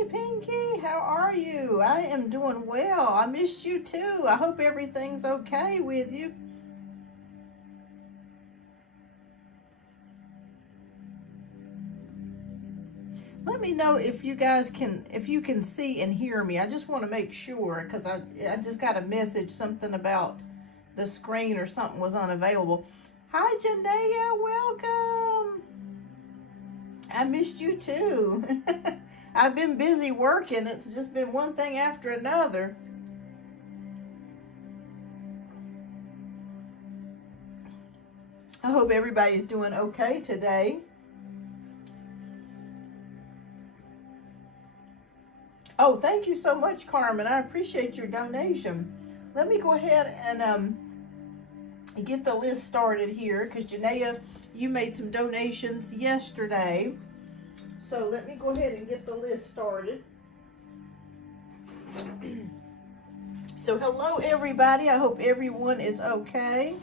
Hey, Pinky, how are you? I am doing well. I missed you too. I hope everything's okay with you. Let me know if you guys can see and hear me. I just want to make sure because I just got a message, something about the screen or something was unavailable. Hi, Janaea, welcome. I missed you too. I've been busy working. It's just been one thing after another. I hope everybody's doing okay today. Oh, thank you so much, Carmen. I appreciate your donation. Let me go ahead and get the list started here because Janaea, you made some donations yesterday. So let me go ahead and get the list started. So hello, everybody. I hope everyone is okay.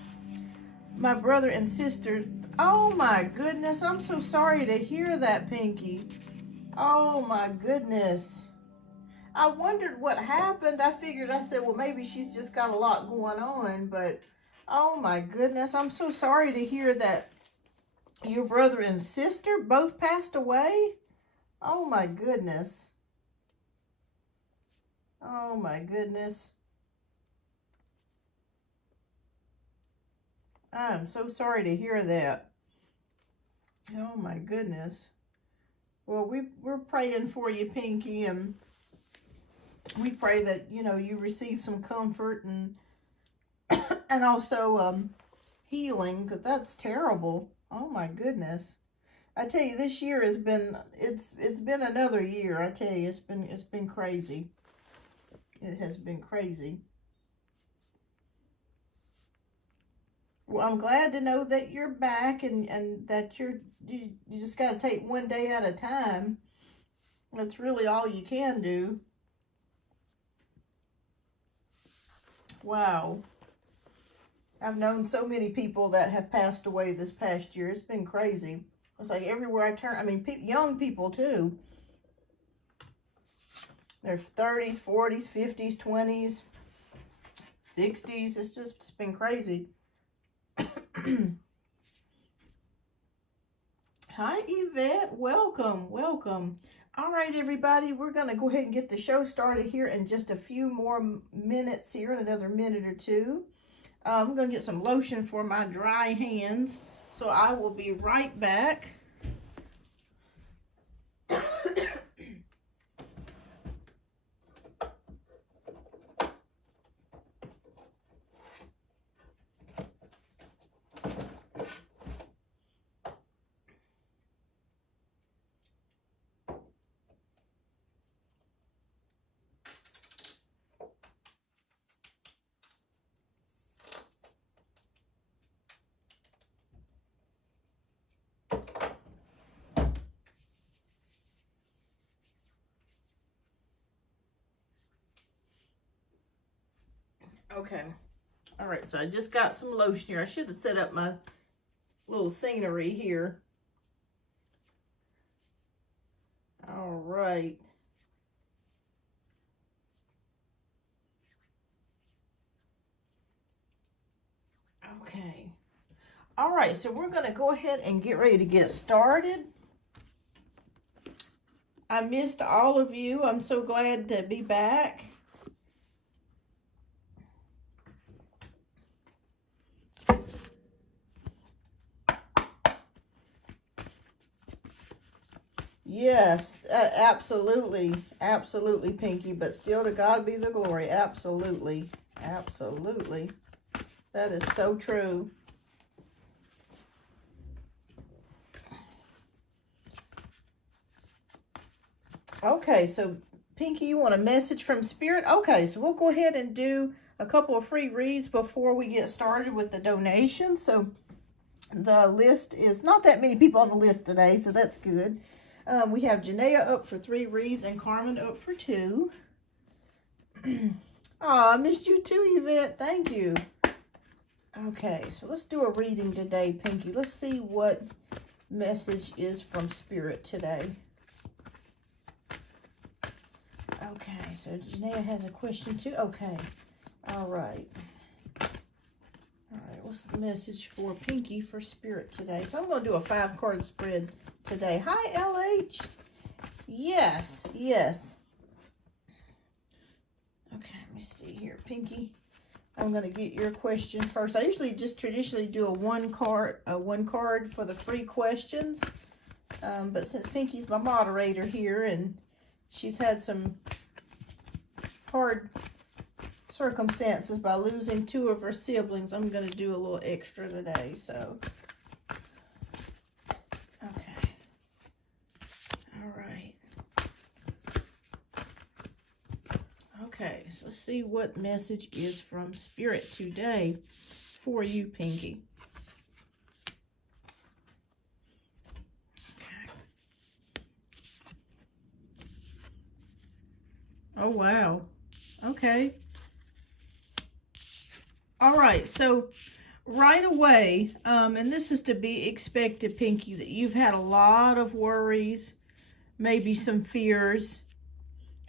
My brother and sister. Oh my goodness. I'm so sorry to hear that, Pinky. Oh my goodness. I wondered what happened. I said, well, maybe she's just got a lot going on, but oh my goodness. I'm so sorry to hear that your brother and sister both passed away. Oh my goodness. Oh my goodness. I'm so sorry to hear that. Oh my goodness. Well, we're praying for you, Pinky, and we pray that, you know, you receive some comfort and also healing, because that's terrible. Oh my goodness. I tell you, this year has been, it's been another year. I tell you, it's been crazy. It has been crazy. Well, I'm glad to know that you're back and that you just got to take one day at a time. That's really all you can do. Wow. I've known so many people that have passed away this past year. It's been crazy. It's like everywhere I turn, I mean, young people too. They're 30s, 40s, 50s, 20s, 60s. It's been crazy. Hi, Yvette. Welcome, welcome. All right, everybody, we're going to go ahead and get the show started here in just a few more minutes here, in another minute or two. I'm going to get some lotion for my dry hands, so I will be right back. Okay. All right, so I just got some lotion here. I should have set up my little scenery here. All right. Okay. All right, so we're going to go ahead and get ready to get started. I missed all of you. I'm so glad to be back. Yes, absolutely. Absolutely, Pinky. But still, to God be the glory. Absolutely. Absolutely. That is so true. Okay, so Pinky, you want a message from Spirit? Okay, so we'll go ahead and do a couple of free reads before we get started with the donations. So the list is not that many people on the list today, so that's good. We have Janaea up for 3 reads and Carmen up for 2. Oh, I missed you too, Yvette. Thank you. Okay, so let's do a reading today, Pinky. Let's see what message is from Spirit today. Okay, so Janaea has a question too. Okay, all right. All right, what's the message for Pinky for Spirit today? So I'm going to do a 5-card spread today. Hi, LH. Yes, yes. Okay, let me see here, Pinky. I'm going to get your question first. I usually just traditionally do a one card for the free questions. But since Pinky's my moderator here and she's had some hard circumstances by losing 2 of her siblings, I'm going to do a little extra today. So, okay. All right. Okay, so let's see what message is from Spirit today for you, Pinky. Okay. Oh, wow. Okay. All right, so right away, and this is to be expected, Pinky, that you've had a lot of worries, maybe some fears.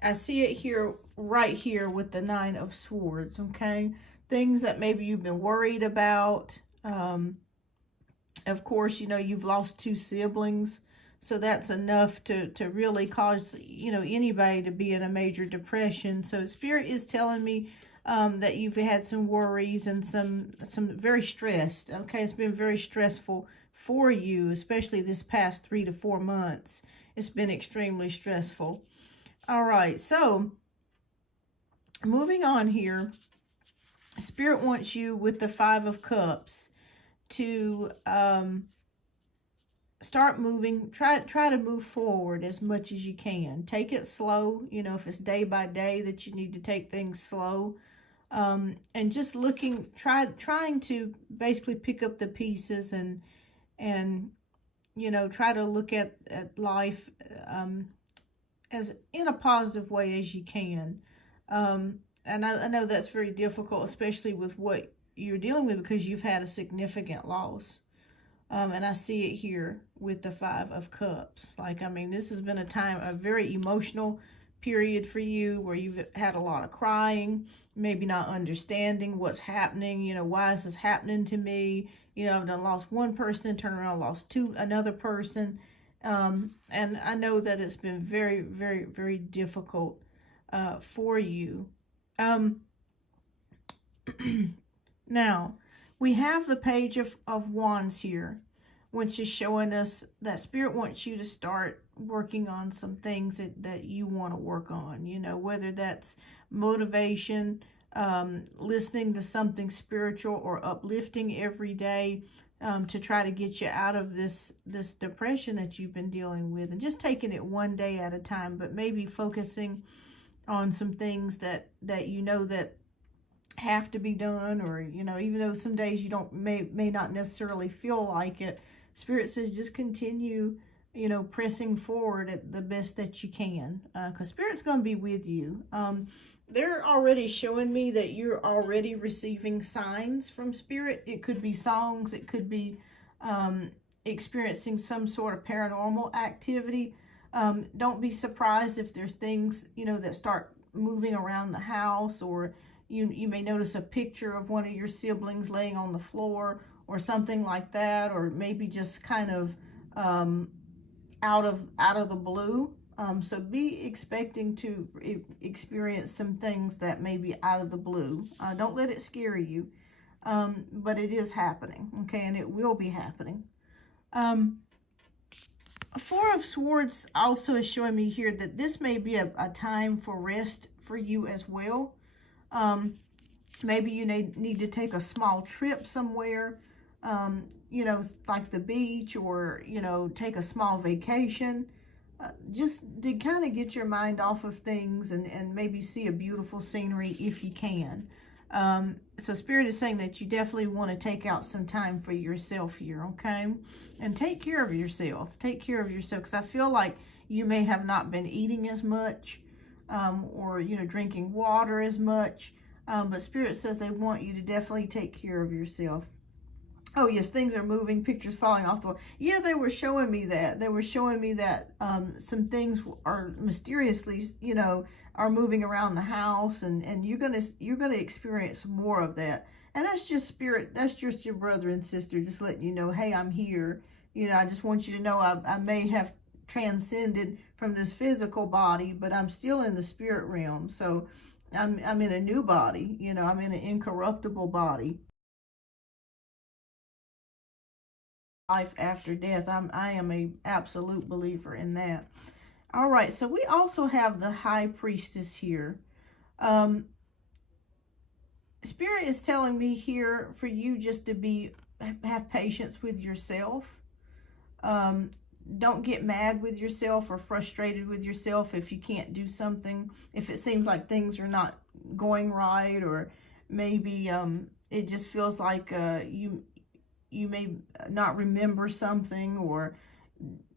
I see it here, right here with the 9 of Swords, okay? Things that maybe you've been worried about. Of course, you know, you've lost 2 siblings, so that's enough to really cause, you know, anybody to be in a major depression. So Spirit is telling me that you've had some worries and some very stressed, okay? It's been very stressful for you, especially this past 3 to 4 months. It's been extremely stressful. All right, so moving on here, Spirit wants you with the 5 of Cups to start moving, try to move forward as much as you can. Take it slow, you know, if it's day by day that you need to take things slow. And just trying to basically pick up the pieces and you know, try to look at life as in a positive way as you can. And I know that's very difficult, especially with what you're dealing with, because you've had a significant loss. And I see it here with the 5 of Cups. Like, I mean, this has been a very emotional period for you, where you've had a lot of crying, maybe not understanding what's happening. You know, why is this happening to me? You know, I've done lost 1 person, turned around, lost another person. And I know that it's been very, very, very difficult for you. Now, we have the Page of Wands here, which is showing us that Spirit wants you to start working on some things that you want to work on, you know, whether that's motivation, listening to something spiritual or uplifting every day, to try to get you out of this depression that you've been dealing with, and just taking it one day at a time, but maybe focusing on some things that you know that have to be done, or, you know, even though some days you may not necessarily feel like it, Spirit says just continue, you know, pressing forward at the best that you can, because Spirit's going to be with you. They're already showing me that you're already receiving signs from Spirit. It could be songs, it could be experiencing some sort of paranormal activity. Don't be surprised if there's things, you know, that start moving around the house, or you may notice a picture of one of your siblings laying on the floor or something like that, or maybe just kind of out of the blue. So be expecting to experience some things that may be out of the blue. Don't let it scare you, but it is happening, okay, and it will be happening. 4 of Swords also is showing me here that this may be a time for rest for you as well. Maybe you need to take a small trip somewhere, you know, like the beach, or, you know, take a small vacation, just to kind of get your mind off of things and maybe see a beautiful scenery if you can. So Spirit is saying that you definitely want to take out some time for yourself here, okay? And take care of yourself. Take care of yourself, because I feel like you may have not been eating as much, or, you know, drinking water as much. But Spirit says they want you to definitely take care of yourself. Oh, yes, things are moving, pictures falling off the wall. Yeah, they were showing me that. They were showing me that some things are mysteriously, you know, are moving around the house, and you're gonna experience more of that. And that's just spirit. That's just your brother and sister just letting you know, hey, I'm here. You know, I just want you to know I may have transcended from this physical body, but I'm still in the spirit realm. So I'm in a new body. You know, I'm in an incorruptible body. Life after death. I am a absolute believer in that. All right, so we also have the high priestess here. Spirit is telling me here for you just to have patience with yourself. Don't get mad with yourself or frustrated with yourself if you can't do something, if it seems like things are not going right, or maybe it just feels like you may not remember something, or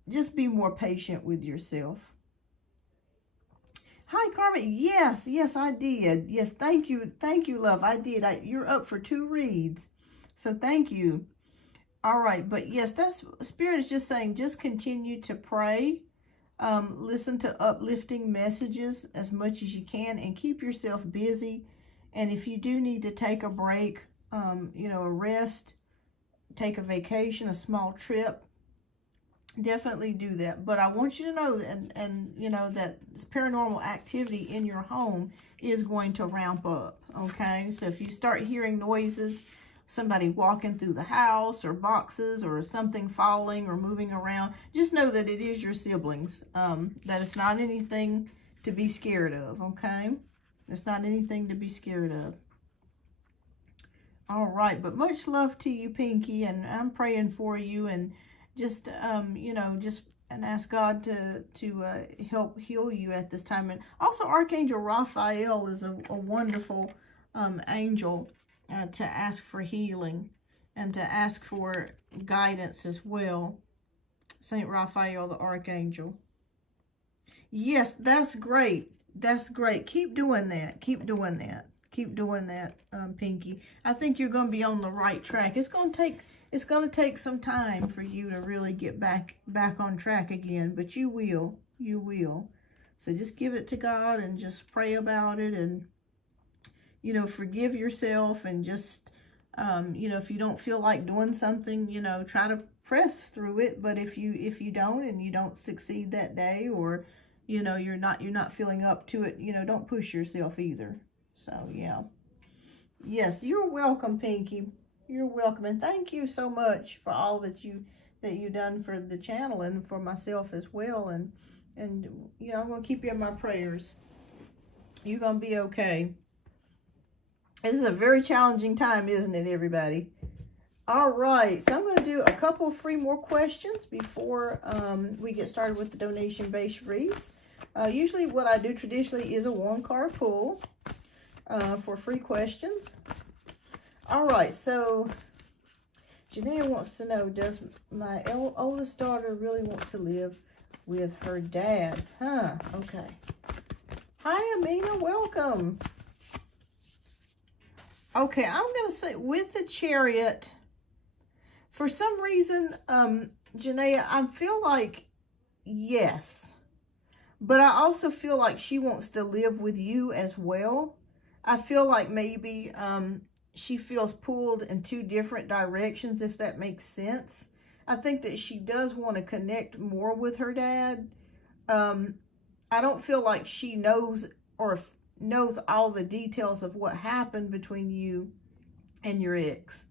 just be more patient with yourself. Hi, Carmen. Yes, I did. Yes, thank you, love. I did. You're up for 2 reads, so thank you. All right, but yes, that's Spirit is just saying, just continue to pray, listen to uplifting messages as much as you can, and keep yourself busy. And if you do need to take a break, you know, a rest, take a vacation, a small trip, definitely do that. But I want you to know, and you know, that paranormal activity in your home is going to ramp up. Okay, so if you start hearing noises, somebody walking through the house, or boxes, or something falling or moving around, just know that it is your siblings. That it's not anything to be scared of. Okay, it's not anything to be scared of. All right, but much love to you, Pinky, and I'm praying for you, and just you know, just and ask God to help heal you at this time. And also, Archangel Raphael is a wonderful angel to ask for healing and to ask for guidance as well. Saint Raphael, the Archangel. Yes, that's great. That's great. Keep doing that. Keep doing that. Keep doing that, Pinky. I think you're going to be on the right track. It's going to take some time for you to really get back on track again, but you will. You will. So just give it to God and just pray about it, and you know, forgive yourself, and just you know, if you don't feel like doing something, you know, try to press through it. But if you don't, and you don't succeed that day, or you know, you're not feeling up to it, you know, don't push yourself either. So yeah. Yes, you're welcome, Pinky. You're welcome, and thank you so much for all that you've done for the channel and for myself as well. And you know, I'm gonna keep you in my prayers. You're gonna be okay. This is a very challenging time, isn't it, everybody? All right, so I'm going to do a couple free more questions before we get started with the donation-based reads. Usually what I do traditionally is a 1-card pull for free questions. All right, so Janaea wants to know, does my oldest daughter really want to live with her dad? Huh, okay. Hi, Amina, welcome. Okay, I'm going to say with the Chariot, for some reason, Janaea, I feel like yes, but I also feel like she wants to live with you as well. I feel like maybe she feels pulled in 2 different directions, if that makes sense. I think that she does want to connect more with her dad. I don't feel like she knows all the details of what happened between you and your ex.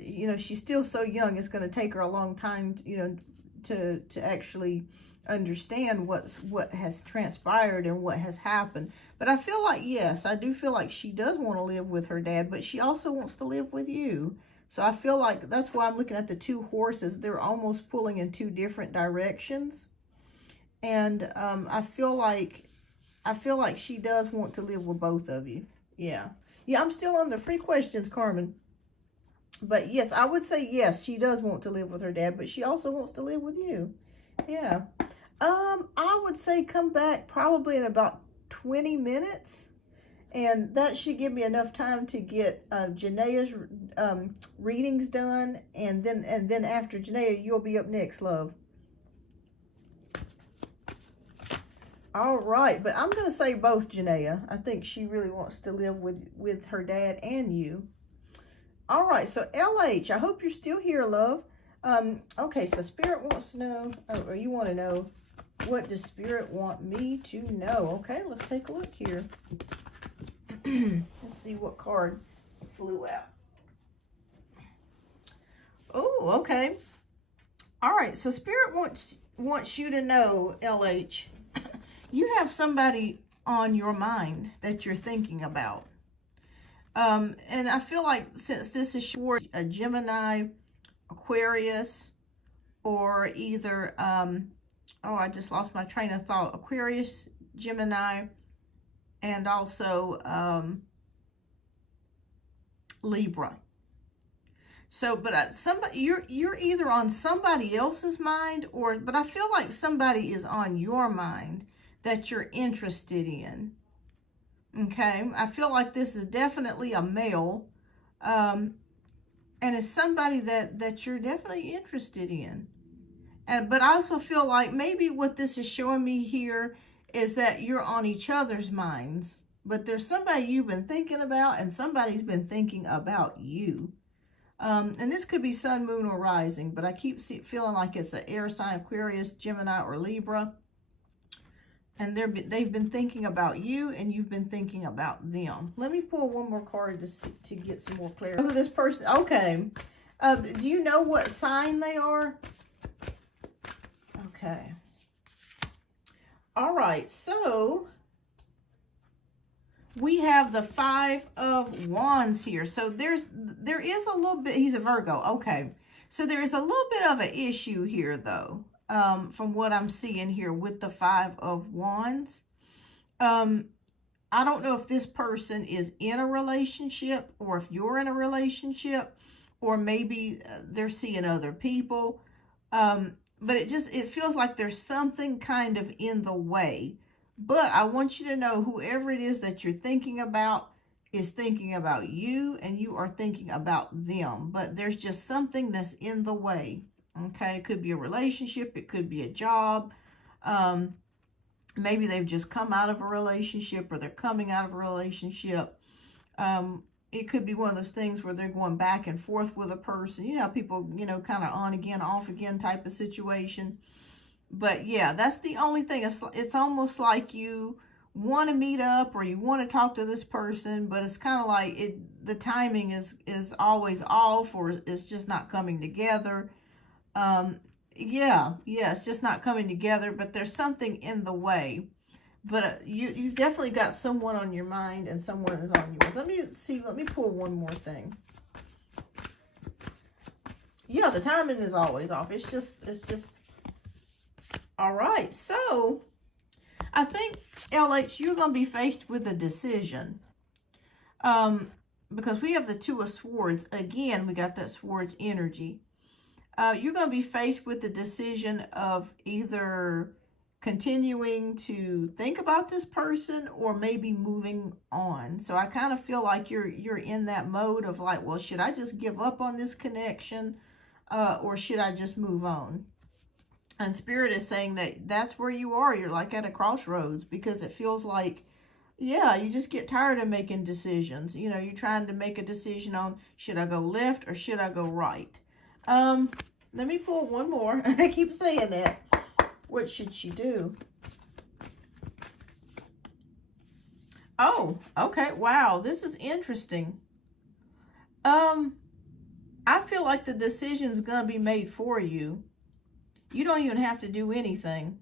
You know, she's still so young. It's going to take her a long time, you know, to actually understand what has transpired and what has happened. But I feel like, yes, I do feel like she does want to live with her dad, but she also wants to live with you. So I feel like that's why I'm looking at the 2 horses. They're almost pulling in 2 different directions. And I feel like she does want to live with both of you. Yeah. Yeah, I'm still on the free questions, Carmen. But yes, I would say yes, she does want to live with her dad, but she also wants to live with you. Yeah. I would say come back probably in about 20 minutes. And that should give me enough time to get Janae's readings done, and then after Janae, you'll be up next, love. All right, but I'm gonna say both, Janaea. I think she really wants to live with her dad and you. All right, so LH, I hope you're still here, love. Okay, so Spirit wants to know, or you want to know, what does Spirit want me to know? Okay, let's take a look here. Let's see what card flew out. Oh, okay. All right, so Spirit wants you to know, LH, you have somebody on your mind that you're thinking about. And I feel like since this is short, a Gemini, Aquarius, or either, oh, I just lost my train of thought. Aquarius, Gemini, and also Libra. So, but somebody, you're either on somebody else's mind, but I feel like somebody is on your mind that you're interested in. Okay, I feel like this is definitely a male, and it's somebody that you're definitely interested in. But I also feel like maybe what this is showing me here is that you're on each other's minds, but there's somebody you've been thinking about, and somebody's been thinking about you. And this could be sun, moon, or rising, but I keep feeling like it's an air sign, Aquarius, Gemini, or Libra. And they've been thinking about you, and you've been thinking about them. Let me pull one more card to get some more clarity. Who this person? Okay. Do you know what sign they are? Okay. All right. So we have the Five of Wands here. So there is a little bit. He's a Virgo. Okay. So there is a little bit of an issue here, though. From what I'm seeing here with the Five of Wands. I don't know if this person is in a relationship, or if you're in a relationship, or maybe they're seeing other people. But it feels like there's something kind of in the way. But I want you to know, whoever it is that you're thinking about is thinking about you, and you are thinking about them. But there's just something that's in the way. Okay, it could be a relationship, it could be a job. Maybe they've just come out of a relationship, or they're coming out of a relationship. It could be one of those things where they're going back and forth with a person. You know, people, kind of on again, off again type of situation. But yeah, that's the only thing. It's almost like you want to meet up, or you want to talk to this person, but it's kind of like the timing is always off, or it's just not coming together. Yeah, it's just not coming together, but there's something in the way. But you've definitely got someone on your mind, and someone is on yours. Let me pull one more thing. Yeah, the timing is always off. It's just, all right. So I think, LH, you're going to be faced with a decision. Because we have the Two of Swords. Again, we got that Swords energy. You're going to be faced with the decision of either continuing to think about this person, or maybe moving on. So I kind of feel like you're in that mode of like, well, should I just give up on this connection, or should I just move on? And Spirit is saying that that's where you are. You're like at a crossroads, because it feels like, yeah, you just get tired of making decisions. You're trying to make a decision on, should I go left or should I go right? Let me pull one more. I keep saying that. What should she do? Oh, okay. Wow, this is interesting. I feel like the decision's gonna be made for you. You don't even have to do anything.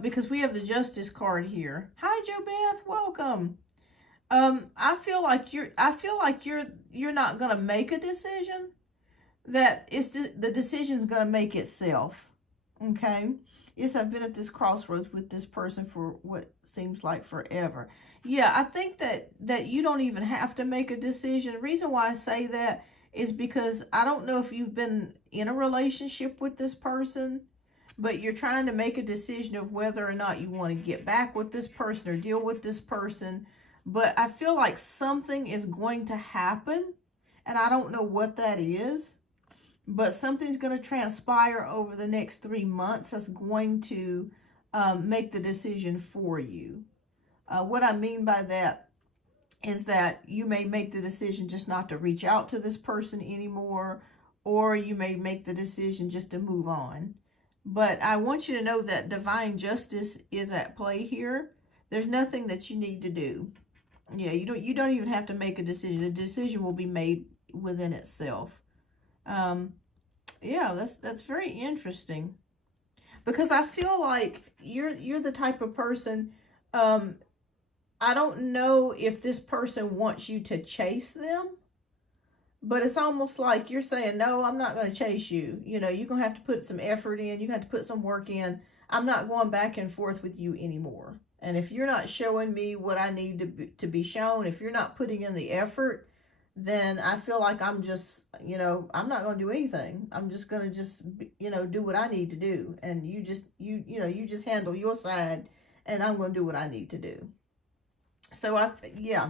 Because we have the Justice card here. Hi, Jo Beth, welcome. I feel like you're not gonna make a decision. That the decision's gonna make itself. Okay. Yes, I've been at this crossroads with this person for what seems like forever. Yeah, I think that you don't even have to make a decision. The reason why I say that is because I don't know if you've been in a relationship with this person, but you're trying to make a decision of whether or not you want to get back with this person or deal with this person. but I feel like something is going to happen, and I don't know what that is, but something's going to transpire over the next 3 months that's going to make the decision for you. What I mean by that is that you may make the decision just not to reach out to this person anymore, or you may make the decision just to move on. But I want you to know that divine justice is at play here. There's nothing that you need to do. Yeah, you don't even have to make a decision. The decision will be made within itself. Yeah, that's very interesting, because I feel like you're the type of person, I don't know if this person wants you to chase them, but it's almost like you're saying, no, I'm not going to chase you. You know, you're going to have to put some effort in. You have to put some work in. I'm not going back and forth with you anymore. And if you're not showing me what I need to be shown, if you're not putting in the effort, then I feel like I'm just, you know, I'm not going to do anything. I'm just going to you know, do what I need to do. And you just handle your side, and I'm going to do what I need to do. So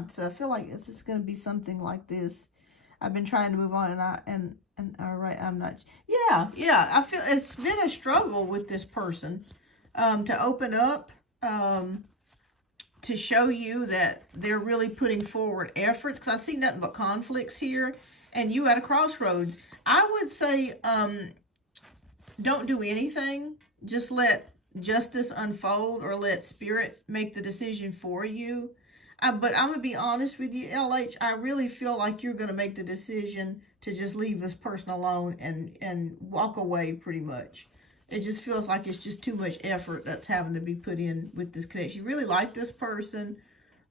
so I feel like this is going to be something like this. I've been trying to move on, and all right, I'm not. Yeah. I feel it's been a struggle with this person, to open up, to show you that they're really putting forward efforts. Because I see nothing but conflicts here, and you at a crossroads. I would say, don't do anything. Just let justice unfold, or let spirit make the decision for you. But I'm going to be honest with you, LH, I really feel like you're going to make the decision to just leave this person alone and walk away pretty much. It just feels like it's just too much effort that's having to be put in with this connection. You really like this person,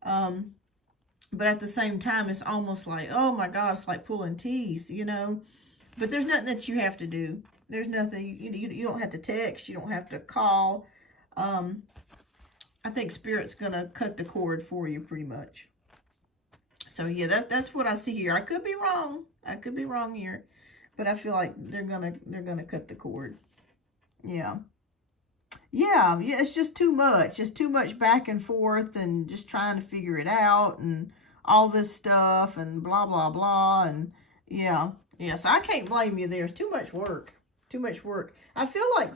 but at the same time, it's almost like, oh my God, it's like pulling teeth, you know. But there's nothing that you have to do. There's nothing, you don't have to text, you don't have to call. I think Spirit's going to cut the cord for you pretty much. So yeah, that's what I see here. I could be wrong. I could be wrong here, but I feel like they're going to cut the cord. Yeah. Yeah, it's just too much. It's too much back and forth and just trying to figure it out and all this stuff and blah blah blah, and yeah. So I can't blame you there. It's too much work. Too much work. I feel like,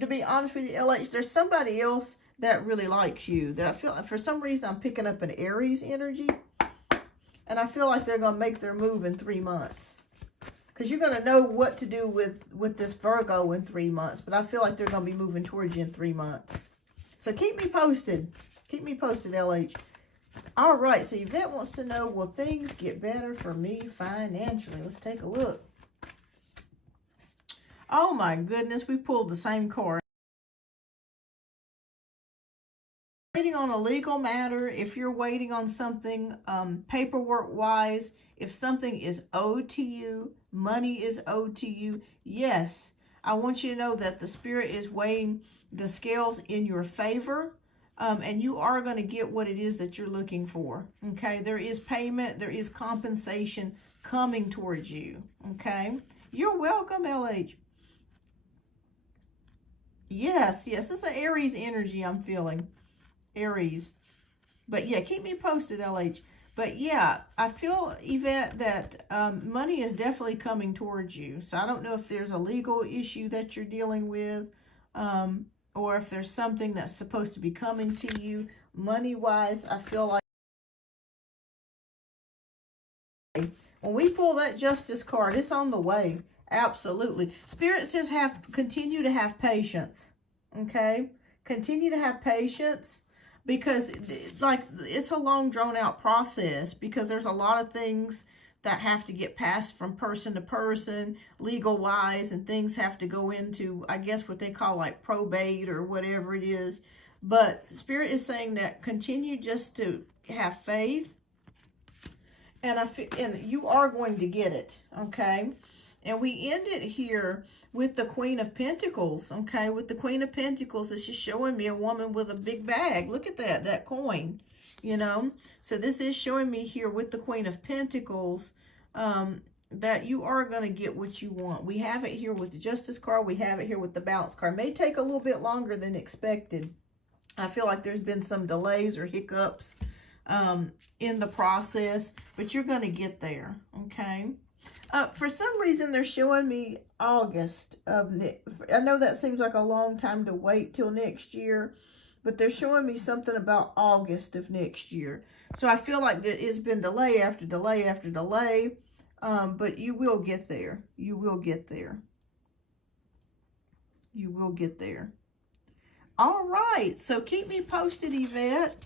to be honest with you, LH, there's somebody else that really likes you. That I feel, for some reason, I'm picking up an Aries energy. And I feel like they're going to make their move in 3 months. Because you're going to know what to do with this Virgo in 3 months. But I feel like they're going to be moving towards you in 3 months. So keep me posted. Keep me posted, LH. All right. So Yvette wants to know, will things get better for me financially? Let's take a look. Oh my goodness. We pulled the same card. Waiting on a legal matter, if you're waiting on something paperwork wise, if something is owed to you, money is owed to you, yes, I want you to know that the Spirit is weighing the scales in your favor, and you are going to get what it is that you're looking for. Okay, there is payment, there is compensation coming towards you. Okay, you're welcome, LH. Yes, it's an Aries energy I'm feeling. Aries. But yeah, keep me posted, LH. But yeah, I feel, Yvette, that money is definitely coming towards you. So I don't know if there's a legal issue that you're dealing with, or if there's something that's supposed to be coming to you money-wise. I feel like when we pull that Justice card, it's on the way. Absolutely. Spirit says continue to have patience. Okay? Continue to have patience. Because, like, it's a long, drawn-out process, because there's a lot of things that have to get passed from person to person, legal-wise, and things have to go into, I guess, what they call, like, probate or whatever it is. But Spirit is saying that continue just to have faith, and you are going to get it, okay? And we ended here with the Queen of Pentacles, okay? With the Queen of Pentacles, it's just showing me a woman with a big bag. Look at that coin, you know? So this is showing me here with the Queen of Pentacles that you are going to get what you want. We have it here with the Justice card. We have it here with the Balance card. It may take a little bit longer than expected. I feel like there's been some delays or hiccups in the process, but you're going to get there, okay? For some reason, they're showing me August of I know that seems like a long time to wait till next year, but they're showing me something about August of next year. So I feel like it's been delay after delay after delay, but you will get there. You will get there. You will get there. All right, so keep me posted, Yvette.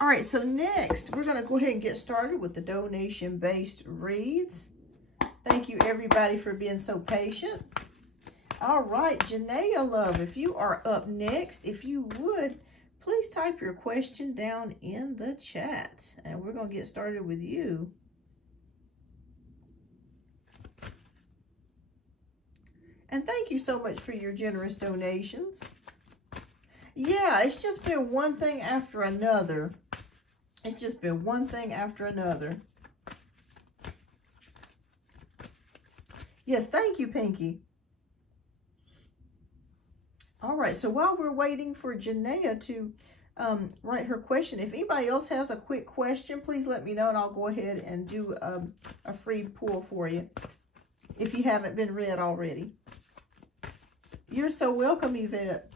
All right, so next, we're going to go ahead and get started with the donation-based reads. Thank you, everybody, for being so patient. All right, Janaea Love, if you are up next, if you would, please type your question down in the chat, and we're going to get started with you. And thank you so much for your generous donations. Yeah, it's just been one thing after another. It's just been one thing after another. Yes, thank you, Pinky. All right, so while we're waiting for Janaea to write her question, if anybody else has a quick question, please let me know, and I'll go ahead and do a free pull for you if you haven't been read already. You're so welcome, Yvette.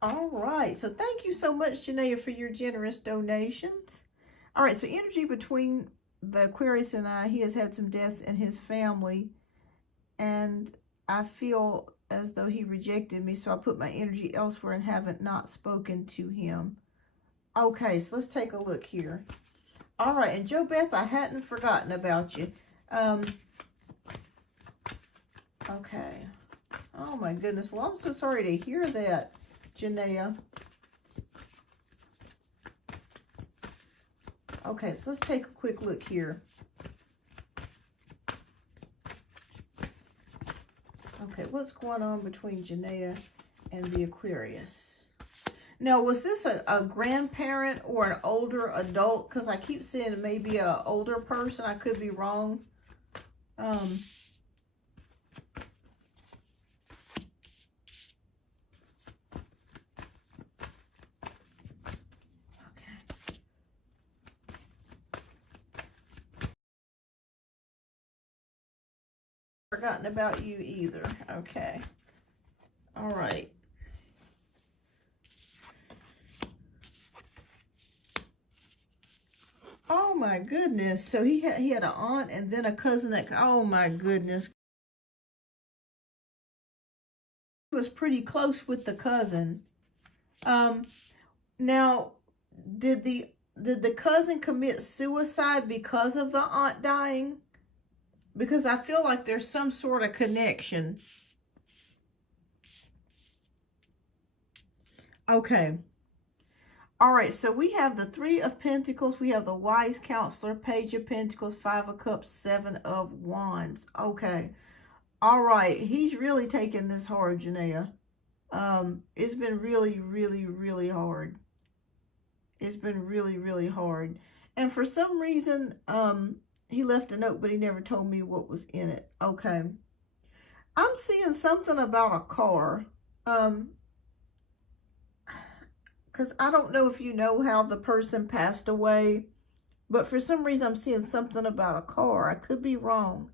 All right, so thank you so much, Janaea, for your generous donations. All right, so energy between the Aquarius and I, he has had some deaths in his family, and I feel as though he rejected me, so I put my energy elsewhere and haven't not spoken to him. Okay, so let's take a look here. All right, and Jo Beth, I hadn't forgotten about you. Okay. Oh, my goodness. Well, I'm so sorry to hear that, Janaea. Okay, so let's take a quick look here. Okay, what's going on between Janaea and the Aquarius? Now, was this a grandparent or an older adult? Because I keep saying maybe an older person. I could be wrong. Forgotten about you either. Okay. All right. Oh my goodness. So he had an aunt and then a cousin that, oh my goodness. He was pretty close with the cousin. Now, did the cousin commit suicide because of the aunt dying? Because I feel like there's some sort of connection. Okay. All right, so we have the Three of Pentacles. We have the Wise Counselor, Page of Pentacles, Five of Cups, Seven of Wands. Okay. All right. He's really taking this hard, Janaea. It's been really, really, really hard. It's been really, really hard. And for some reason, he left a note, but he never told me what was in it. Okay. I'm seeing something about a car. Because I don't know if you know how the person passed away, but for some reason I'm seeing something about a car. I could be wrong.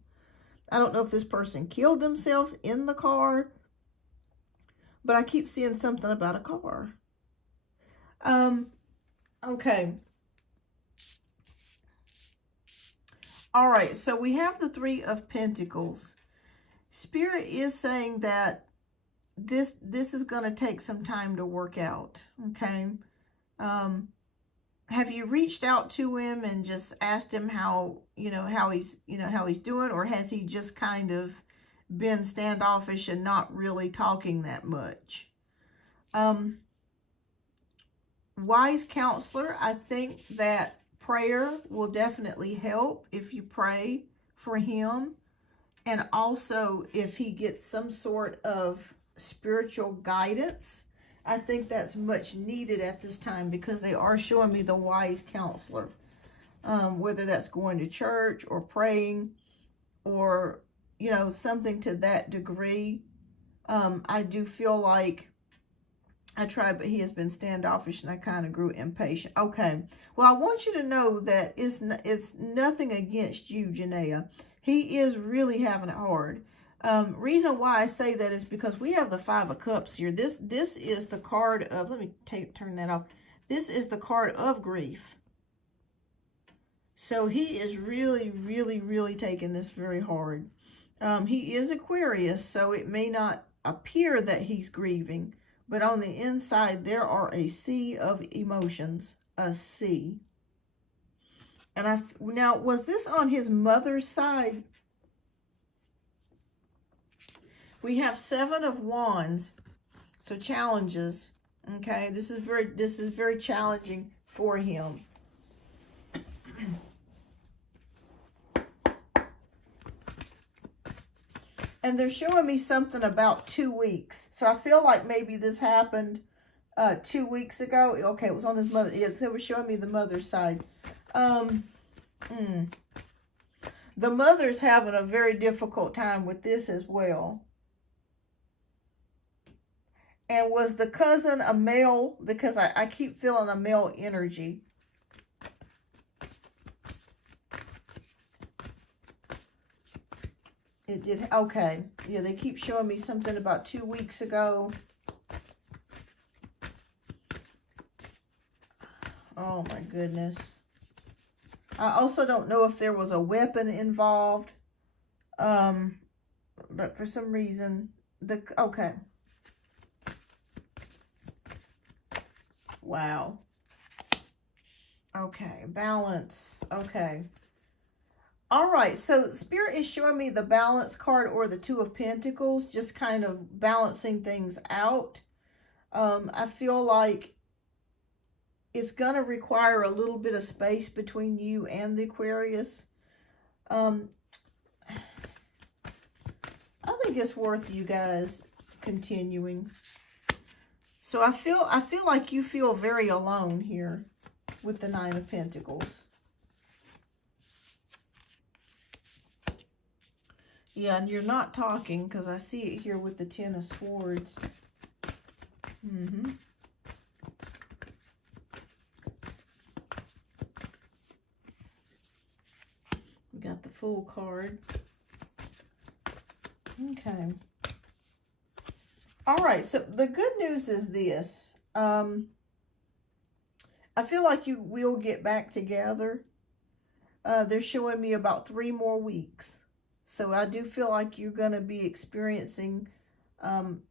I don't know if this person killed themselves in the car, but I keep seeing something about a car. Okay. All right, so we have the Three of Pentacles. Spirit is saying that this is going to take some time to work out, okay? Have you reached out to him and just asked him how he's doing, or has he just kind of been standoffish and not really talking that much? Wise Counselor, I think that prayer will definitely help if you pray for him, and also if he gets some sort of spiritual guidance. I think that's much needed at this time because they are showing me the Wise Counselor. whether that's going to church or praying or, you know, something to that degree. I do feel like I tried, but he has been standoffish, and I kind of grew impatient. Okay. Well, I want you to know that it's nothing against you, Janaea. He is really having it hard. Reason why I say that is because we have the Five of Cups here. This is the card of, let me turn that off. This is the card of grief. So he is really, really, really taking this very hard. He is Aquarius, so it may not appear that he's grieving, but on the inside, there are a sea of emotions, a sea. And now, was this on his mother's side? We have Seven of Wands, so challenges. Okay, this is very challenging for him. And they're showing me something about 2 weeks. So I feel like maybe this happened 2 weeks ago. Okay, it was on his mother. Yeah, they were showing me the mother's side. The mother's having a very difficult time with this as well. And was the cousin a male? Because I keep feeling a male energy. It did. Okay. Yeah, they keep showing me something about 2 weeks ago. Oh my goodness. I also don't know if there was a weapon involved. But for some reason, okay. Wow. Okay, balance. Okay. All right, so Spirit is showing me the balance card or the Two of Pentacles, just kind of balancing things out. I feel like it's going to require a little bit of space between you and the Aquarius. I think it's worth you guys continuing. So I feel like you feel very alone here with the Nine of Pentacles. Yeah, and you're not talking because I see it here with the Ten of Swords. We got the Fool card. Okay. All right, so the good news is this. I feel like you will get back together. They're showing me about 3 more weeks. So I do feel like you're going to be experiencing,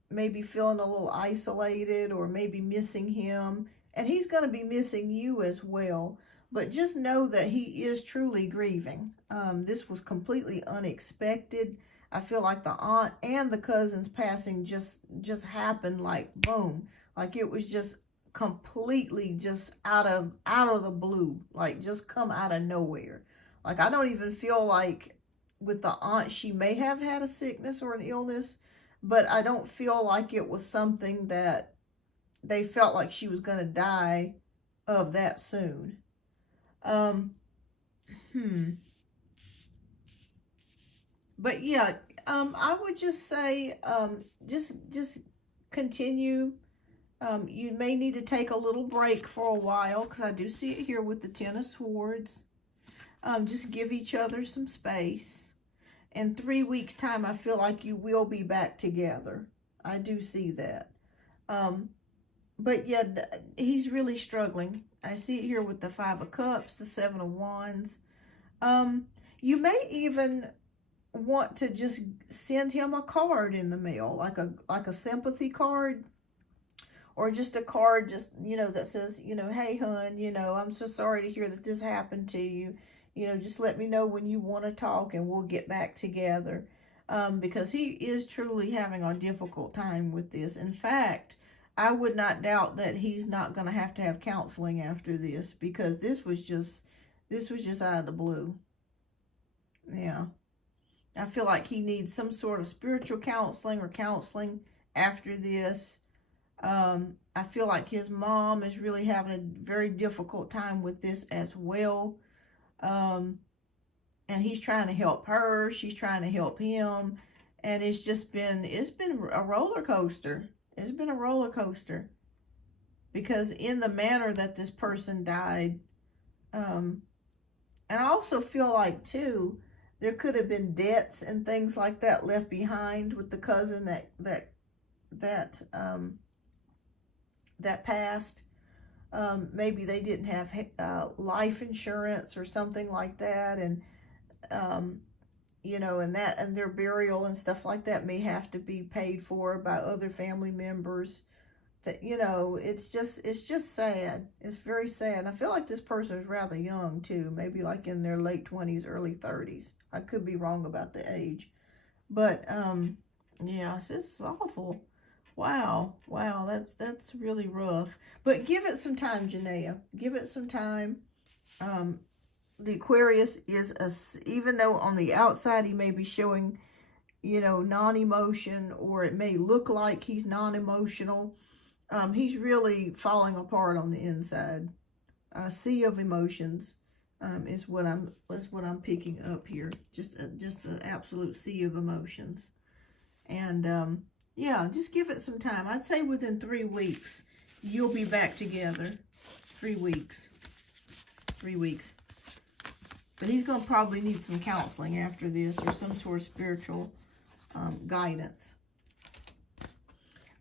maybe feeling a little isolated or maybe missing him. And he's going to be missing you as well. But just know that he is truly grieving. This was completely unexpected. I feel like the aunt and the cousin's passing just happened like boom. Like it was just completely just out of the blue. Like just come out of nowhere. Like I don't even feel like with the aunt, she may have had a sickness or an illness, but I don't feel like it was something that they felt like she was going to die of that soon. But yeah, I would just say, just continue. You may need to take a little break for a while, because I do see it here with the Ten of Swords. Just give each other some space. In 3 weeks' time, I feel like you will be back together. I do see that. But yeah, he's really struggling. I see it here with the Five of Cups, the Seven of Wands. You may even want to just send him a card in the mail, like a sympathy card, or just a card, just, you know, that says, you know, hey, hun, you know, I'm so sorry to hear that this happened to you. You know, just let me know when you want to talk and we'll get back together. Because he is truly having a difficult time with this. In fact, I would not doubt that he's not going to have counseling after this, because this was just out of the blue. Yeah. I feel like he needs some sort of spiritual counseling or counseling after this. I feel like his mom is really having a very difficult time with this as well. And he's trying to help her. She's trying to help him. And it's been a roller coaster. It's been a roller coaster. Because in the manner that this person died, and I also feel like, too, there could have been debts and things like that left behind with the cousin that passed. Maybe they didn't have life insurance or something like that, and you know, and their burial and stuff like that may have to be paid for by other family members. That, you know, it's just sad. It's very sad. I feel like this person is rather young too, maybe like in their late 20s, early 30s. I could be wrong about the age, but yeah, it's just awful. Wow, that's really rough. But give it some time, Janaea. Give it some time. The Aquarius is even though on the outside he may be showing, you know, non-emotion, or it may look like he's non-emotional, he's really falling apart on the inside. A sea of emotions is what I'm picking up here. Just an absolute sea of emotions. And yeah, just give it some time. I'd say within 3 weeks, you'll be back together. 3 weeks. 3 weeks. But he's going to probably need some counseling after this, or some sort of spiritual guidance.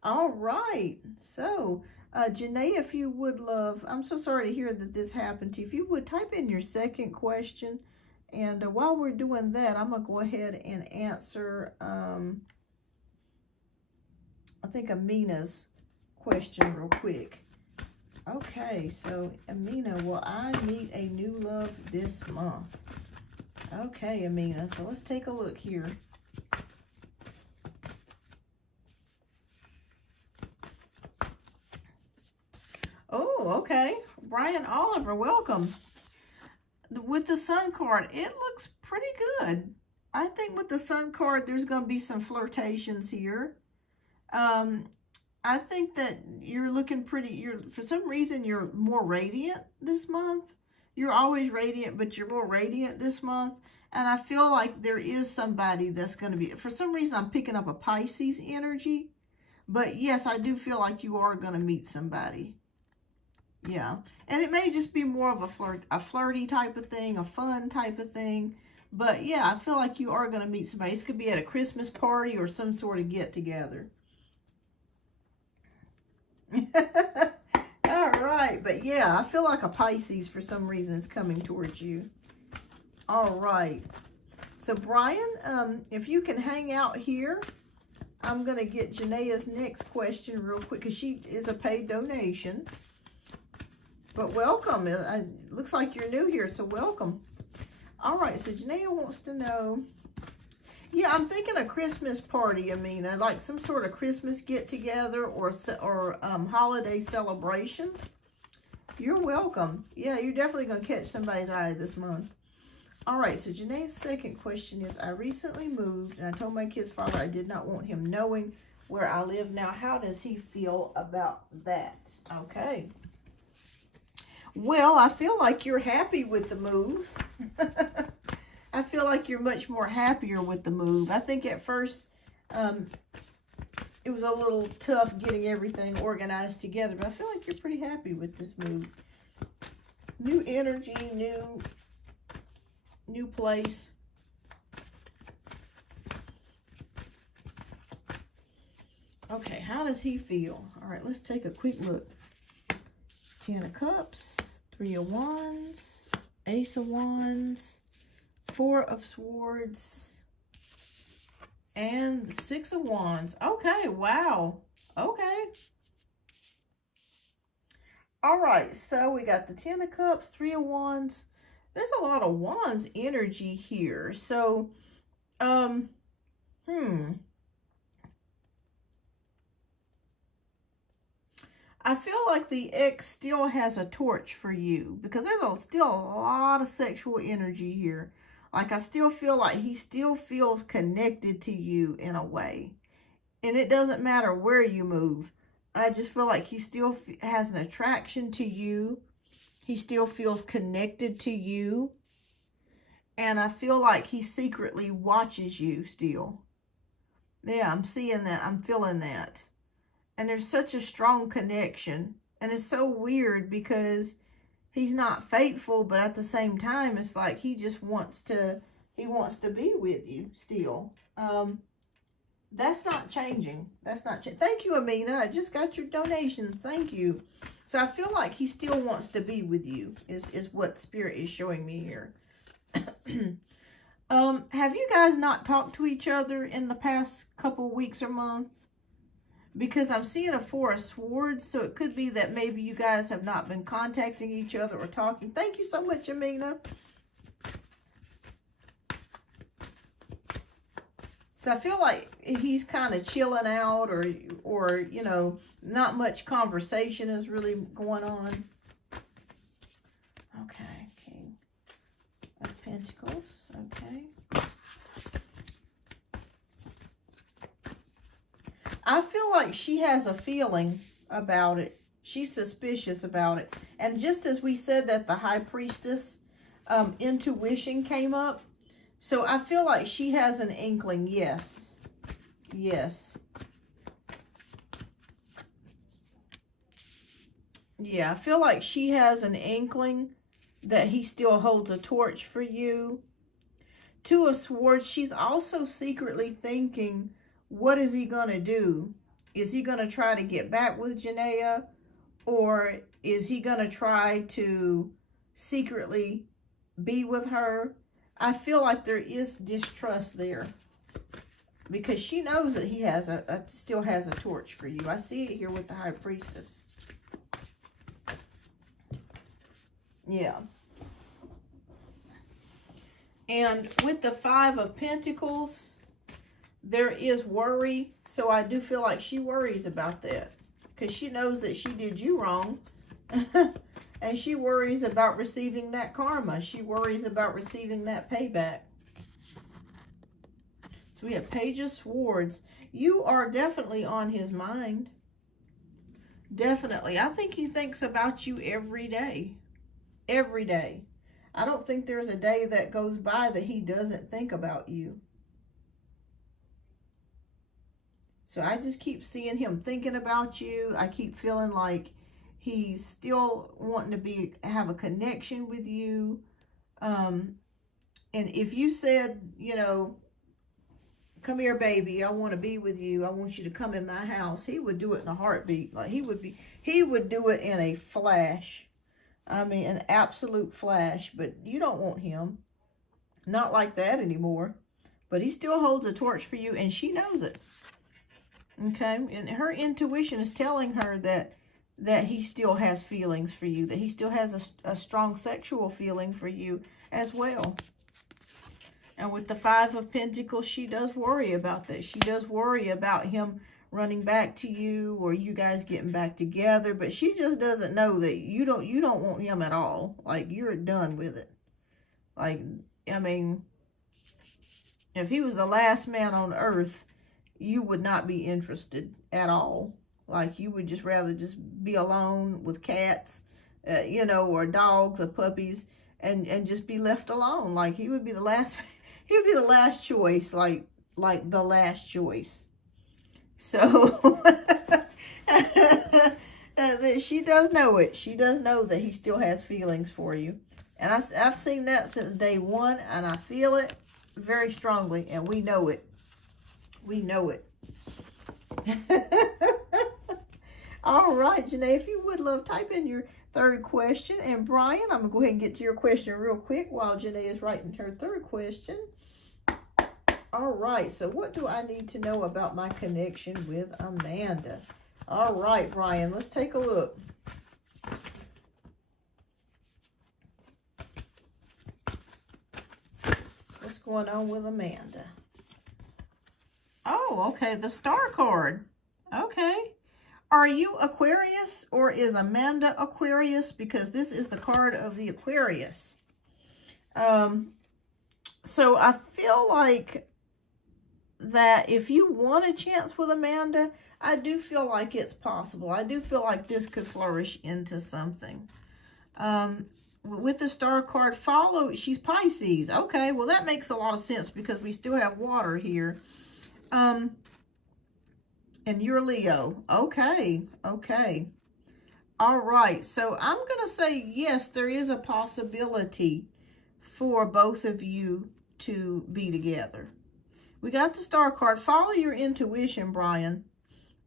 All right. So, Janaea, if you would love, I'm so sorry to hear that this happened to you. If you would type in your second question. And while we're doing that, I'm going to go ahead and answer, I think, Amina's question real quick. Okay, so Amina, will I meet a new love this month? Okay, Amina, so let's take a look here. Oh, okay. Brian Oliver, welcome. With the Sun card, it looks pretty good. I think with the Sun card, there's going to be some flirtations here. I think that you're looking pretty, for some reason, you're more radiant this month. You're always radiant, but you're more radiant this month. And I feel like there is somebody that's going to be, for some reason, I'm picking up a Pisces energy. But yes, I do feel like you are going to meet somebody. Yeah. And it may just be more of a flirty type of thing, a fun type of thing. But yeah, I feel like you are going to meet somebody. This could be at a Christmas party or some sort of get together. All right, but yeah, I feel like a Pisces for some reason is coming towards you. All right, so Brian, if you can hang out here, I'm gonna get Janaea's next question real quick, because she is a paid donation. But welcome. It looks like you're new here, so welcome. All right, so Janaea wants to know. Yeah, I'm thinking a Christmas party, Amina, like some sort of Christmas get-together or holiday celebration. You're welcome. Yeah, you're definitely going to catch somebody's eye this month. All right, so Janae's second question is, I recently moved, and I told my kid's father I did not want him knowing where I live now. How does he feel about that? Okay. Well, I feel like you're happy with the move. I feel like you're much more happier with the move. I think at first it was a little tough getting everything organized together, but I feel like you're pretty happy with this move. New energy, new place. Okay, how does he feel? All right, let's take a quick look. 10 of Cups, 3 of Wands, Ace of Wands, 4 of Swords, and the 6 of Wands. Okay, wow. Okay. All right, so we got the 10 of Cups, 3 of Wands. There's a lot of Wands energy here. So, I feel like the ex still has a torch for you, because there's still a lot of sexual energy here. Like, I still feel like he still feels connected to you in a way. And it doesn't matter where you move. I just feel like he still has an attraction to you. He still feels connected to you. And I feel like he secretly watches you still. Yeah, I'm seeing that. I'm feeling that. And there's such a strong connection. And it's so weird because he's not faithful, but at the same time, it's like he just wants to, he wants to be with you still. That's not changing. That's not changing. Thank you, Amina. I just got your donation. Thank you. So I feel like he still wants to be with you is what Spirit is showing me here. Have you guys not talked to each other in the past couple weeks or month? Because I'm seeing a Four of Swords, so it could be that maybe you guys have not been contacting each other or talking. Thank you so much, Amina. So I feel like he's kind of chilling out, or you know, not much conversation is really going on. Okay, King of Pentacles. Okay. I feel like she has a feeling about it. She's suspicious about it. And just as we said that the High Priestess intuition came up, so I feel like she has an inkling. Yes. Yes. Yeah, I feel like she has an inkling that he still holds a torch for you. Two of Swords, she's also secretly thinking, what is he going to do? Is he going to try to get back with Janaea? Or is he going to try to secretly be with her? I feel like there is distrust there. Because she knows that he has still has a torch for you. I see it here with the High Priestess. Yeah. And with the Five of Pentacles, there is worry. So I do feel like she worries about that. Because she knows that she did you wrong. And she worries about receiving that karma. She worries about receiving that payback. So we have Page of Swords. You are definitely on his mind. Definitely. I think he thinks about you every day. Every day. I don't think there's a day that goes by that he doesn't think about you. So I just keep seeing him thinking about you. I keep feeling like he's still wanting to have a connection with you. And if you said, you know, come here, baby, I want to be with you. I want you to come in my house. He would do it in a heartbeat. Like he would do it in a flash. I mean, an absolute flash. But you don't want him. Not like that anymore. But he still holds a torch for you, and she knows it. Okay? And her intuition is telling her that he still has feelings for you. That he still has a strong sexual feeling for you as well. And with the Five of Pentacles, she does worry about that. She does worry about him running back to you or you guys getting back together. But she just doesn't know that you don't want him at all. Like, you're done with it. Like, I mean, if he was the last man on earth, you would not be interested at all. Like, you would just rather just be alone with cats, you know, or dogs or puppies and just be left alone. Like, he would be the last... He would be the last choice, like the last choice. So, she does know it. She does know that he still has feelings for you. And I've seen that since day one, and I feel it very strongly, and we know it. We know it. All right, Janae, if you would love, type in your third question. And Brian, I'm going to go ahead and get to your question real quick while Janae is writing her third question. All right, so what do I need to know about my connection with Amanda? All right, Brian, let's take a look. What's going on with Amanda? Oh, okay, the Star card. Okay. Are you Aquarius or is Amanda Aquarius? Because this is the card of the Aquarius. So I feel like that if you want a chance with Amanda, I do feel like it's possible. I do feel like this could flourish into something. with the star card, follow, she's Pisces. Okay, well, that makes a lot of sense because we still have water here. And you're Leo. Okay, okay. All right, so I'm going to say yes, there is a possibility for both of you to be together. We got the star card. Follow your intuition, Brian.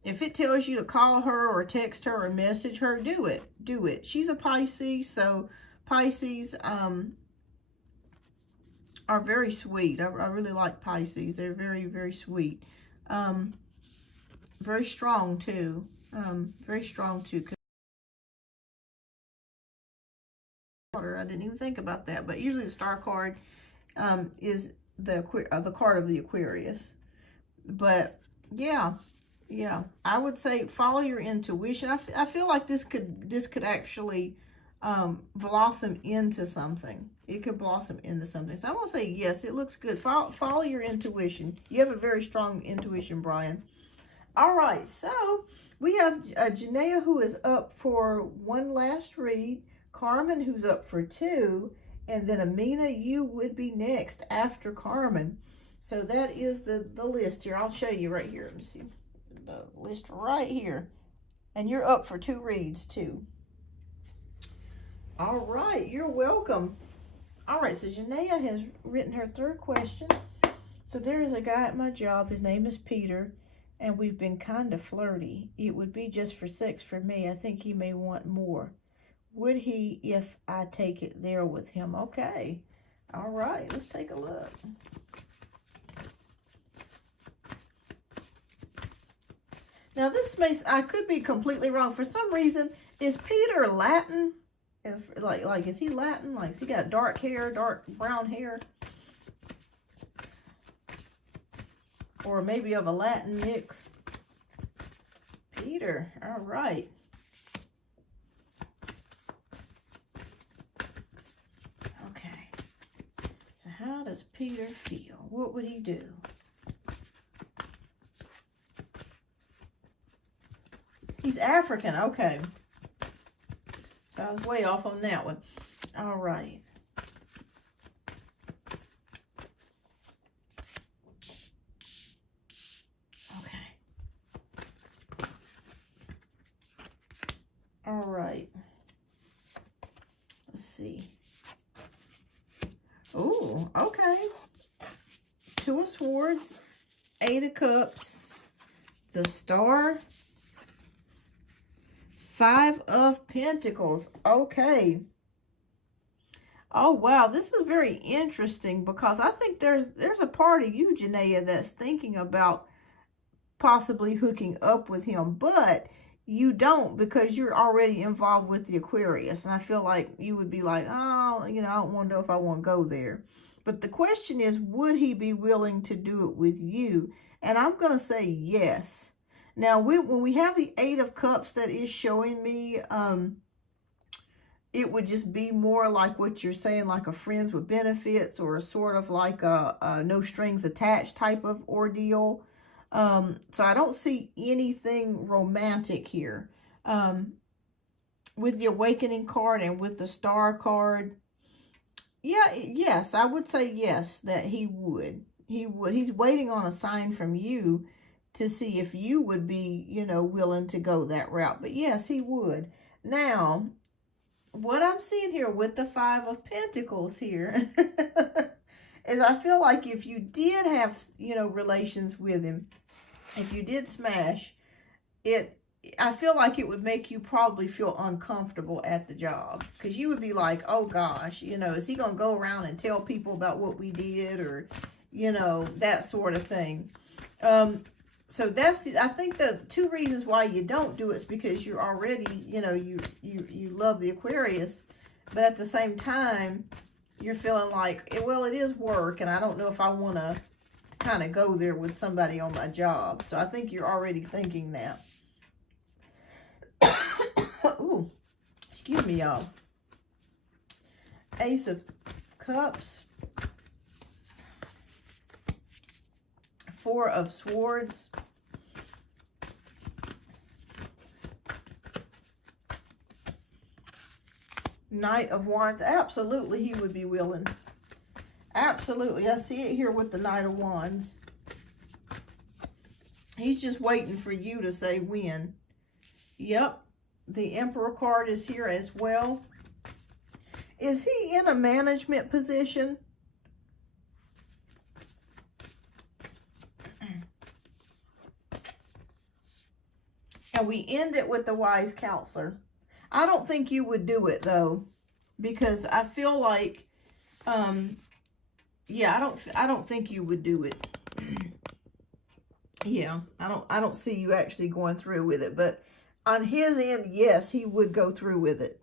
If it tells you to call her or text her or message her, do it. Do it. She's a Pisces, so Pisces are very sweet. I really like Pisces. They're very, very sweet. Very strong, too. Very strong, too. I didn't even think about that, but usually the star card is the card of the Aquarius. But yeah, I would say follow your intuition. I feel like this could actually blossom into something. It could blossom into something. So I'm gonna say yes. It looks good. Follow your intuition. You have a very strong intuition, Brian. All right, so we have Janaea, who is up for one last read. Carmen, who's up for 2, and then Amina, you would be next after Carmen. So that is the list here. I'll show you right here. Let me see the list right here. And you're up for 2 reads too. All right, you're welcome. All right, so Janaea has written her 3rd question. So there is a guy at my job. His name is Peter, and we've been kind of flirty. It would be just for sex for me. I think he may want more. Would he if I take it there with him? Okay. All right, let's take a look. Now this I could be completely wrong. For some reason, is Peter Latin? Like is he Latin? Like, has he got dark hair, dark brown hair? Or maybe of a Latin mix? Peter, all right. How does Peter feel? What would he do? He's African. Okay. So I was way off on that one. All right. Okay. All right. Let's see. Oh, okay. 2 of Swords, 8 of Cups, the Star, 5 of Pentacles. Okay. Oh, wow. This is very interesting because I think there's a part of you, Janaea, that's thinking about possibly hooking up with him, but you don't because you're already involved with the Aquarius. And I feel like you would be like, oh, I don't want to know if I want to go there. But the question is, would he be willing to do it with you? And I'm going to say yes. Now, when we have the 8 of Cups that is showing me, it would just be more like what you're saying, like a friends with benefits or sort of like a no strings attached type of ordeal. So I don't see anything romantic here. With the Awakening card and with the Star card, yes, I would say yes, that he would. He's waiting on a sign from you to see if you would be, willing to go that route. But yes, he would. Now, what I'm seeing here with the 5 of Pentacles here is I feel like if you did have, relations with him, if you did smash, I feel like it would make you probably feel uncomfortable at the job. Because you would be like, oh gosh, is he going to go around and tell people about what we did? Or, that sort of thing. So I think the 2 reasons why you don't do it is because you're already, you love the Aquarius. But at the same time, you're feeling like, well, it is work. And I don't know if I want to kind of go there with somebody on my job. So I think you're already thinking that. Ooh, excuse me, y'all. Ace of Cups, 4 of Swords, Knight of Wands. Absolutely, he would be willing. Absolutely. I see it here with the Knight of Wands. He's just waiting for you to say when. Yep. The Emperor card is here as well. Is he in a management position? And we end it with the Wise Counselor. I don't think you would do it though, because I feel like, yeah, I don't think you would do it. Yeah, I don't see you actually going through with it, but on his end, yes, he would go through with it.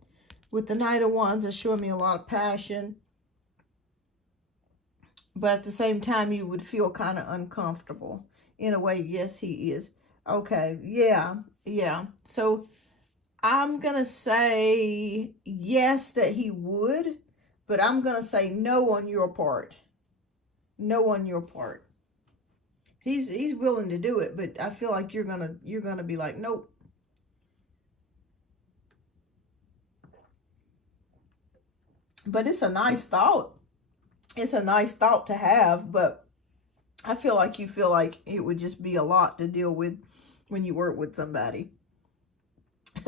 With the Knight of Wands, it's showing me a lot of passion, but at the same time, you would feel kind of uncomfortable. In a way, yes, he is. Okay, yeah. So I'm going to say yes that he would, but I'm going to say no on your part. No on your part. He's willing to do it, but I feel like you're going to be like, nope. But it's a nice thought. It's a nice thought to have, but I feel like you feel like it would just be a lot to deal with when you work with somebody.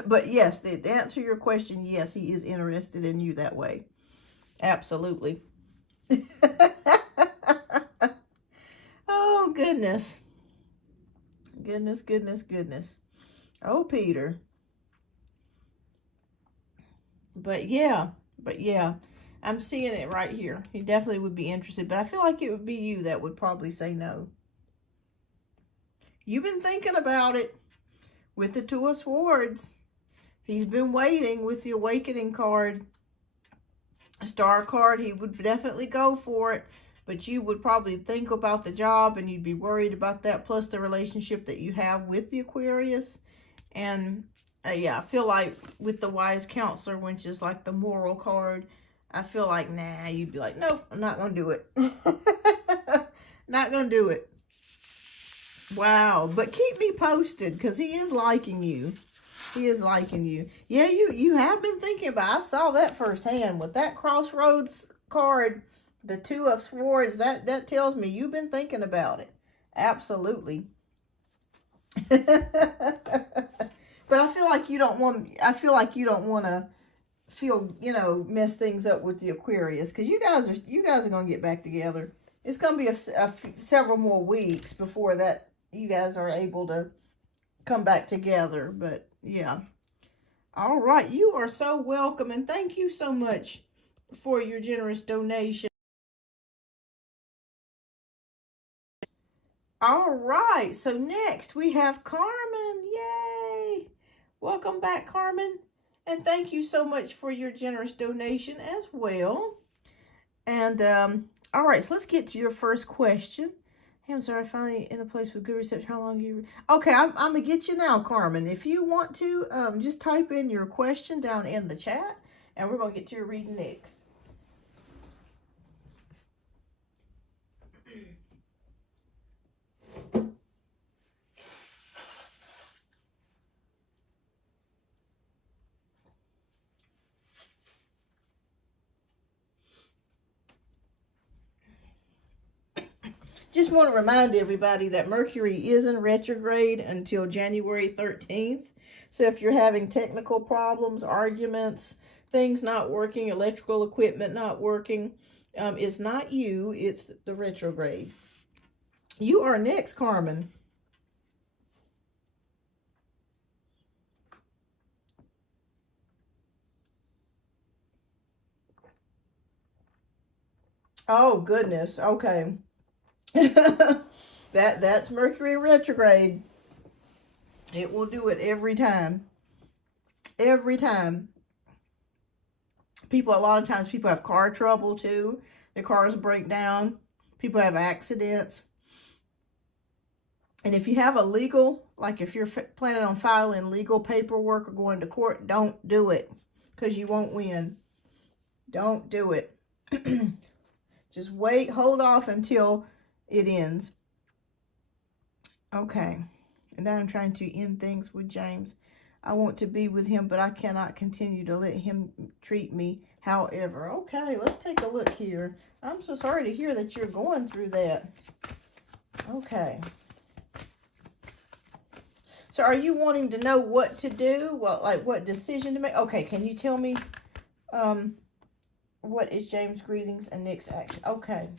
But yes, to answer your question, yes, he is interested in you that way. Absolutely. Oh, goodness. Goodness. Oh, Peter. But yeah, I'm seeing it right here. He definitely would be interested, but I feel like it would be you that would probably say no. You've been thinking about it with the Two of Swords. He's been waiting with the Awakening card. Star card, he would definitely go for it, but you would probably think about the job and you'd be worried about that, plus the relationship that you have with the Aquarius. And yeah, I feel like with the Wise Counselor, which is like the moral card, I feel like, nah, you'd be like, nope, I'm not going to do it. Not going to do it. Wow. But keep me posted, because he is liking you. He is liking you. Yeah, you have been thinking about it. I saw that firsthand with that Crossroads card, the Two of Swords. That tells me you've been thinking about it. Absolutely. But I feel like you don't want to mess things up with the Aquarius, because you guys are going to get back together. It's going to be several more weeks before that you guys are able to come back together. But yeah. All right. You are so welcome, and thank you so much for your generous donation. All right. So next we have Carmen. Yay. Welcome back, Carmen. And thank you so much for your generous donation as well. And all right, so let's get to your first question. Hey, I'm sorry, finally in a place with good reception. How long you? Okay, I'm gonna get you now, Carmen. If you want to, just type in your question down in the chat, and we're gonna get to your reading next. Just want to remind everybody that Mercury is in retrograde until January 13th. So if you're having technical problems, arguments, things not working, electrical equipment not working, it's not you, it's the retrograde. You are next, Carmen. Oh, goodness. Okay. That's Mercury retrograde. It will do it every time. Every time. A lot of times people have car trouble too. Their cars break down. People have accidents. And if you have a legal, like if you're planning on filing legal paperwork or going to court, don't do it, because you won't win. Don't do it. Just wait, hold off until it ends. Okay. And now I'm trying to end things with James. I want to be with him, but I cannot continue to let him treat me however. Okay, let's take a look here. I'm so sorry to hear that you're going through that. Okay. So are you wanting to know what to do? Well, like what decision to make? Okay, can you tell me what is James' greetings and Nick's action? Okay.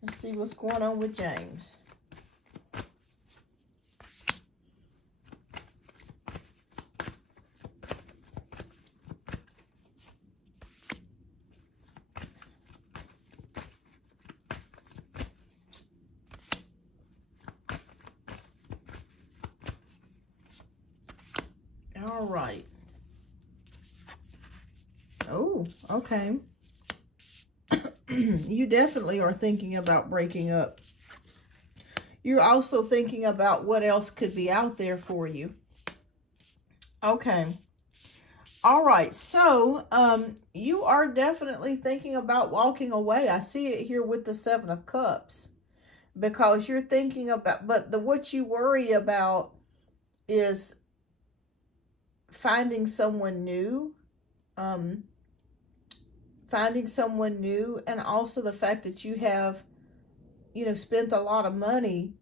Let's see what's going on with James. All right. Oh, okay. You definitely are thinking about breaking up. You're also thinking about what else could be out there for you. Okay. All right. So, you are definitely thinking about walking away. I see it here with the 7 of Cups. Because you're thinking about, but what you worry about is finding someone new. Finding someone new, and also the fact that you have, spent a lot of money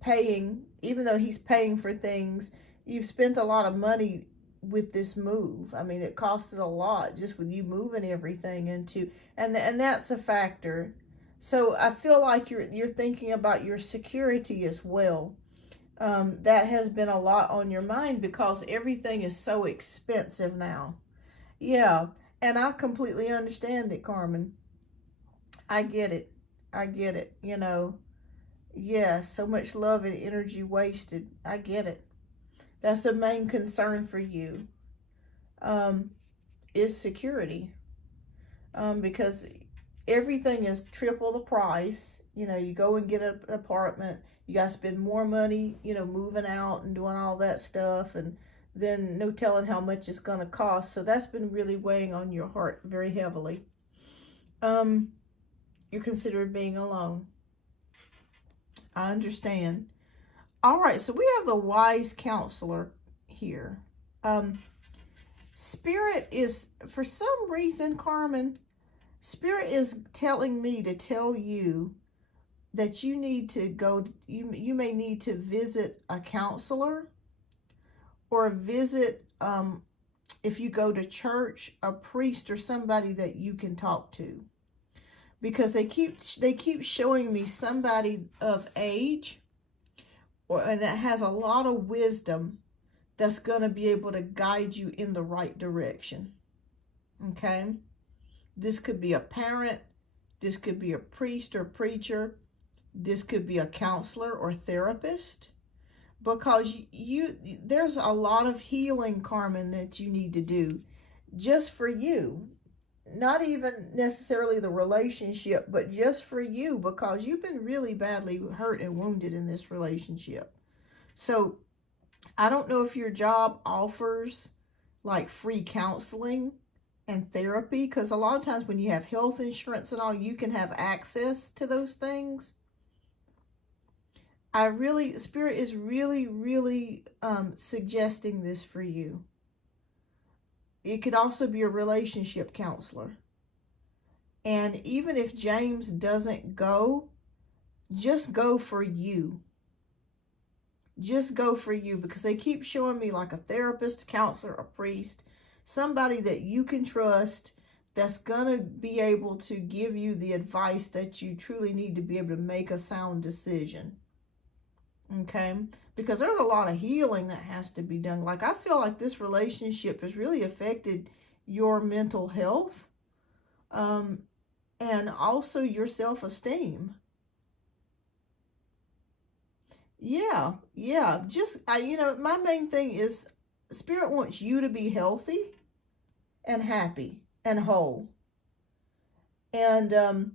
paying, even though he's paying for things, you've spent a lot of money with this move. I mean, it costed a lot just with you moving everything into, and that's a factor. So I feel like you're thinking about your security as well. That has been a lot on your mind because everything is so expensive now. Yeah. And I completely understand it, Carmen. I get it. I get it. Yeah, so much love and energy wasted. I get it. That's the main concern for you, is security. Because everything is triple the price. You go and get an apartment. You got to spend more money, moving out and doing all that stuff. And then no telling how much it's going to cost. So that's been really weighing on your heart very heavily. You're considering being alone. I understand. All right, so we have the wise counselor here. Spirit is, for some reason, Carmen, Spirit is telling me to tell you that you need to go, you may need to visit a counselor, or visit, if you go to church, a priest or somebody that you can talk to. Because they keep showing me somebody of age, and that has a lot of wisdom, that's going to be able to guide you in the right direction. Okay? This could be a parent. This could be a priest or preacher. This could be a counselor or therapist. Because there's a lot of healing, Carmen, that you need to do just for you. Not even necessarily the relationship, but just for you, because you've been really badly hurt and wounded in this relationship. So I don't know if your job offers like free counseling and therapy, because a lot of times when you have health insurance and all, you can have access to those things. Spirit is really suggesting this for you. It could also be a relationship counselor. And even if James doesn't go, just go for you. Just go for you, because they keep showing me like a therapist, a counselor, a priest, somebody that you can trust, that's going to be able to give you the advice that you truly need to be able to make a sound decision. Okay? Because there's a lot of healing that has to be done. Like, I feel like this relationship has really affected your mental health, and also your self-esteem. Yeah. Just, my main thing is Spirit wants you to be healthy and happy and whole. And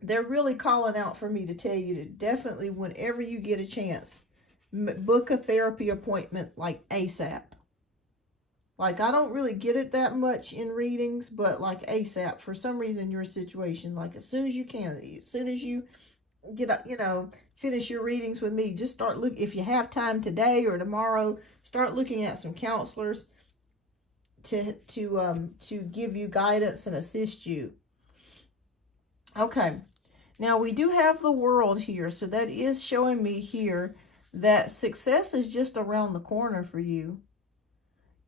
they're really calling out for me to tell you to definitely, whenever you get a chance, book a therapy appointment like ASAP. Like, I don't really get it that much in readings, but like ASAP, for some reason, your situation, like as soon as you can, as soon as you get, finish your readings with me, just start looking. If you have time today or tomorrow, start looking at some counselors to give you guidance and assist you. Okay, now we do have the World here, so that is showing me here that success is just around the corner for you.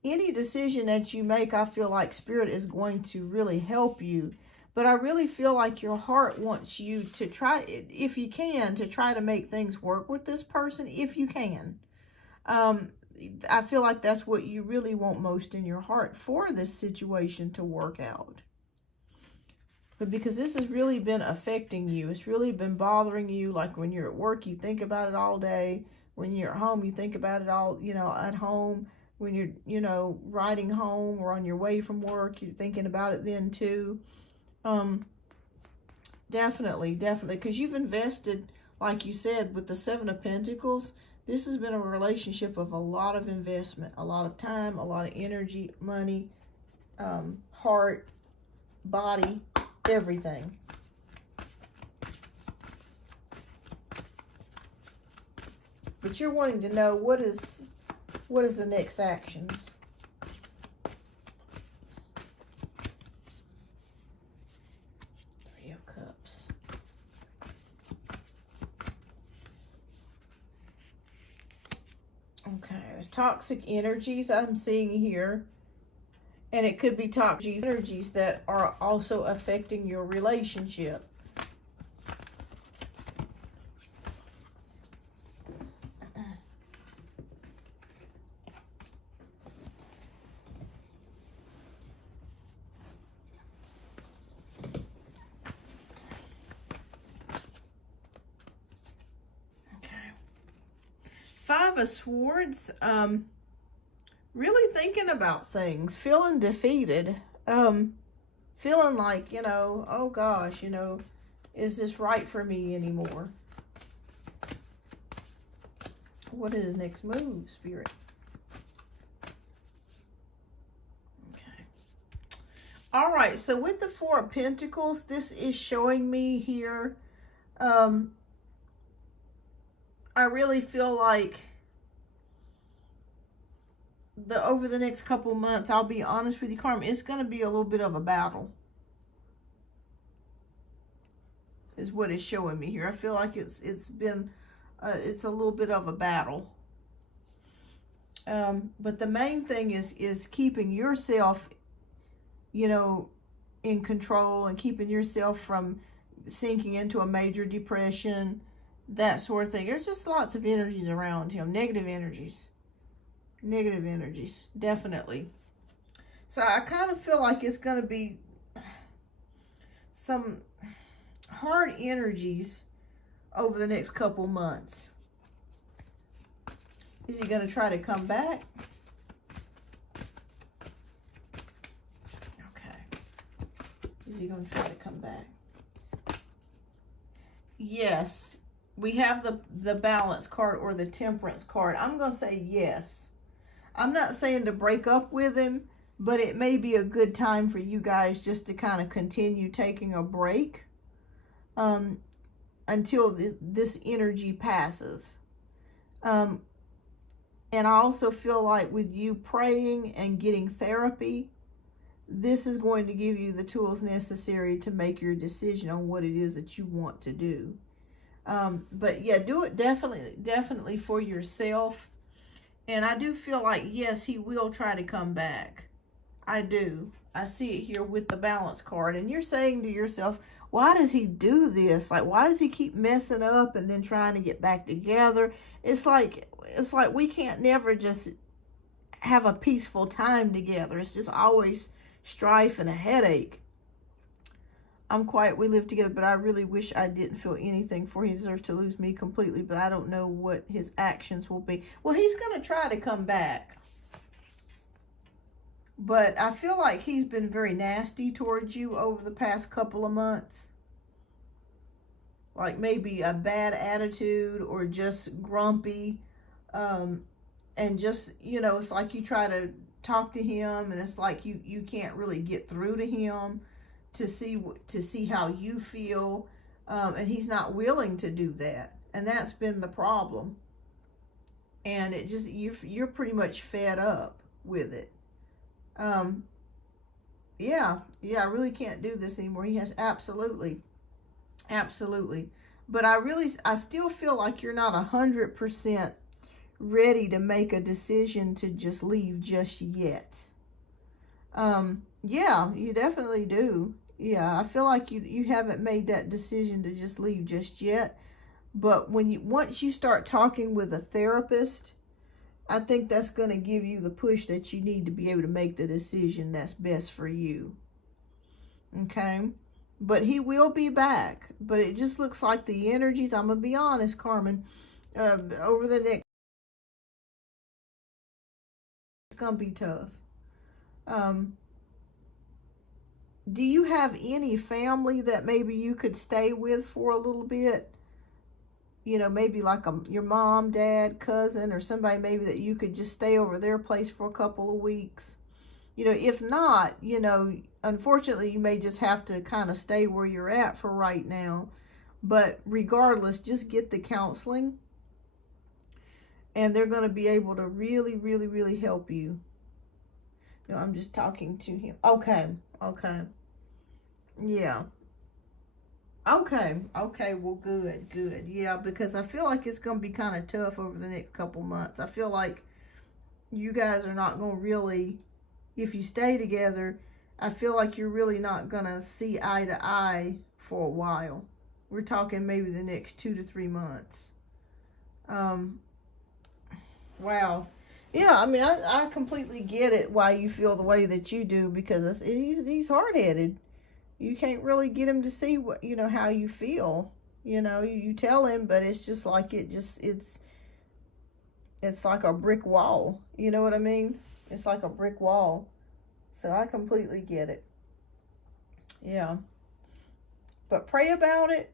Any decision that you make, I feel like Spirit is going to really help you. But I really feel like your heart wants you to try, if you can, to try to make things work with this person, if you can. I feel like that's what you really want most in your heart for this situation to work out. But because this has really been affecting you, it's really been bothering you. Like when you're at work, you think about it all day. When you're at home, you think about it all, at home. When you're, riding home or on your way from work, you're thinking about it then too. Definitely, because you've invested, like you said, with the Seven of Pentacles. This has been a relationship of a lot of investment, a lot of time, a lot of energy, money, heart, body, everything. But you're wanting to know what is the next actions. Three of Cups. Okay, there's toxic energies I'm seeing here. And it could be toxic energies that are also affecting your relationship. Five of Swords, really thinking about things, feeling defeated, feeling like, oh gosh, is this right for me anymore? What is his next move, Spirit? Okay. All right, so with the Four of Pentacles, this is showing me here, I really feel like over the next couple months, I'll be honest with you, Karma, it's going to be a little bit of a battle. Is what it's showing me here. I feel like it's a little bit of a battle. But the main thing is keeping yourself, in control and keeping yourself from sinking into a major depression, that sort of thing. There's just lots of energies around him, negative energies, definitely. So I kind of feel like it's going to be some hard energies over the next couple months. Is he going to try to come back? Okay. Is he going to try to come back? Yes. We have the Balance card or the Temperance card. I'm going to say yes. I'm not saying to break up with him, but it may be a good time for you guys just to kind of continue taking a break until this energy passes. And I also feel like with you praying and getting therapy, this is going to give you the tools necessary to make your decision on what it is that you want to do. But yeah, do it definitely for yourself. And I do feel like, yes, he will try to come back. I do. I see it here with the Balance card. And you're saying to yourself, why does he do this? Like, why does he keep messing up and then trying to get back together? It's like we can't never just have a peaceful time together. It's just always strife and a headache. We live together, but I really wish I didn't feel anything for him. He deserves to lose me completely, but I don't know what his actions will be. Well, he's going to try to come back. But I feel like he's been very nasty towards you over the past couple of months. Like maybe a bad attitude or just grumpy. And just, it's like you try to talk to him, and it's like you can't really get through to him to see how you feel, and he's not willing to do that, and that's been the problem. And it just, you're pretty much fed up with it. Yeah, I really can't do this anymore. He has absolutely. But I still feel like you're not 100% ready to make a decision to just leave just yet. Yeah, you definitely do. Yeah, I feel like you haven't made that decision to just leave just yet. But once you start talking with a therapist, I think that's going to give you the push that you need to be able to make the decision that's best for you. Okay? But he will be back. But it just looks like the energies, I'm going to be honest, Carmen, over the next, it's going to be tough. Do you have any family that maybe you could stay with for a little bit? You know, maybe like your mom, dad, cousin, or somebody maybe that you could just stay over their place for a couple of weeks. You know, if not, you know, unfortunately, you may just have to kind of stay where you're at for right now. But regardless, just get the counseling, and they're going to be able to really, really, really help you. No, I'm just talking to him. Okay. Yeah. Okay, well, good. Yeah, because I feel like it's going to be kind of tough over the next couple months. I feel like you guys are not going to really, if you stay together, I feel like you're really not going to see eye to eye for a while. We're talking maybe the next 2 to 3 months. Wow. Yeah, I mean, I completely get it why you feel the way that you do, because he's hard-headed. You can't really get him to see what, you know, how you feel. You know, you tell him, but it's just like it's like a brick wall. You know what I mean? It's like a brick wall. So I completely get it. Yeah. But pray about it.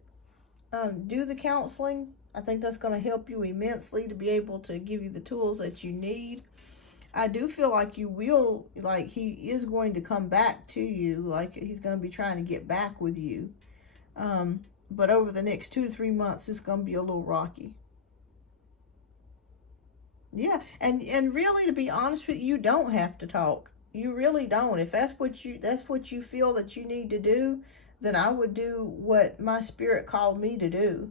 Do the counseling. I think that's going to help you immensely to be able to give you the tools that you need. I do feel like you will, like he is going to come back to you, like he's going to be trying to get back with you. But over the next 2 to 3 months, it's going to be a little rocky. Yeah, and really, to be honest with you, you don't have to talk. You really don't. If that's what you feel that you need to do, then I would do what my spirit called me to do.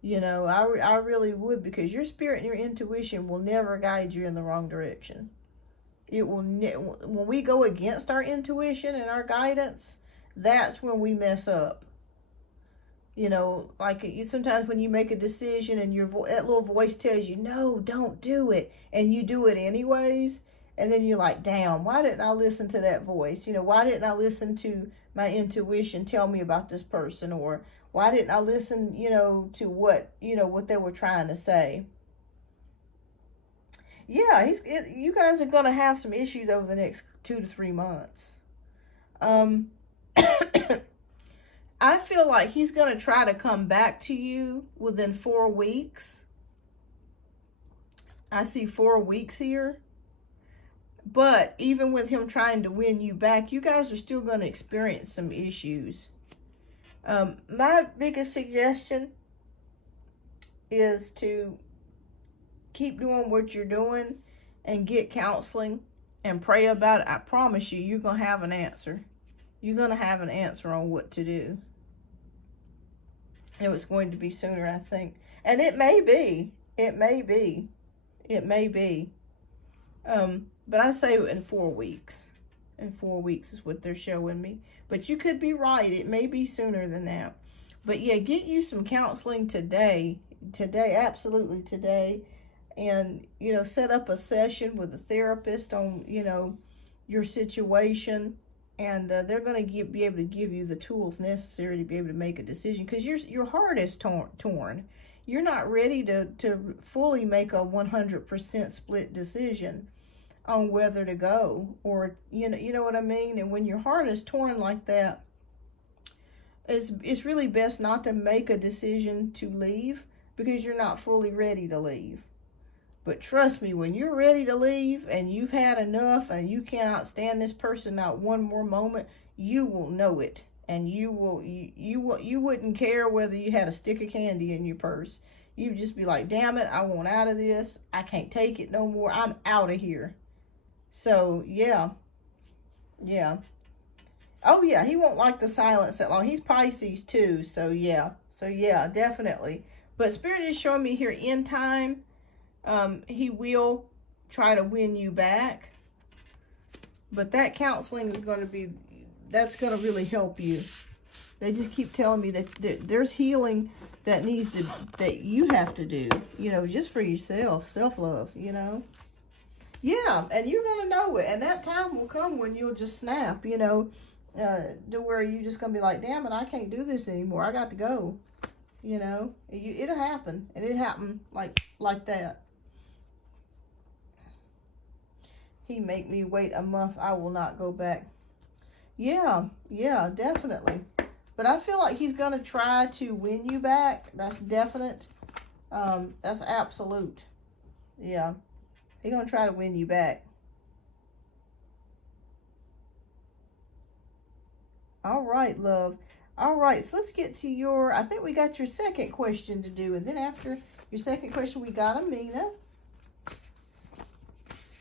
You know, I really would, because your spirit and your intuition will never guide you in the wrong direction. It will when we go against our intuition and our guidance, that's when we mess up. You know, like sometimes when you make a decision and that little voice tells you, no, don't do it, and you do it anyways, and then you're like, damn, why didn't I listen to that voice? You know, why didn't I listen to my intuition tell me about this person? Or why didn't I listen, you know, to what they were trying to say? Yeah, you guys are going to have some issues over the next 2 to 3 months. I feel like he's going to try to come back to you within 4 weeks. I see 4 weeks here. But even with him trying to win you back, you guys are still going to experience some issues. My biggest suggestion is to keep doing what you're doing and get counseling and pray about it. I promise you, you're going to have an answer. You're going to have an answer on what to do. And it's going to be sooner, I think. And it may be. But I say in 4 weeks. In 4 weeks is what they're showing me. But you could be right. It may be sooner than that. But yeah, get you some counseling today. Today, absolutely today. And, you know, set up a session with a therapist on, you know, your situation. And they're going to be able to give you the tools necessary to be able to make a decision. Because your heart is torn. You're not ready to fully make a 100% split decision on whether to go, or you know what I mean. And when your heart is torn like that, it's really best not to make a decision to leave, because you're not fully ready to leave. But trust me, when you're ready to leave and you've had enough and you cannot stand this person not one more moment, you will know it. And you wouldn't care whether you had a stick of candy in your purse. You'd just be like, damn it, I want out of this. I can't take it no more. I'm out of here. So, yeah. Yeah. Oh, yeah, he won't like the silence that long. He's Pisces, too. So, yeah. So, yeah, definitely. But Spirit is showing me here in time, he will try to win you back. But that counseling is going to be, that's going to really help you. They just keep telling me that there's healing that that you have to do, you know, just for yourself, self-love, you know. Yeah, and you're going to know it. And that time will come when you'll just snap, you know, to where you're just going to be like, damn it, I can't do this anymore. I got to go, you know. It'll happen. And it happened like that. He make me wait a month. I will not go back. Yeah, definitely. But I feel like he's going to try to win you back. That's definite. That's absolute. Yeah. He's going to try to win you back. All right, love. All right, so let's get to I think we got your second question to do. And then after your second question, we got Amina.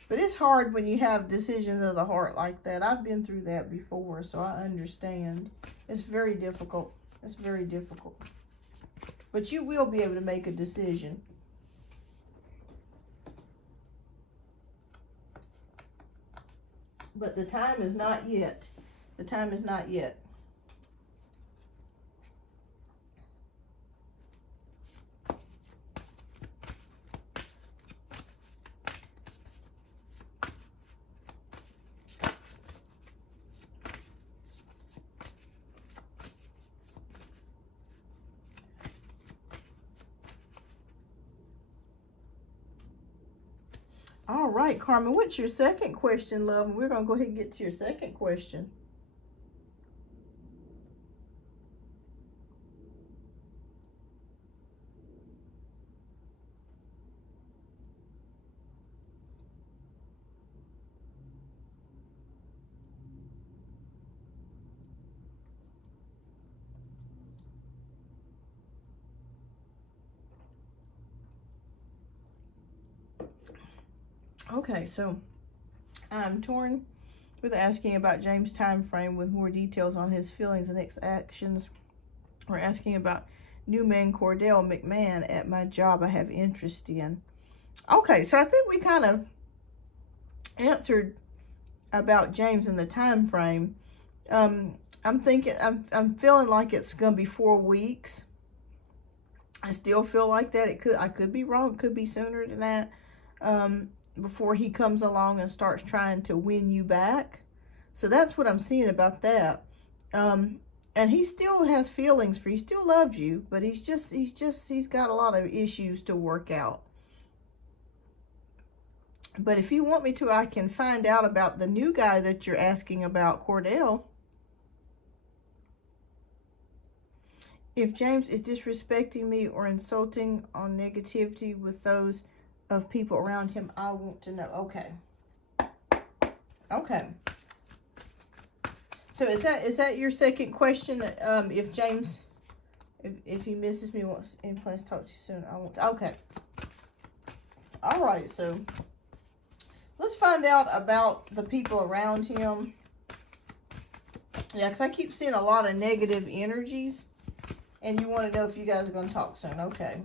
But it's hard when you have decisions of the heart like that. I've been through that before, so I understand. It's very difficult. It's very difficult. But you will be able to make a decision. But the time is not yet. The time is not yet. All right, Carmen, what's your second question, love? And we're going to go ahead and get to your second question. Okay, so I'm torn with asking about James' time frame with more details on his feelings and next actions. We're asking about new man Cordell McMahon at my job I have interest in. Okay, so I think we kind of answered about James and the time frame. I'm feeling like it's gonna be 4 weeks. I still feel like that. I could be wrong. It could be sooner than that. Before he comes along and starts trying to win you back. So that's what I'm seeing about that. And he still has feelings for you. He still loves you, but he's got a lot of issues to work out. But if you want me to, I can find out about the new guy that you're asking about, Cordell. If James is disrespecting me or insulting on negativity with those of people around him, I want to know. Okay. So is that your second question? If James, if he misses me, wants in place to talk to you soon, I want to. Okay. All right. So let's find out about the people around him. Yeah, because I keep seeing a lot of negative energies, and you want to know if you guys are going to talk soon. Okay.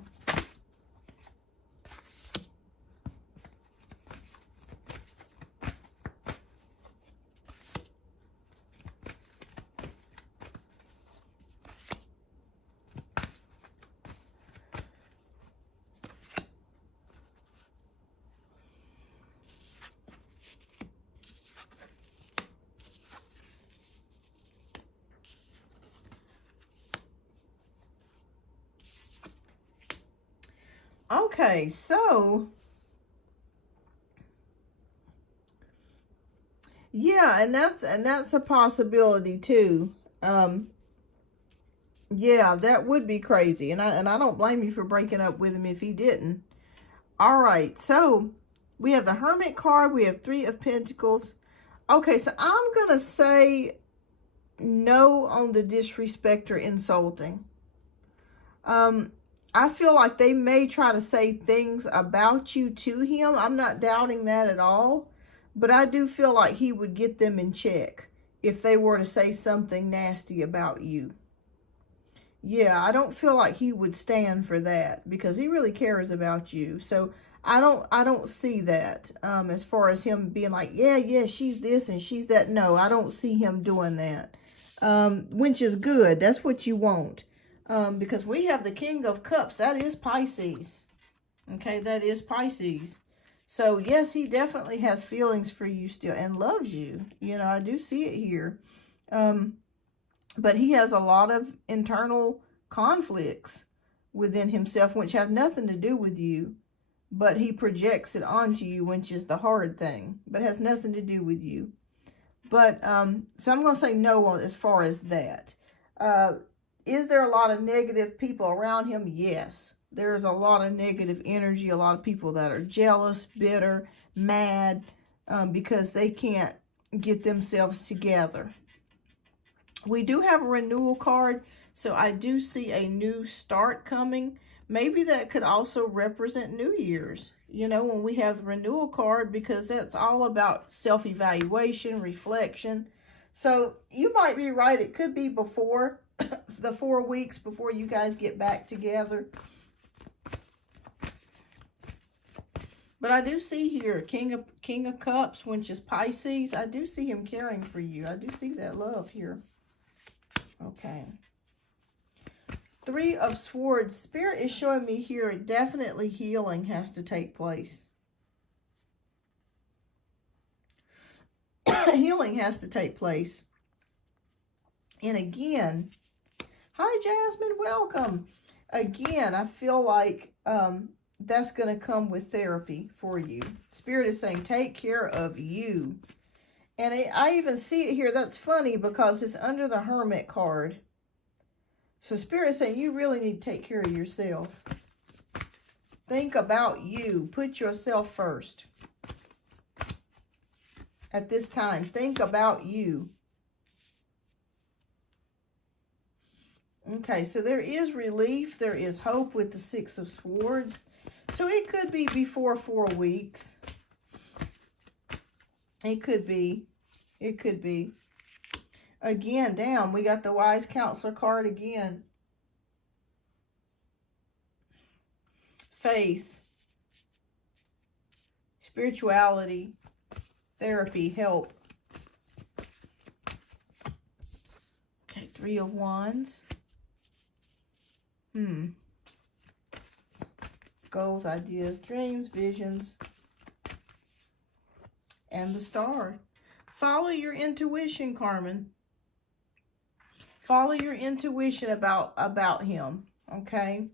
Okay, so yeah, and that's a possibility too. Yeah, that would be crazy, and I don't blame you for breaking up with him if he didn't. All right, so we have the Hermit card. We have Three of Pentacles. Okay, so I'm going to say no on the disrespect or insulting. I feel like they may try to say things about you to him. I'm not doubting that at all. But I do feel like he would get them in check if they were to say something nasty about you. Yeah, I don't feel like he would stand for that because he really cares about you. So I don't see that as far as him being like, yeah, she's this and she's that. No, I don't see him doing that, which is good. That's what you want. Because we have the King of Cups. That is Pisces. Okay, that is Pisces. So, yes, he definitely has feelings for you still and loves you. You know, I do see it here. But he has a lot of internal conflicts within himself, which have nothing to do with you. But he projects it onto you, which is the hard thing. But has nothing to do with you. But, so I'm going to say no as far as that. Is there a lot of negative people around him? Yes. There's a lot of negative energy, a lot of people that are jealous, bitter, mad, because they can't get themselves together. We do have a renewal card, so I do see a new start coming. Maybe that could also represent New Year's, you know, when we have the renewal card, because that's all about self-evaluation, reflection. So you might be right. It could be before the 4 weeks before you guys get back together. But I do see here King of Cups, which is Pisces. I do see him caring for you. I do see that love here. Okay. Three of Swords. Spirit is showing me here definitely healing has to take place. Healing has to take place. And again, hi Jasmine, welcome. Again, I feel like that's going to come with therapy for you. Spirit is saying, take care of you. And I even see it here. That's funny because it's under the Hermit card. So Spirit is saying, you really need to take care of yourself. Think about you. Put yourself first. At this time, think about you. Okay, so there is relief. There is hope with the Six of Swords. So it could be before 4 weeks. It could be. It could be. Again, down, we got the Wise Counselor card again. Faith. Spirituality. Therapy. Help. Okay, Three of Wands. Goals, ideas, dreams, visions, and the Star. Follow your intuition, Carmen. Follow your intuition about him, okay?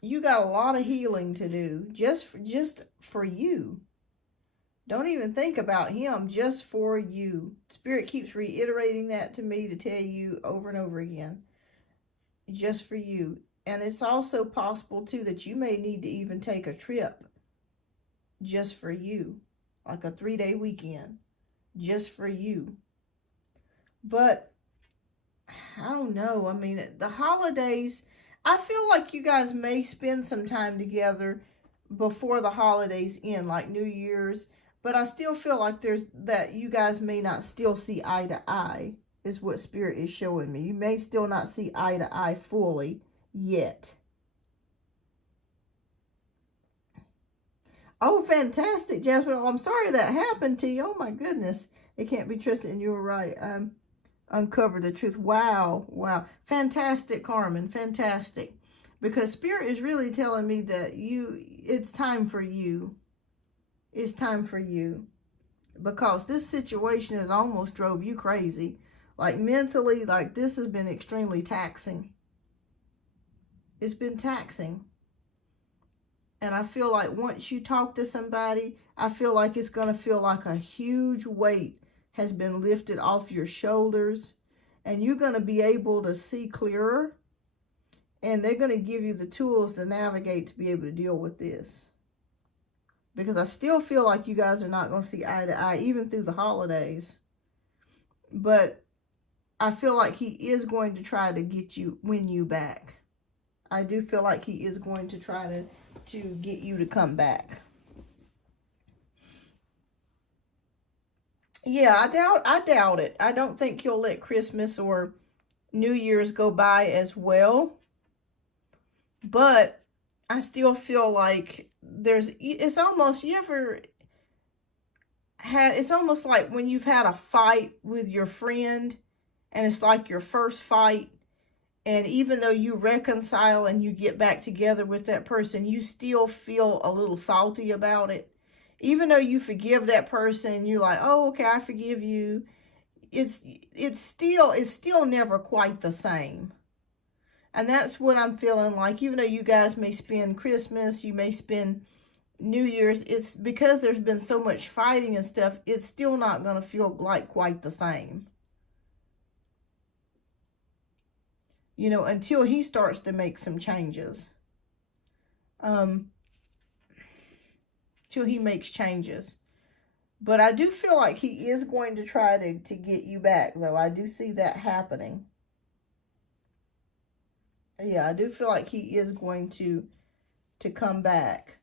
You got a lot of healing to do just for you. Don't even think about him, just for you. Spirit keeps reiterating that to me to tell you over and over again. Just for you. And it's also possible, too, that you may need to even take a trip just for you. Like a 3-day weekend. Just for you. But, I don't know. I mean, the holidays, I feel like you guys may spend some time together before the holidays end, like New Year's. But I still feel like that you guys may not still see eye to eye, is what Spirit is showing me. You may still not see eye to eye fully yet. Oh, fantastic, Jasmine. Oh, I'm sorry that happened to you. Oh, my goodness. It can't be trusted, and you were right. Uncover the truth. Wow. Wow. Fantastic, Carmen. Fantastic. Because Spirit is really telling me that it's time for you. It's time for you. Because this situation has almost drove you crazy. Like mentally, like this has been extremely taxing. It's been taxing. And I feel like once you talk to somebody, I feel like it's going to feel like a huge weight has been lifted off your shoulders. And you're going to be able to see clearer. And they're going to give you the tools to navigate to be able to deal with this. Because I still feel like you guys are not going to see eye to eye, even through the holidays. But I feel like he is going to try to win you back. I do feel like he is going to try to get you to come back. Yeah, I doubt it. I don't think he'll let Christmas or New Year's go by as well. But I still feel like it's almost like when you've had a fight with your friend and it's like your first fight, and even though you reconcile and you get back together with that person, you still feel a little salty about it. Even though you forgive that person, you're like, oh, okay, I forgive you. It's still never quite the same. And that's what I'm feeling like. Even though you guys may spend Christmas, you may spend New Year's, it's because there's been so much fighting and stuff, it's still not going to feel like quite the same. You know, until he starts to make some changes. Till he makes changes. But I do feel like he is going to try to get you back, though. I do see that happening. Yeah, I do feel like he is going to come back.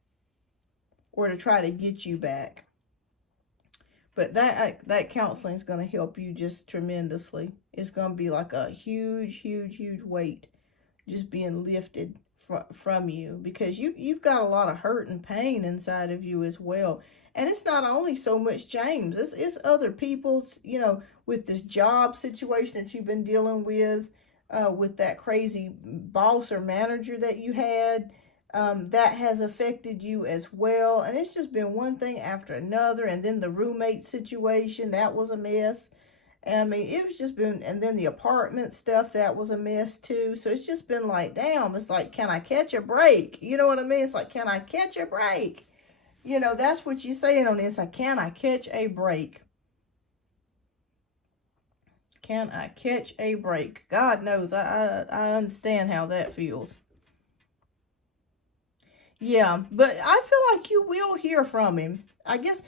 Or to try to get you back. But that counseling is going to help you just tremendously. It's going to be like a huge, huge, huge weight just being lifted from you. Because you've got a lot of hurt and pain inside of you as well. And it's not only so much James. It's other people's, you know, with this job situation that you've been dealing with that crazy boss or manager that you had. That has affected you as well. And it's just been one thing after another. And then the roommate situation, that was a mess. And I mean, it was just been, and then the apartment stuff, that was a mess too. So it's just been like, damn, it's like, can I catch a break? You know what I mean? It's like, can I catch a break? You know, that's what you're saying on this. Like, can I catch a break? Can I catch a break? God knows, I understand how that feels. Yeah, but I feel like you will hear from him. I guess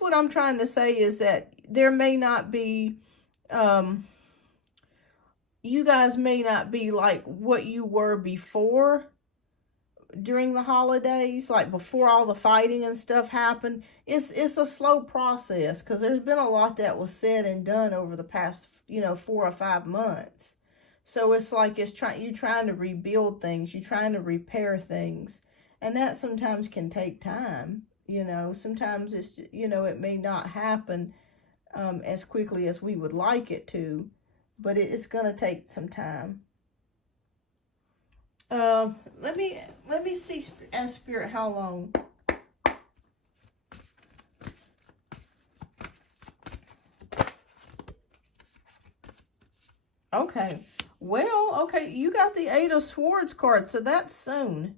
what I'm trying to say is that there may not be, you guys may not be like what you were before during the holidays, like before all the fighting and stuff happened. It's a slow process because there's been a lot that was said and done over the past, 4 or 5 months. So it's like you're trying to rebuild things, you're trying to repair things. And that sometimes can take time, Sometimes it's, it may not happen as quickly as we would like it to, but it's going to take some time. Let me see, ask Spirit how long. Okay. Well, okay, you got the 8 of Swords card, so that's soon.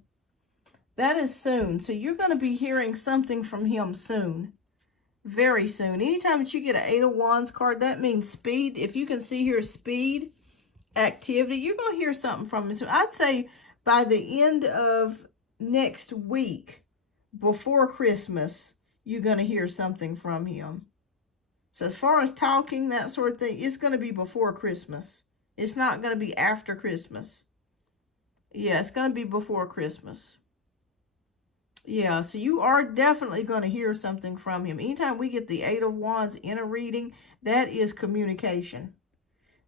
That is soon. So you're going to be hearing something from him soon. Very soon. Anytime that you get an 8 of Wands card, that means speed. If you can see here speed, activity, you're going to hear something from him. So I'd say by the end of next week, before Christmas, you're going to hear something from him. So as far as talking, that sort of thing, it's going to be before Christmas. It's not going to be after Christmas. Yeah, it's going to be before Christmas. Yeah, so you are definitely going to hear something from him. Anytime we get the 8 of Wands in a reading, that is communication.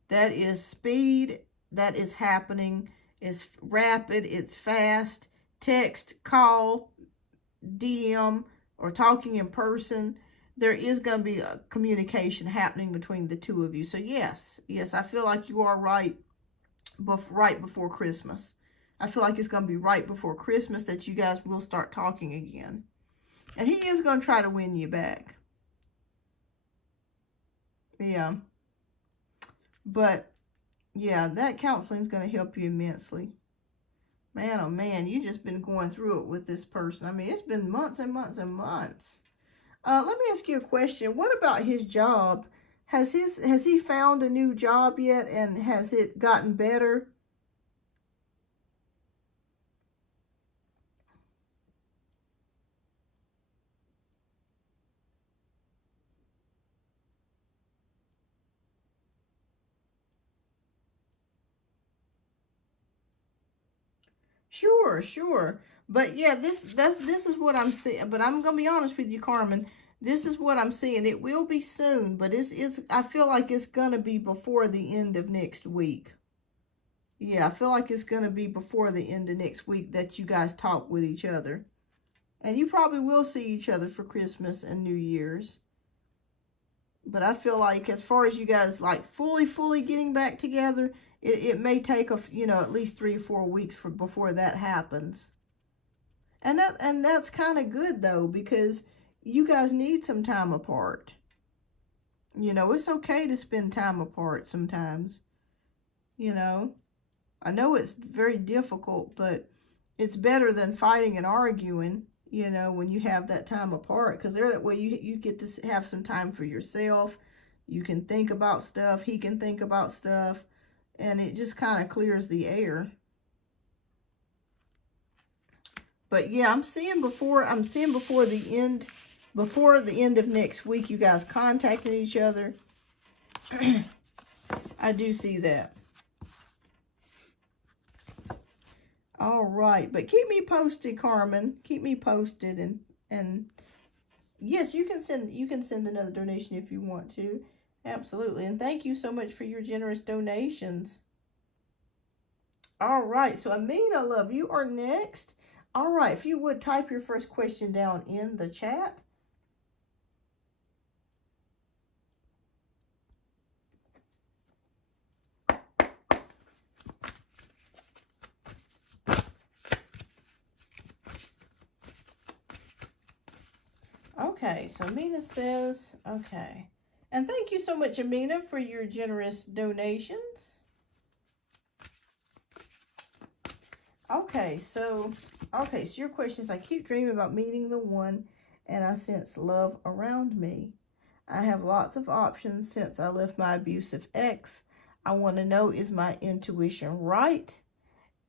That is speed. That is happening. It's rapid. It's fast. Text, call, DM, or talking in person. There is going to be a communication happening between the two of you. So yes, I feel like you are right before Christmas. I feel like it's going to be right before Christmas that you guys will start talking again. And he is going to try to win you back. Yeah. But, yeah, that counseling is going to help you immensely. Man, oh man, you've just been going through it with this person. I mean, it's been months and months and months. Let me ask you a question. What about his job? Has he found a new job yet, and has it gotten better? Sure, sure. But yeah, this is what I'm seeing. But I'm gonna be honest with you, Carmen. This is what I'm seeing. It will be soon, but it's I feel like it's gonna be before the end of next week. Yeah, I feel like it's gonna be before the end of next week that you guys talk with each other. And you probably will see each other for Christmas and New Year's. But I feel like as far as you guys like fully getting back together, it may take at least 3 or 4 weeks before that happens. And that's kind of good though, because you guys need some time apart. It's okay to spend time apart sometimes. I know it's very difficult, but it's better than fighting and arguing, when you have that time apart, because that way you get to have some time for yourself. You can think about stuff, he can think about stuff, and it just kind of clears the air. But yeah, I'm seeing before the end of next week, you guys contacting each other. I do see that. All right, but keep me posted, Carmen. Keep me posted, and yes, you can send another donation if you want to. Absolutely. And thank you so much for your generous donations. All right, so Amina, love, you are next. All right, if you would type your first question down in the chat. Okay, so Amina says, okay. And thank you so much, Amina, for your generous donations. Okay, so your question is, I keep dreaming about meeting the one, and I sense love around me. I have lots of options since I left my abusive ex. I want to know, is my intuition right?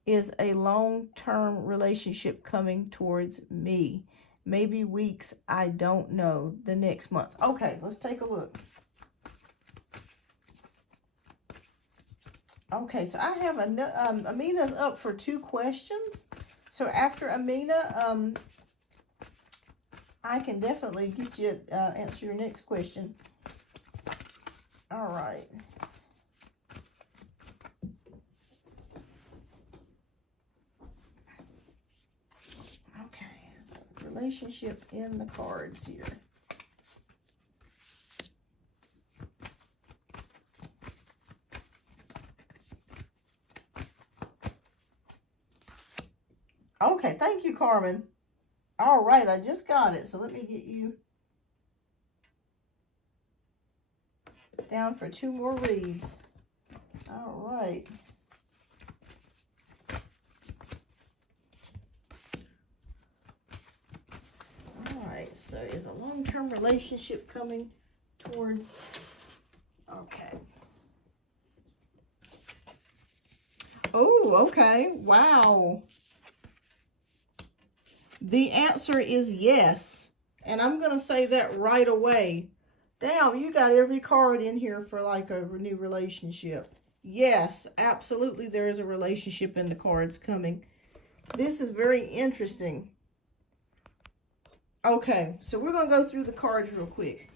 Is a long-term relationship coming towards me? Maybe weeks, I don't know, the next month. Okay, let's take a look. Okay, so I have Amina's up for 2 questions. So after Amina, I can definitely get you answer your next question. All right. Okay, so relationship in the cards here. Okay, thank you, Carmen. All right, I just got it. So let me get you down for 2 more reads. All right. All right, so is a long-term relationship coming towards... Okay. Oh, okay. Wow. The answer is yes. And I'm going to say that right away. Damn, you got every card in here for like a new relationship. Yes, absolutely there is a relationship in the cards coming. This is very interesting. Okay, so we're going to go through the cards real quick.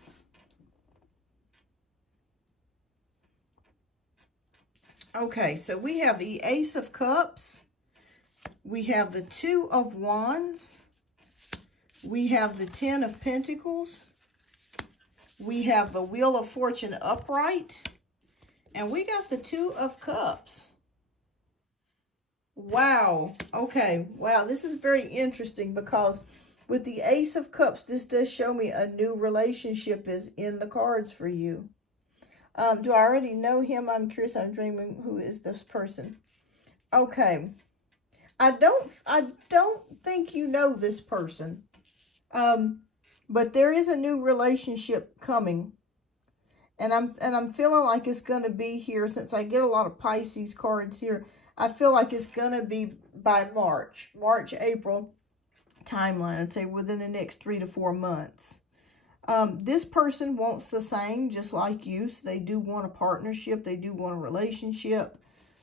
Okay, so we have the Ace of Cups. We have the 2 of Wands. We have the 10 of Pentacles. We have the Wheel of Fortune upright. And we got the 2 of Cups. Wow. Okay. Wow, this is very interesting because with the Ace of Cups, this does show me a new relationship is in the cards for you. Do I already know him? I'm curious. I'm dreaming. Who is this person? Okay. I don't think you know this person. But there is a new relationship coming. And I'm feeling like it's going to be here, since I get a lot of Pisces cards here. I feel like it's going to be by March, April timeline. I'd say within the next 3 to 4 months. This person wants the same, just like you. So they do want a partnership. They do want a relationship.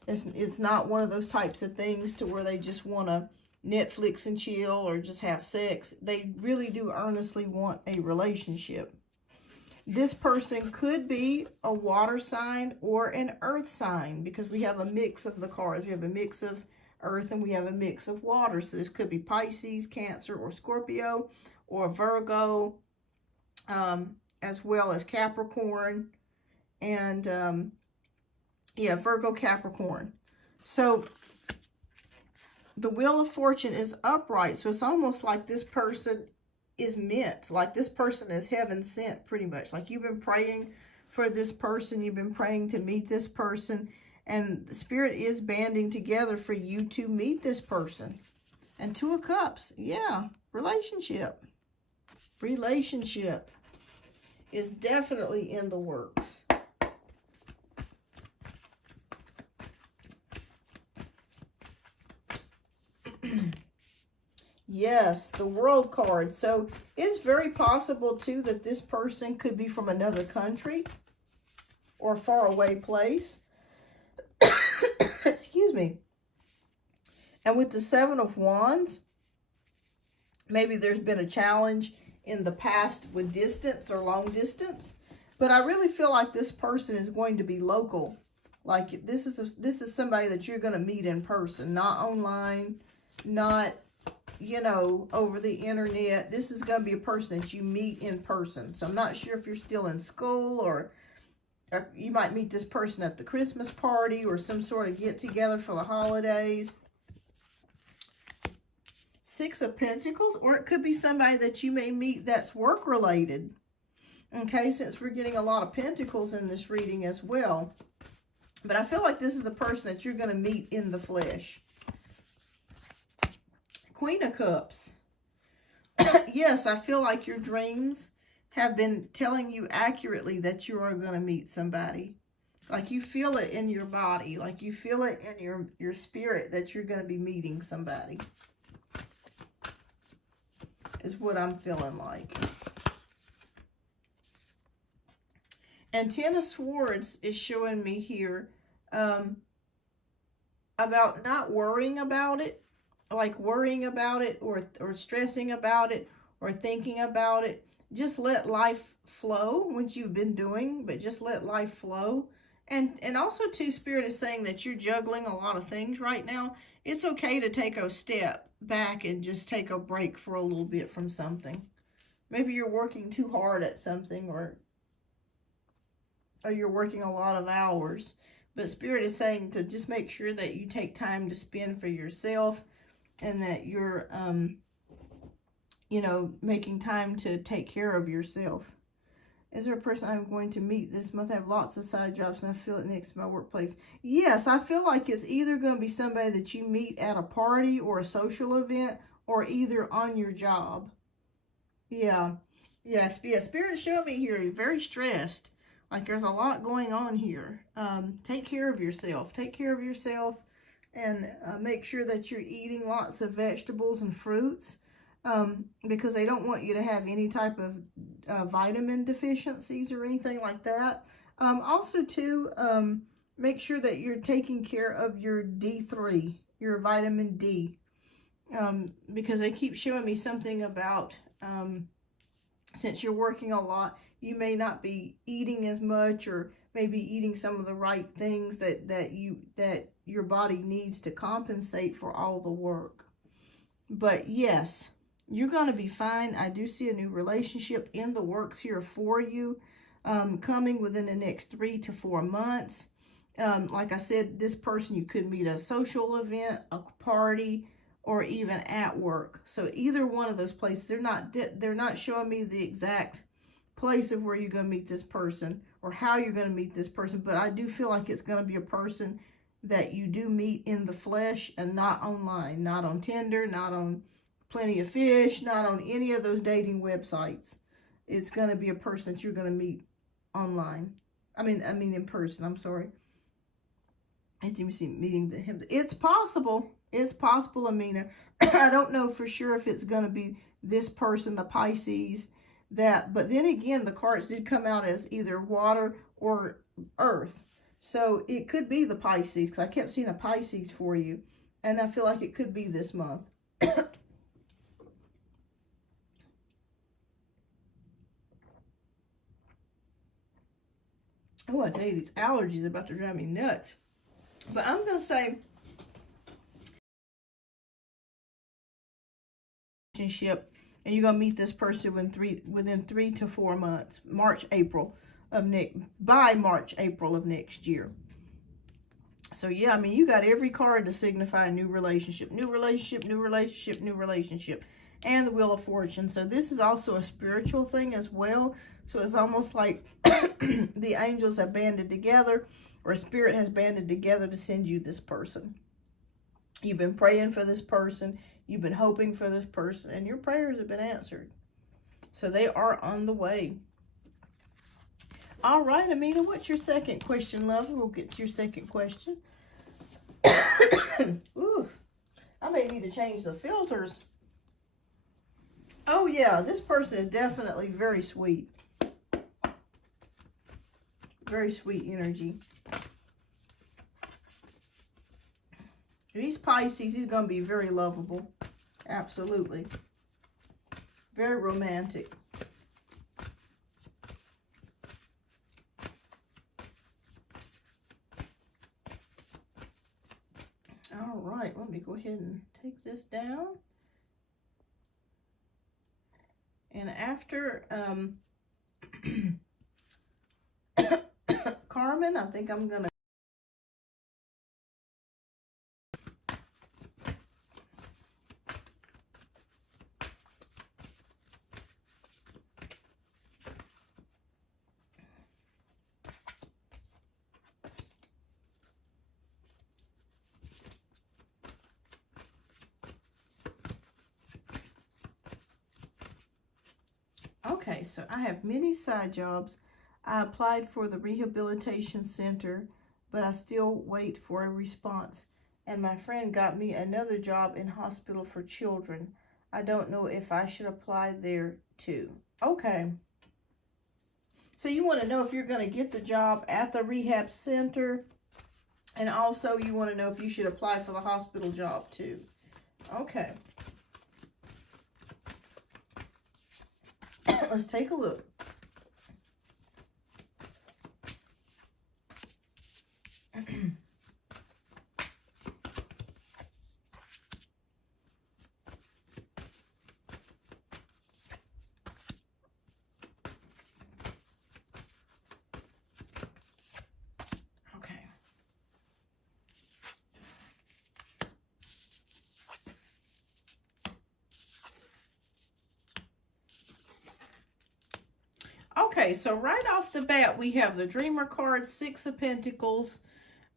It's not one of those types of things to where they just want to Netflix and chill or just have sex. They really do earnestly want a relationship. This person could be a water sign or an earth sign, because we have a mix of the cards. We have a mix of earth and we have a mix of water. So this could be Pisces, Cancer, or Scorpio, or Virgo, as well as Capricorn, and yeah, Virgo, Capricorn. So the Wheel of Fortune is upright, so it's almost like this person is meant, like this person is heaven sent, pretty much. Like you've been praying for this person, you've been praying to meet this person, and the Spirit is banding together for you to meet this person. And Two of Cups, yeah, relationship. Relationship is definitely in the works. Yes, the World card. So it's very possible too that this person could be from another country or a faraway place. Excuse me. And with the Seven of Wands, maybe there's been a challenge in the past with distance or long distance. But I really feel like this person is going to be local. Like this is somebody that you're going to meet in person, not online, not, you know, over the internet. This is going to be a person that you meet in person. So I'm not sure if you're still in school, or you might meet this person at the Christmas party or some sort of get together for the holidays. Six of Pentacles, or it could be somebody that you may meet that's work related. Okay, since we're getting a lot of Pentacles in this reading as well. But I feel like this is a person that you're going to meet in the flesh. Queen of Cups. Yes, I feel like your dreams have been telling you accurately that you are going to meet somebody. Like you feel it in your body. Like you feel it in your spirit that you're going to be meeting somebody. Is what I'm feeling like. And Ten of Swords is showing me here about not worrying about it. Like worrying about it or stressing about it or thinking about it. Just let life flow, which you've been doing, but just let life flow. And also too, Spirit is saying that you're juggling a lot of things right now. It's okay to take a step back and just take a break for a little bit from something. Maybe you're working too hard at something, or you're working a lot of hours. But Spirit is saying to just make sure that you take time to spend for yourself, and that you're, you know, making time to take care of yourself. Is there a person I'm going to meet this month? I have lots of side jobs and I feel it next to my workplace. Yes, I feel like it's either going to be somebody that you meet at a party or a social event, or either on your job. Yeah. Yes, Spirit's showing me here, you're very stressed. Like there's a lot going on here. Take care of yourself. Take care of yourself. And make sure that you're eating lots of vegetables and fruits, because they don't want you to have any type of vitamin deficiencies or anything like that. Also, too, make sure that you're taking care of your D3, your vitamin D, because they keep showing me something about, since you're working a lot, you may not be eating as much, or maybe eating some of the right things that your body needs to compensate for all the work. But yes, you're going to be fine. I do see a new relationship in the works here for you, coming within the next 3 to 4 months. Like I said, this person, you could meet at a social event, a party, or even at work. So either one of those places. They're not showing me the exact place of where you're going to meet this person or how you're going to meet this person, but I do feel like it's going to be a person that you do meet in the flesh and not online, not on Tinder, not on Plenty of Fish, not on any of those dating websites. It's going to be a person that you're going to meet online. I mean in person. I'm sorry. I didn't see meeting him. It's possible. It's possible, Amina. I don't know for sure if it's going to be this person, the Pisces. But then again, the cards did come out as either water or earth. So it could be the Pisces, because I kept seeing a Pisces for you. And I feel like it could be this month. Oh, I tell you, these allergies are about to drive me nuts. But I'm going to say relationship, and you're going to meet this person within 3 to 4 months. By March, April of next year. So yeah, I mean, you got every card to signify a new relationship. New relationship, new relationship, new relationship. And the Wheel of Fortune. So this is also a spiritual thing as well. So it's almost like the angels have banded together, or Spirit has banded together to send you this person. You've been praying for this person. You've been hoping for this person. And your prayers have been answered. So they are on the way. All right, Amina, what's your second question, love? We'll get to your second question. Ooh, I may need to change the filters. Oh, yeah, this person is definitely very sweet. Very sweet energy. He's Pisces. He's going to be very lovable. Absolutely. Very romantic. All right, let me go ahead and take this down. And after Carmen, I think I'm going to okay, so I have many side jobs. I applied for the rehabilitation center, but I still wait for a response. And my friend got me another job in hospital for children. I don't know if I should apply there too. Okay. So you want to know if you're going to get the job at the rehab center. And also you want to know if you should apply for the hospital job too. Okay. Let's take a look. Okay. Okay, so right off the bat, we have the Dreamer card, Six of Pentacles,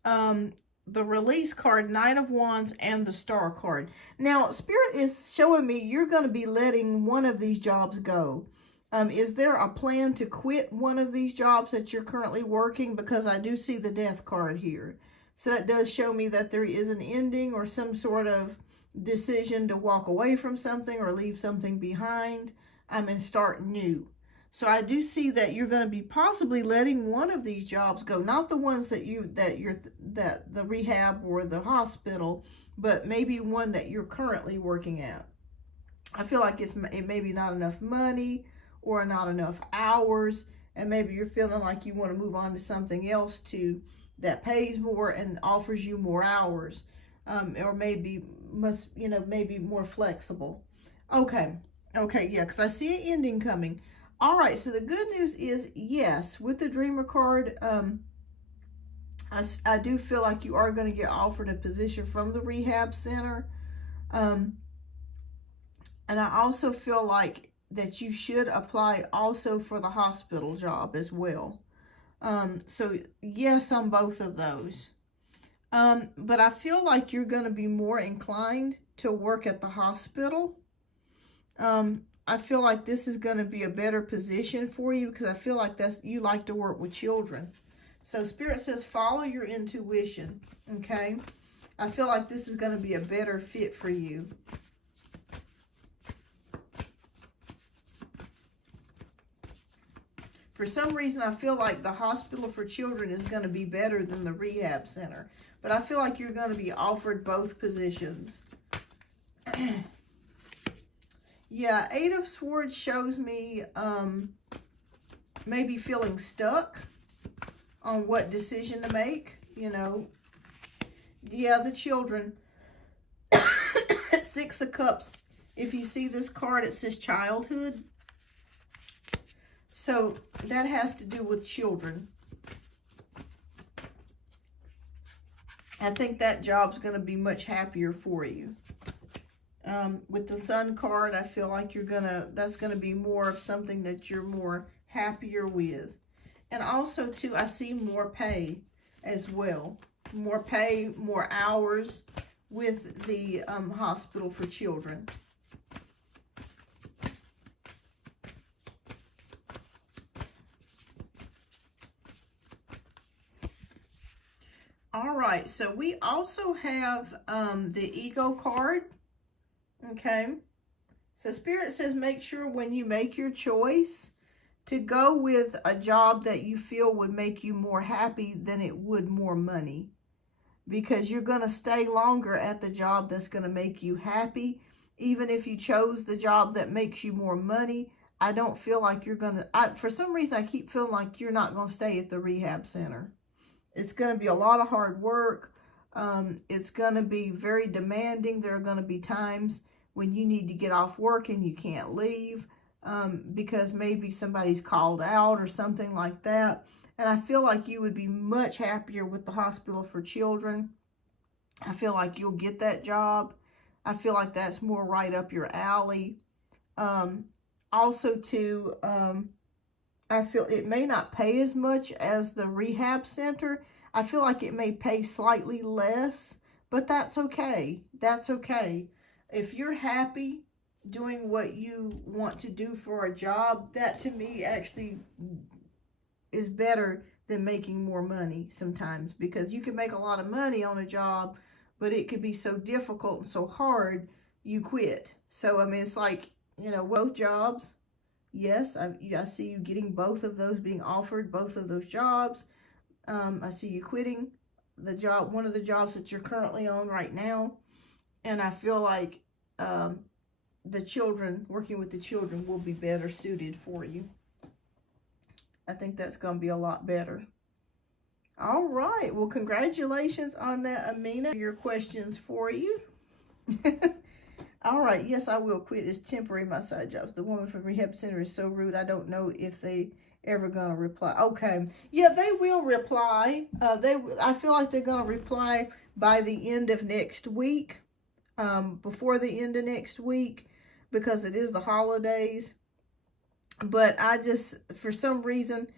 the Release card, Knight of Wands, and the Star card. Now, Spirit is showing me you're going to be letting one of these jobs go. Is there a plan to quit one of these jobs that you're currently working? Because I do see the Death card here. So that does show me that there is an ending or some sort of decision to walk away from something or leave something behind and start new. So I do see that you're going to be possibly letting one of these jobs go, not the ones that the rehab or the hospital, but maybe one that you're currently working at. I feel like it may be not enough money or not enough hours, and maybe you're feeling like you want to move on to something else that pays more and offers you more hours, or maybe maybe more flexible. Okay, yeah, because I see an ending coming. All right, so the good news is, yes, with the Dreamer card, I do feel like you are going to get offered a position from the rehab center. And I also feel like that you should apply also for the hospital job as well. So yes, on both of those. But I feel like you're going to be more inclined to work at the hospital. I feel like this is going to be a better position for you because I feel like you like to work with children. So Spirit says follow your intuition, okay? I feel like this is going to be a better fit for you. For some reason, I feel like the hospital for children is going to be better than the rehab center. But I feel like you're going to be offered both positions. Yeah, Eight of Swords shows me maybe feeling stuck on what decision to make, you know. Yeah, the children. Six of Cups. If you see this card, it says childhood. So that has to do with children. I think that job's going to be much happier for you. With the Sun card, I feel like that's going to be more of something that you're more happier with. And also, too, I see more pay as well. More pay, more hours with the hospital for children. All right, so we also have the Ego card. Okay, so Spirit says make sure when you make your choice to go with a job that you feel would make you more happy than it would more money. Because you're going to stay longer at the job that's going to make you happy. Even if you chose the job that makes you more money, I don't feel like you're going to... For some reason, I keep feeling like you're not going to stay at the rehab center. It's going to be a lot of hard work. It's going to be very demanding. There are going to be times when you need to get off work and you can't leave because maybe somebody's called out or something like that. And I feel like you would be much happier with the hospital for children. I feel like you'll get that job. I feel like that's more right up your alley. Also, too, I feel it may not pay as much as the rehab center. I feel like it may pay slightly less, but that's okay. That's okay. If you're happy doing what you want to do for a job, that to me actually is better than making more money sometimes, because you can make a lot of money on a job, but it could be so difficult and so hard, you quit. So, I mean, it's like, you know, both jobs. Yes, I see you getting both of those, being offered both of those jobs. I see you quitting the job, one of the jobs that you're currently on right now. And I feel like the children, working with the children will be better suited for you. I think that's going to be a lot better. All right. Well, congratulations on that, Amina. Your questions for you. All right. Yes, I will quit. It's temporary, my side jobs. The woman from rehab center is so rude. I don't know if they ever going to reply. Okay. Yeah, they will reply. I feel like they're going to reply by the end of next week. Before the end of next week, because it is the holidays. But I just, for some reason,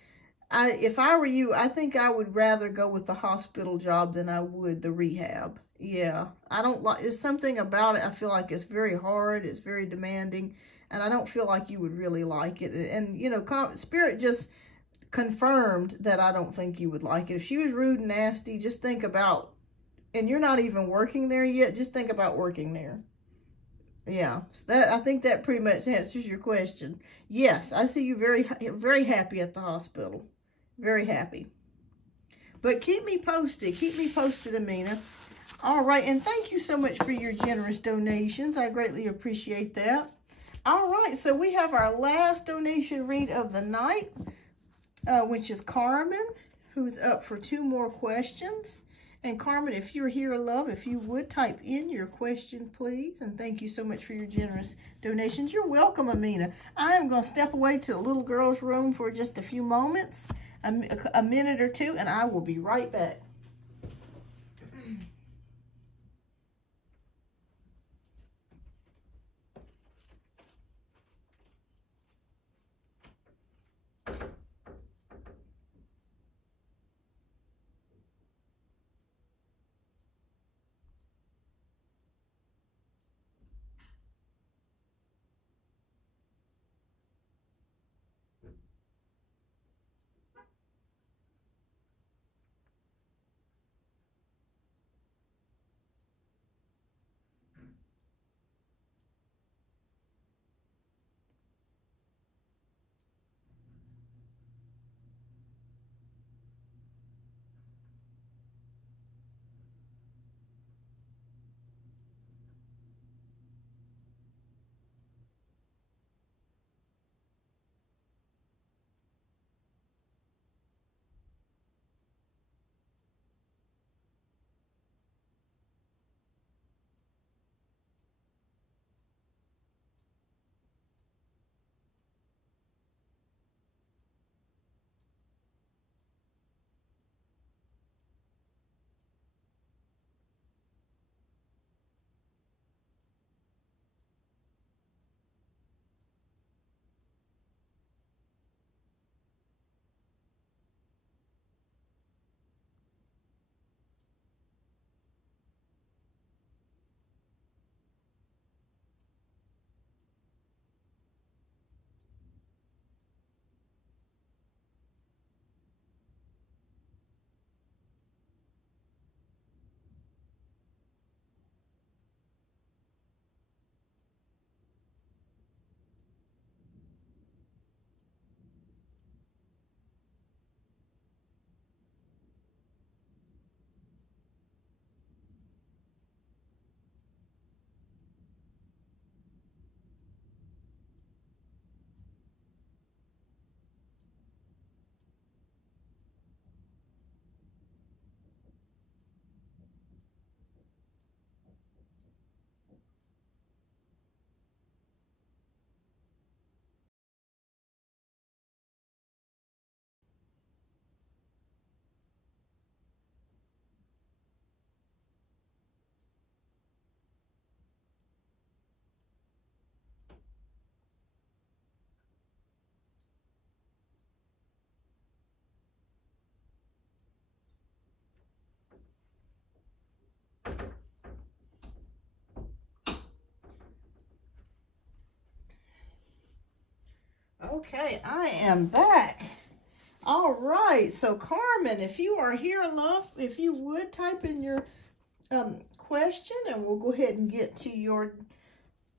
if I were you, I think I would rather go with the hospital job than I would the rehab. Yeah, I don't like, it's something about it. I feel like it's very hard. It's very demanding. And I don't feel like you would really like it. And, you know, Spirit just confirmed that I don't think you would like it. If she was rude and nasty, just think about, and you're not even working there yet, just think about working there. Yeah, so I think that pretty much answers your question. Yes, I see you very, very happy at the hospital. Very happy. But keep me posted. Keep me posted, Amina. All right, and thank you so much for your generous donations. I greatly appreciate that. All right, so we have our last donation read of the night, which is Carmen, who's up for 2 more questions. And Carmen, if you're here, love, if you would type in your question, please. And thank you so much for your generous donations. You're welcome, Amina. I am going to step away to the little girl's room for just a few moments, a minute or two, and I will be right back. Okay, I am back. All right, so Carmen, if you are here, love, if you would type in your question, and we'll go ahead and get to your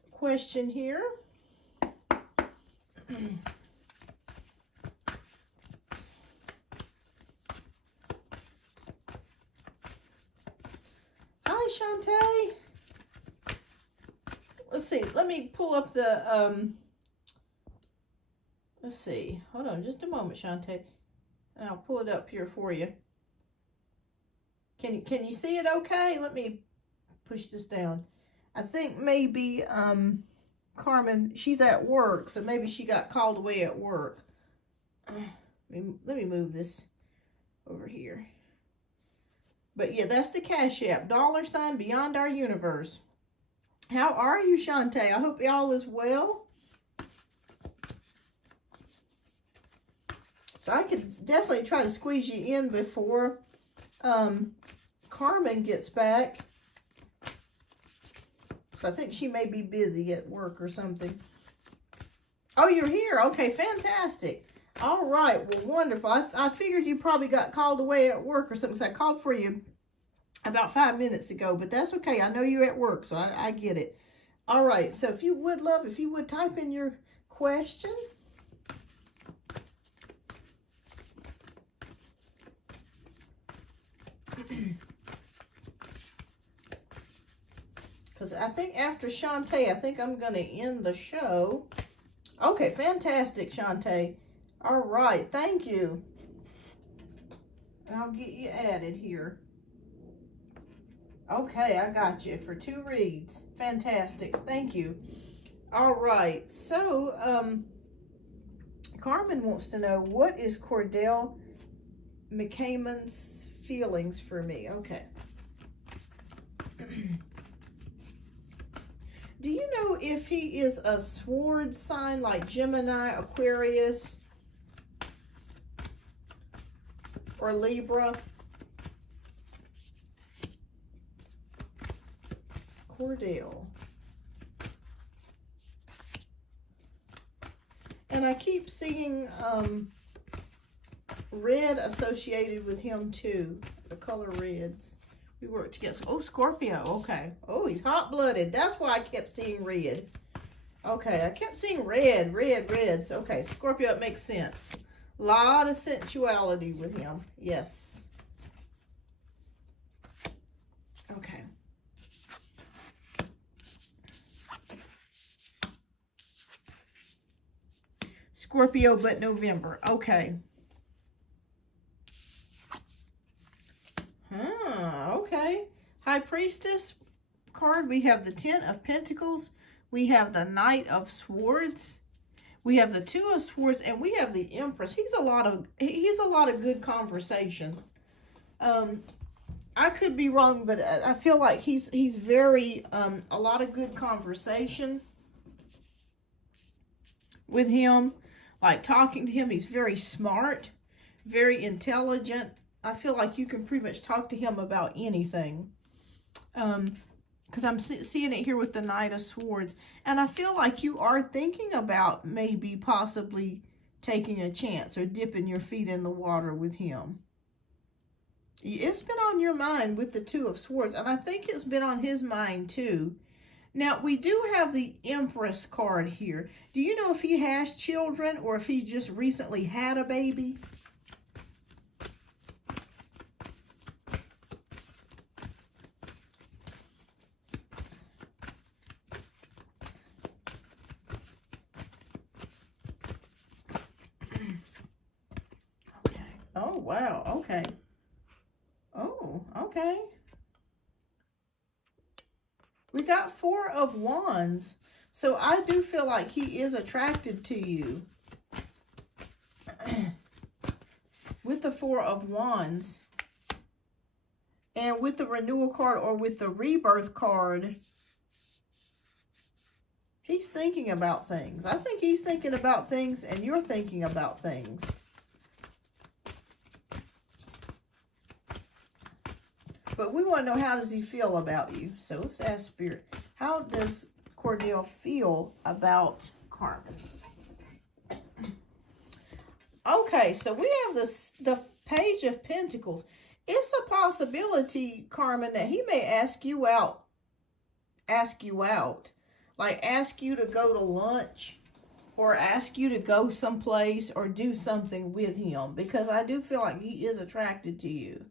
question here. Hi, Shantae. Let's see. Let me pull up the let's see. Hold on just a moment, Shantae. And I'll pull it up here for you. Can you see it okay? Let me push this down. I think maybe Carmen, she's at work, so maybe she got called away at work. Let me move this over here. But yeah, that's the Cash App, $ Beyond Our Universe. How are you, Shantae? I hope y'all is well. So I could definitely try to squeeze you in before Carmen gets back. So I think she may be busy at work or something. Oh, you're here. Okay, fantastic. All right, well, wonderful. I figured you probably got called away at work or something, so I called for you about 5 minutes ago, but that's okay. I know you're at work, so I get it. All right, so if you would, love, if you would type in your question. Because I think after Shantae, I think I'm going to end the show. Okay, fantastic, Shantae. All right, thank you. And I'll get you added here. Okay, I got you for 2 reads. Fantastic, thank you. All right, so Carmen wants to know, what is Cordell McCamon's feelings for me? Okay. Do you know if he is a sword sign like Gemini, Aquarius, or Libra? Cordell. And I keep seeing red associated with him too, the color reds. We work together. Oh, Scorpio. Okay. Oh, he's hot-blooded. That's why I kept seeing red. Okay, I kept seeing reds. Okay, Scorpio, it makes sense. A lot of sensuality with him. Yes. Okay. Scorpio, but November. Okay. Okay. High Priestess card. We have the 10 of Pentacles. We have the Knight of Swords. We have the 2 of Swords, and we have the Empress. He's a lot of good conversation. I could be wrong, but I feel like he's very a lot of good conversation with him. Like talking to him, he's very smart, very intelligent. I feel like you can pretty much talk to him about anything. Because I'm seeing it here with the Knight of Swords. And I feel like you are thinking about maybe possibly taking a chance or dipping your feet in the water with him. It's been on your mind with the 2 of Swords. And I think it's been on his mind too. Now, we do have the Empress card here. Do you know if he has children or if he just recently had a baby? Oh, wow. Okay. Oh, okay. We got 4 of Wands. So I do feel like he is attracted to you. With the 4 of Wands. And with the Renewal card or with the Rebirth card, he's thinking about things. I think he's thinking about things and you're thinking about things. But we want to know, how does he feel about you? So let's ask Spirit. How does Cordell feel about Carmen? Okay, so we have the Page of Pentacles. It's a possibility, Carmen, that he may ask you out. Like ask you to go to lunch or ask you to go someplace or do something with him, because I do feel like he is attracted to you.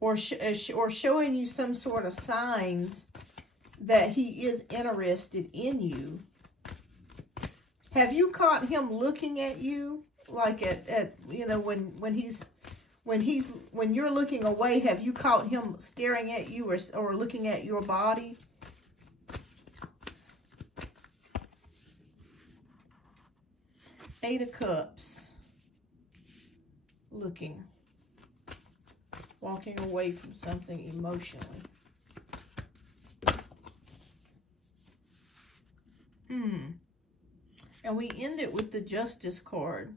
Or showing you some sort of signs that he is interested in you. Have you caught him looking at you? Like at you know, when you're looking away, have you caught him staring at you or looking at your body? Eight of Cups. Looking. Walking away from something emotionally. And we end it with the Justice card.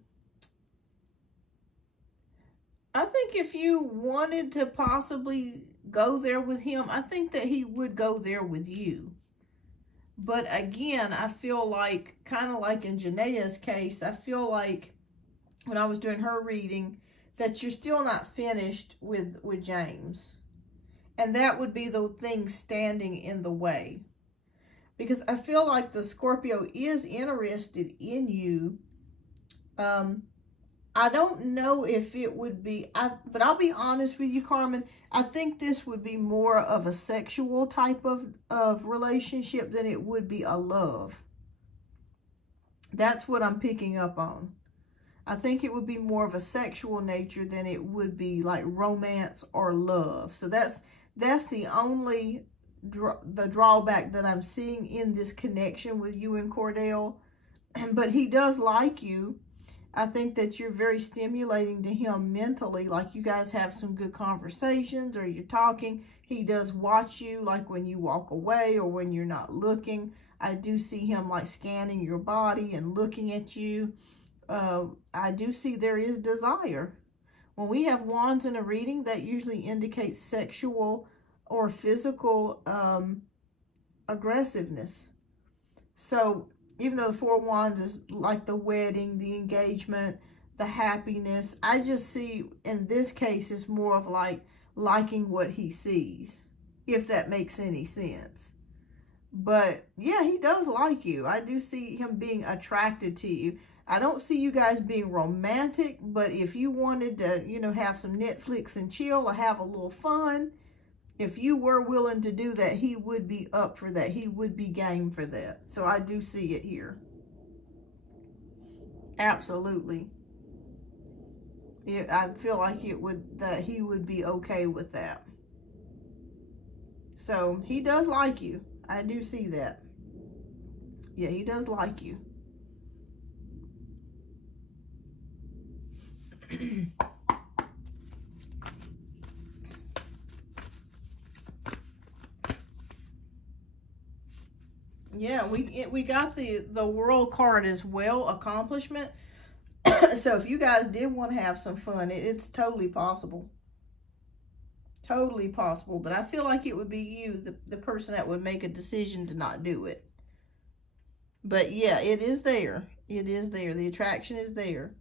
I think if you wanted to possibly go there with him, I think that he would go there with you. But again, I feel like, kind of like in Janaea's case, I feel like when I was doing her reading, that you're still not finished with James. And that would be the thing standing in the way. Because I feel like the Scorpio is interested in you. I don't know if it would be, but I'll be honest with you, Carmen. I think this would be more of a sexual type of relationship than it would be a love. That's what I'm picking up on. I think it would be more of a sexual nature than it would be like romance or love. So that's the only the drawback that I'm seeing in this connection with you and Cordell. But he does like you. I think that you're very stimulating to him mentally, like you guys have some good conversations or you're talking. He does watch you, like when you walk away or when you're not looking. I do see him like scanning your body and looking at you. I do see there is desire. When we have wands in a reading, that usually indicates sexual or physical aggressiveness. So even though the Four of Wands is like the wedding, the engagement, the happiness, I just see in this case it's more of like liking what he sees, if that makes any sense. But yeah, he does like you. I do see him being attracted to you. I don't see you guys being romantic, but if you wanted to, you know, have some Netflix and chill or have a little fun, if you were willing to do that, he would be up for that. He would be game for that. So I do see it here. Absolutely. I feel like that he would be okay with that. So he does like you. I do see that. Yeah, he does like you. Yeah, we got the World card as well, accomplishment. So if you guys did want to have some fun, it's totally possible. Totally possible. But I feel like it would be you, the person that would make a decision to not do it. But yeah, it is there. It is there. The attraction is there.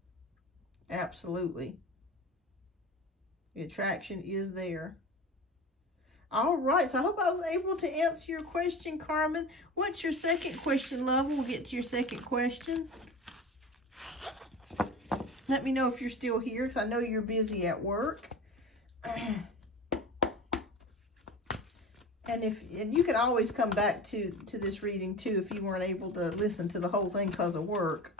Absolutely. The attraction is there. All right, so I hope I was able to answer your question, Carmen. What's your second question, love? We'll get to your second question. Let me know if you're still here, because I know you're busy at work. And you can always come back to this reading, too, if you weren't able to listen to the whole thing because of work.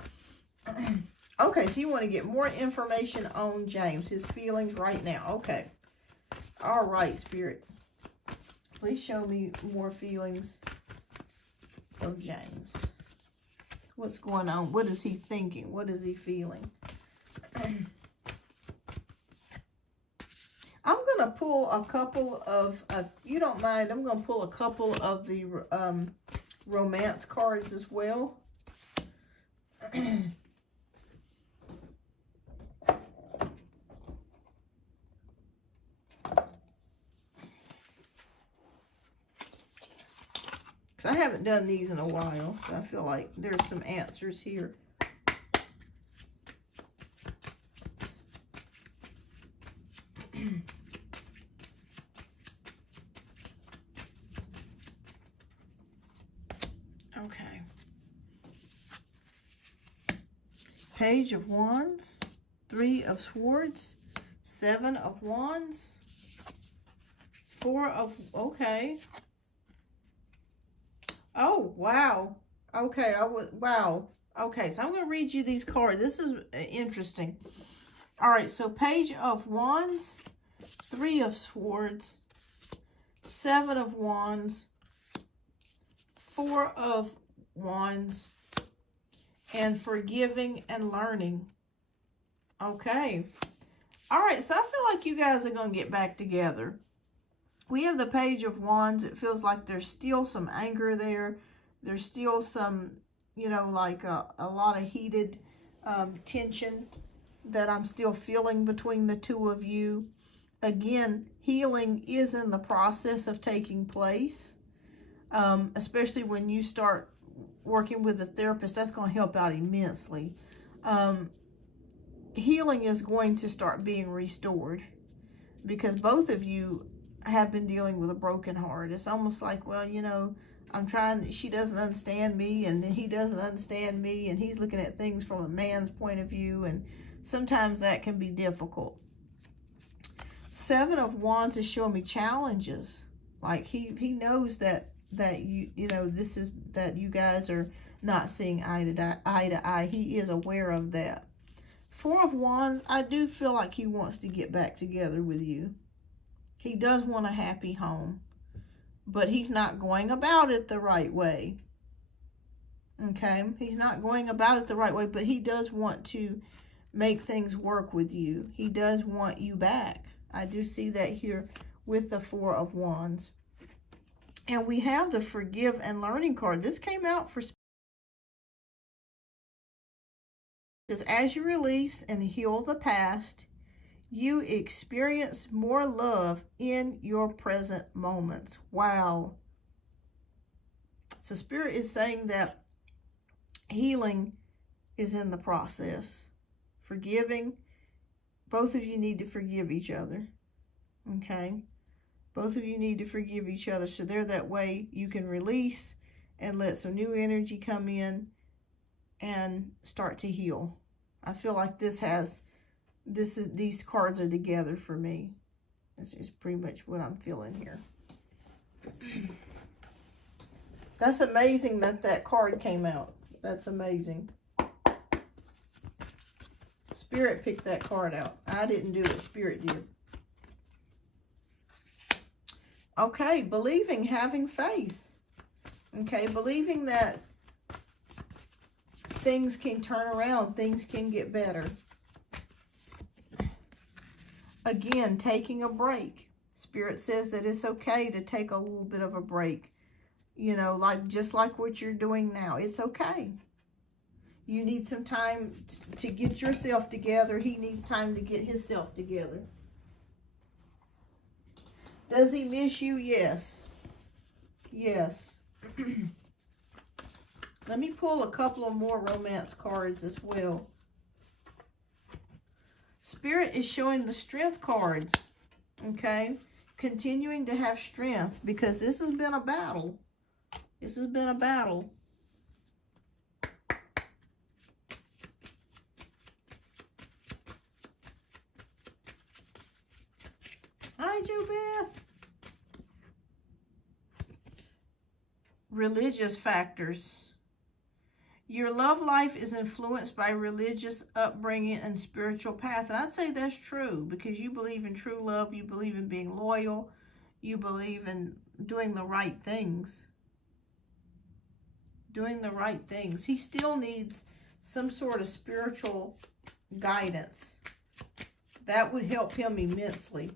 Okay, so you want to get more information on James, his feelings right now. Okay. All right, Spirit. Please show me more feelings of James. What's going on? What is he thinking? What is he feeling? I'm going to pull a couple of, if you don't mind, I'm going to pull a couple of the romance cards as well. I haven't done these in a while, so I feel like there's some answers here. Okay. Page of Wands, 3 of Swords, 7 of Wands, 4 of, okay. Oh, wow. Okay, wow. Okay, so I'm going to read you these cards. This is interesting. All right, so Page of Wands, 3 of Swords, 7 of Wands, 4 of Wands, and forgiving and learning. Okay. All right, so I feel like you guys are going to get back together. We have the Page of Wands. It feels like there's still some anger there. There's still some, you know, like a lot of heated tension that I'm still feeling between the two of you. Again, healing is in the process of taking place, especially when you start working with a therapist. That's going to help out immensely. Healing is going to start being restored because both of you have been dealing with a broken heart. It's almost like, well, you know, she doesn't understand me, and he doesn't understand me, and he's looking at things from a man's point of view, and sometimes that can be difficult. 7 of Wands is showing me challenges. Like he knows that you know, this is that you guys are not seeing eye to eye. He is aware of that. 4 of Wands, I do feel like he wants to get back together with you. He does want a happy home, but he's not going about it the right way. Okay? He's not going about it the right way, but he does want to make things work with you. He does want you back. I do see that here with the 4 of Wands. And we have the Forgive and Learning card. This came out for... As you release and heal the past, you experience more love in your present moments. Wow. So Spirit is saying that healing is in the process. Forgiving. Both of you need to forgive each other. Okay? Both of you need to forgive each other, so there that way you can release and let some new energy come in and start to heal. I feel like these cards are together for me. This is pretty much what I'm feeling here. That's amazing that card came out. That's amazing. Spirit picked that card out. I didn't do it. Spirit did. Okay, believing, having faith. Okay, believing that things can turn around, things can get better. Again, taking a break. Spirit says that it's okay to take a little bit of a break. You know, just like what you're doing now. It's okay. You need some time to get yourself together. He needs time to get himself together. Does he miss you? Yes. Yes. Let me pull a couple of more romance cards as well. Spirit is showing the Strength card. Okay? Continuing to have strength, because this has been a battle. This has been a battle. Hi, JoBeth. Religious factors. Your love life is influenced by religious upbringing and spiritual path. And I'd say that's true, because you believe in true love. You believe in being loyal. You believe in doing the right things. Doing the right things. He still needs some sort of spiritual guidance. That would help him immensely.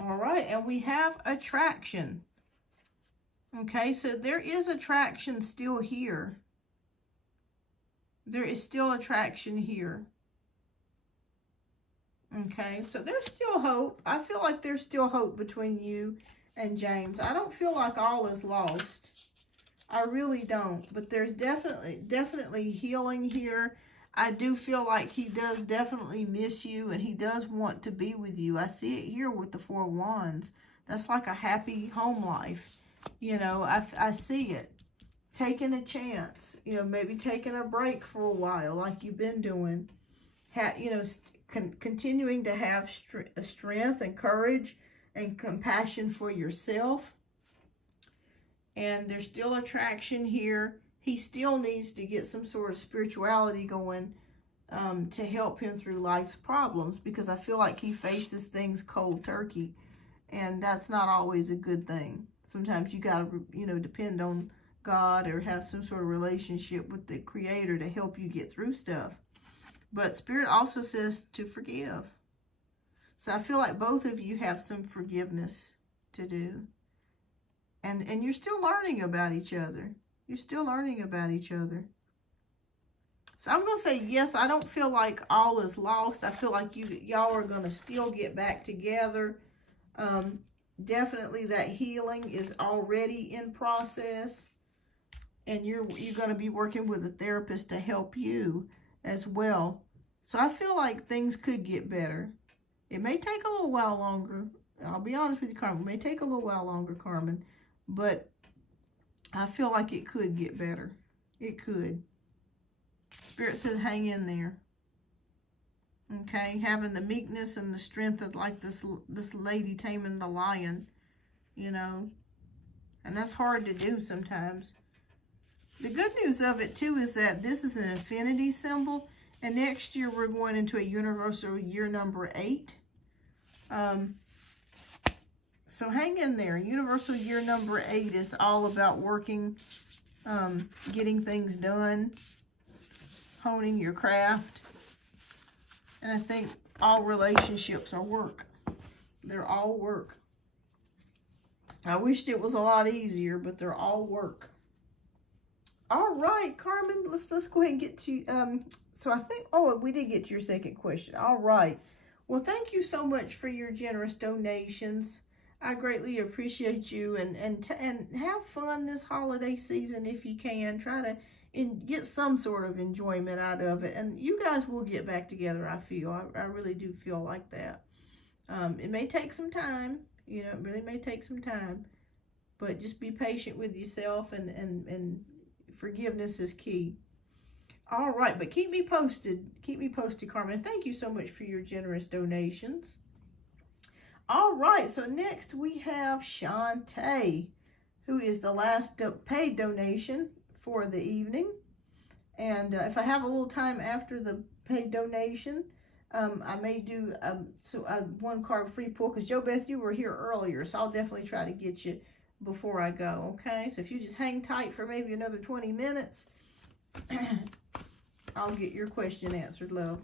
All right, and we have attraction. Okay, so there is attraction still here. There is still attraction here. Okay, so there's still hope. I feel like there's still hope between you and James. I don't feel like all is lost. I really don't. But there's definitely healing here. I do feel like he does definitely miss you, and he does want to be with you. I see it here with the 4 Wands. That's like a happy home life. You know, I see it. Taking a chance. You know, maybe taking a break for a while like you've been doing. You know, continuing to have strength and courage and compassion for yourself. And there's still attraction here. He still needs to get some sort of spirituality going to help him through life's problems, because I feel like he faces things cold turkey, and that's not always a good thing. Sometimes you got to, you know, depend on God or have some sort of relationship with the Creator to help you get through stuff. But Spirit also says to forgive. So I feel like both of you have some forgiveness to do. And you're still learning about each other. You're still learning about each other. So I'm going to say, yes, I don't feel like all is lost. I feel like y'all are going to still get back together. Definitely that healing is already in process. And you're going to be working with a therapist to help you as well. So I feel like things could get better. It may take a little while longer. I'll be honest with you, Carmen. It may take a little while longer, Carmen. But I feel like it could get better. It could. Spirit says hang in there. Okay, having the meekness and the strength of like this lady taming the lion, you know. And that's hard to do sometimes. The good news of it too is that this is an infinity symbol. And next year we're going into a universal year number 8. So hang in there. Universal year number 8 is all about working, getting things done, honing your craft. And I think all relationships are work. They're all work. I wished it was a lot easier, but they're all work. All right, Carmen, let's go ahead and get to, so I think, oh, we did get to your second question. All right. Well, thank you so much for your generous donations. I greatly appreciate you, and have fun this holiday season if you can. Try to get some sort of enjoyment out of it, and you guys will get back together. I feel I really do feel like that. It may take some time, you know, it really may take some time, but just be patient with yourself, and forgiveness is key. All right, but keep me posted. Keep me posted, Carmen. Thank you so much for your generous donations. All right, so next we have Shantae, who is the last paid donation for the evening. And if I have a little time after the paid donation, I may do one card free pull, because Jo Beth, you were here earlier, so I'll definitely try to get you before I go, okay? So if you just hang tight for maybe another 20 minutes, I'll get your question answered, love.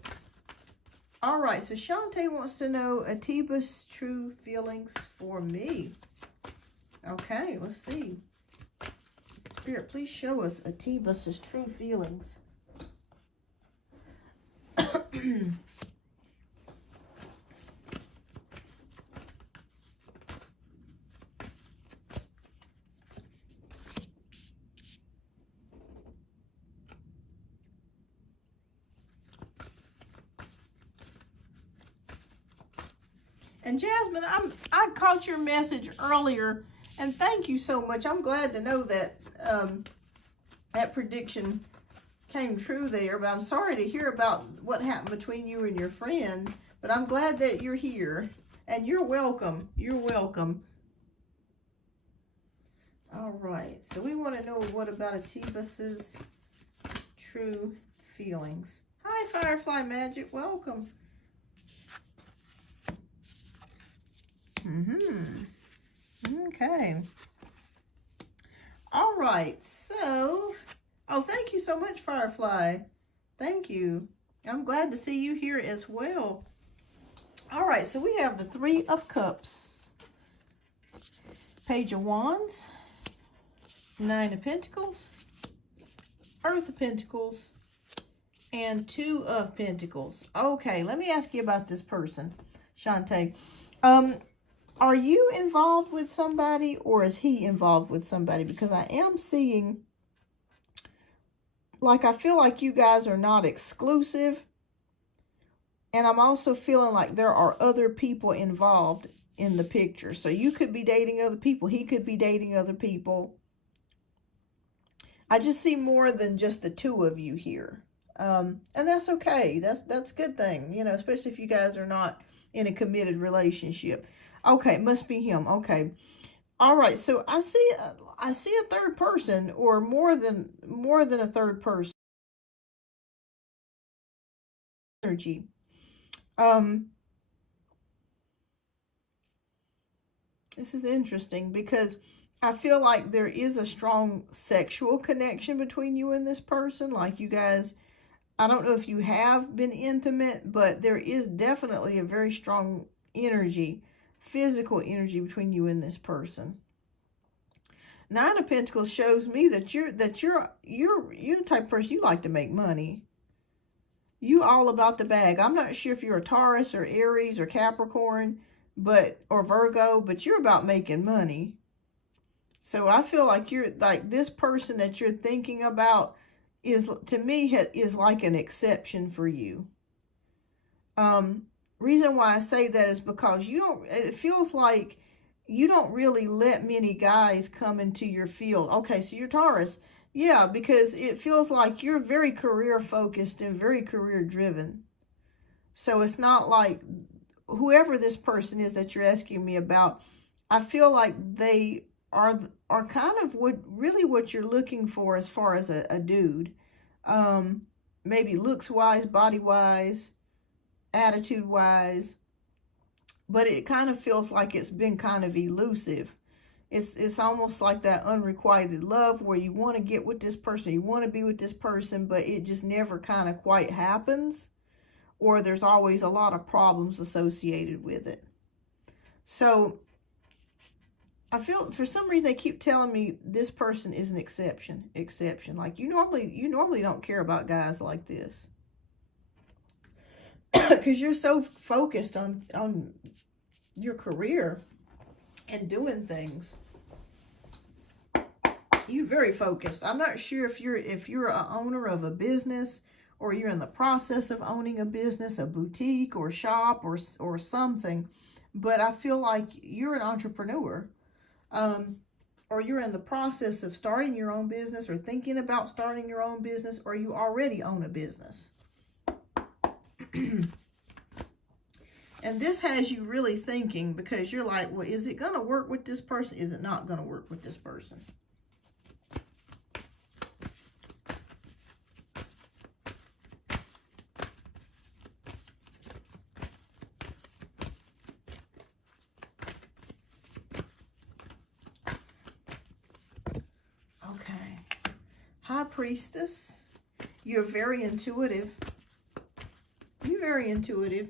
All right, so Shantae wants to know Atiba's true feelings for me. Okay, let's see. Spirit, please show us Atiba's true feelings. And Jasmine, I caught your message earlier, and thank you so much. I'm glad to know that that prediction came true there, but I'm sorry to hear about what happened between you and your friend, but I'm glad that you're here, and you're welcome. You're welcome. All right, so we want to know what about Atiba's true feelings. Hi, Firefly Magic. Welcome. Okay. All right. So, oh, thank you so much, Firefly. Thank you. I'm glad to see you here as well. All right. So we have the 3 of Cups, Page of Wands, 9 of Pentacles, Earth of Pentacles, and 2 of Pentacles. Okay. Let me ask you about this person, Shantae. Are you involved with somebody, or is he involved with somebody? Because I am seeing, like, I feel like you guys are not exclusive. And I'm also feeling like there are other people involved in the picture. So you could be dating other people. He could be dating other people. I just see more than just the two of you here. And that's okay. That's a good thing, you know, especially if you guys are not in a committed relationship. Okay, must be him. Okay. All right. So I see a third person, or more than a third person energy. This is interesting because I feel like there is a strong sexual connection between you and this person. Like, you guys, I don't know if you have been intimate, but there is definitely a very strong energy, physical energy between you and this person. Nine of Pentacles shows me that you're the type of person, you like to make money. You all about the bag. I'm not sure if you're a Taurus or Aries or Capricorn, or Virgo, but you're about making money. So I feel like you're like, this person that you're thinking about is, to me, is like an exception for you. Reason why I say that is because it feels like you don't really let many guys come into your field. Okay, so you're Taurus. Yeah, because it feels like you're very career focused and very career driven. So it's not like, whoever this person is that you're asking me about, I feel like they are kind of what you're looking for as far as a dude. Maybe looks wise, body wise, attitude wise, but it kind of feels like it's been kind of elusive. It's almost like that unrequited love where you want to get with this person, you want to be with this person, but it just never kind of quite happens, or there's always a lot of problems associated with it. So I feel, for some reason, they keep telling me this person is an exception. Like, you normally don't care about guys like this. Because you're so focused on your career and doing things. You're very focused. I'm not sure if you're an owner of a business, or you're in the process of owning a business, a boutique or shop or something, but I feel like you're an entrepreneur, or you're in the process of starting your own business, or thinking about starting your own business, or you already own a business. And this has you really thinking, because you're like, well, is it going to work with this person? Is it not going to work with this person? Okay. High Priestess. You're very intuitive. You're very intuitive.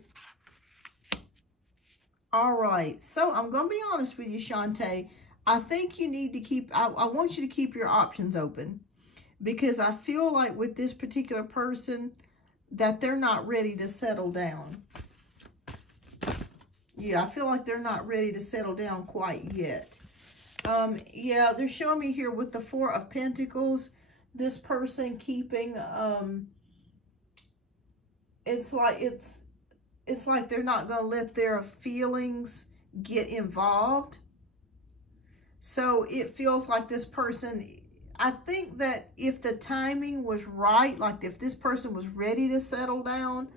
All right, so I'm going to be honest with you, Shantae. I think you need to I want you to keep your options open, because I feel like with this particular person that they're not ready to settle down. Yeah, I feel like they're not ready to settle down quite yet. Yeah, they're showing me here with the Four of Pentacles, this person keeping, it's like they're not going to let their feelings get involved. So it feels like this person, I think that if the timing was right, like if this person was ready to settle down,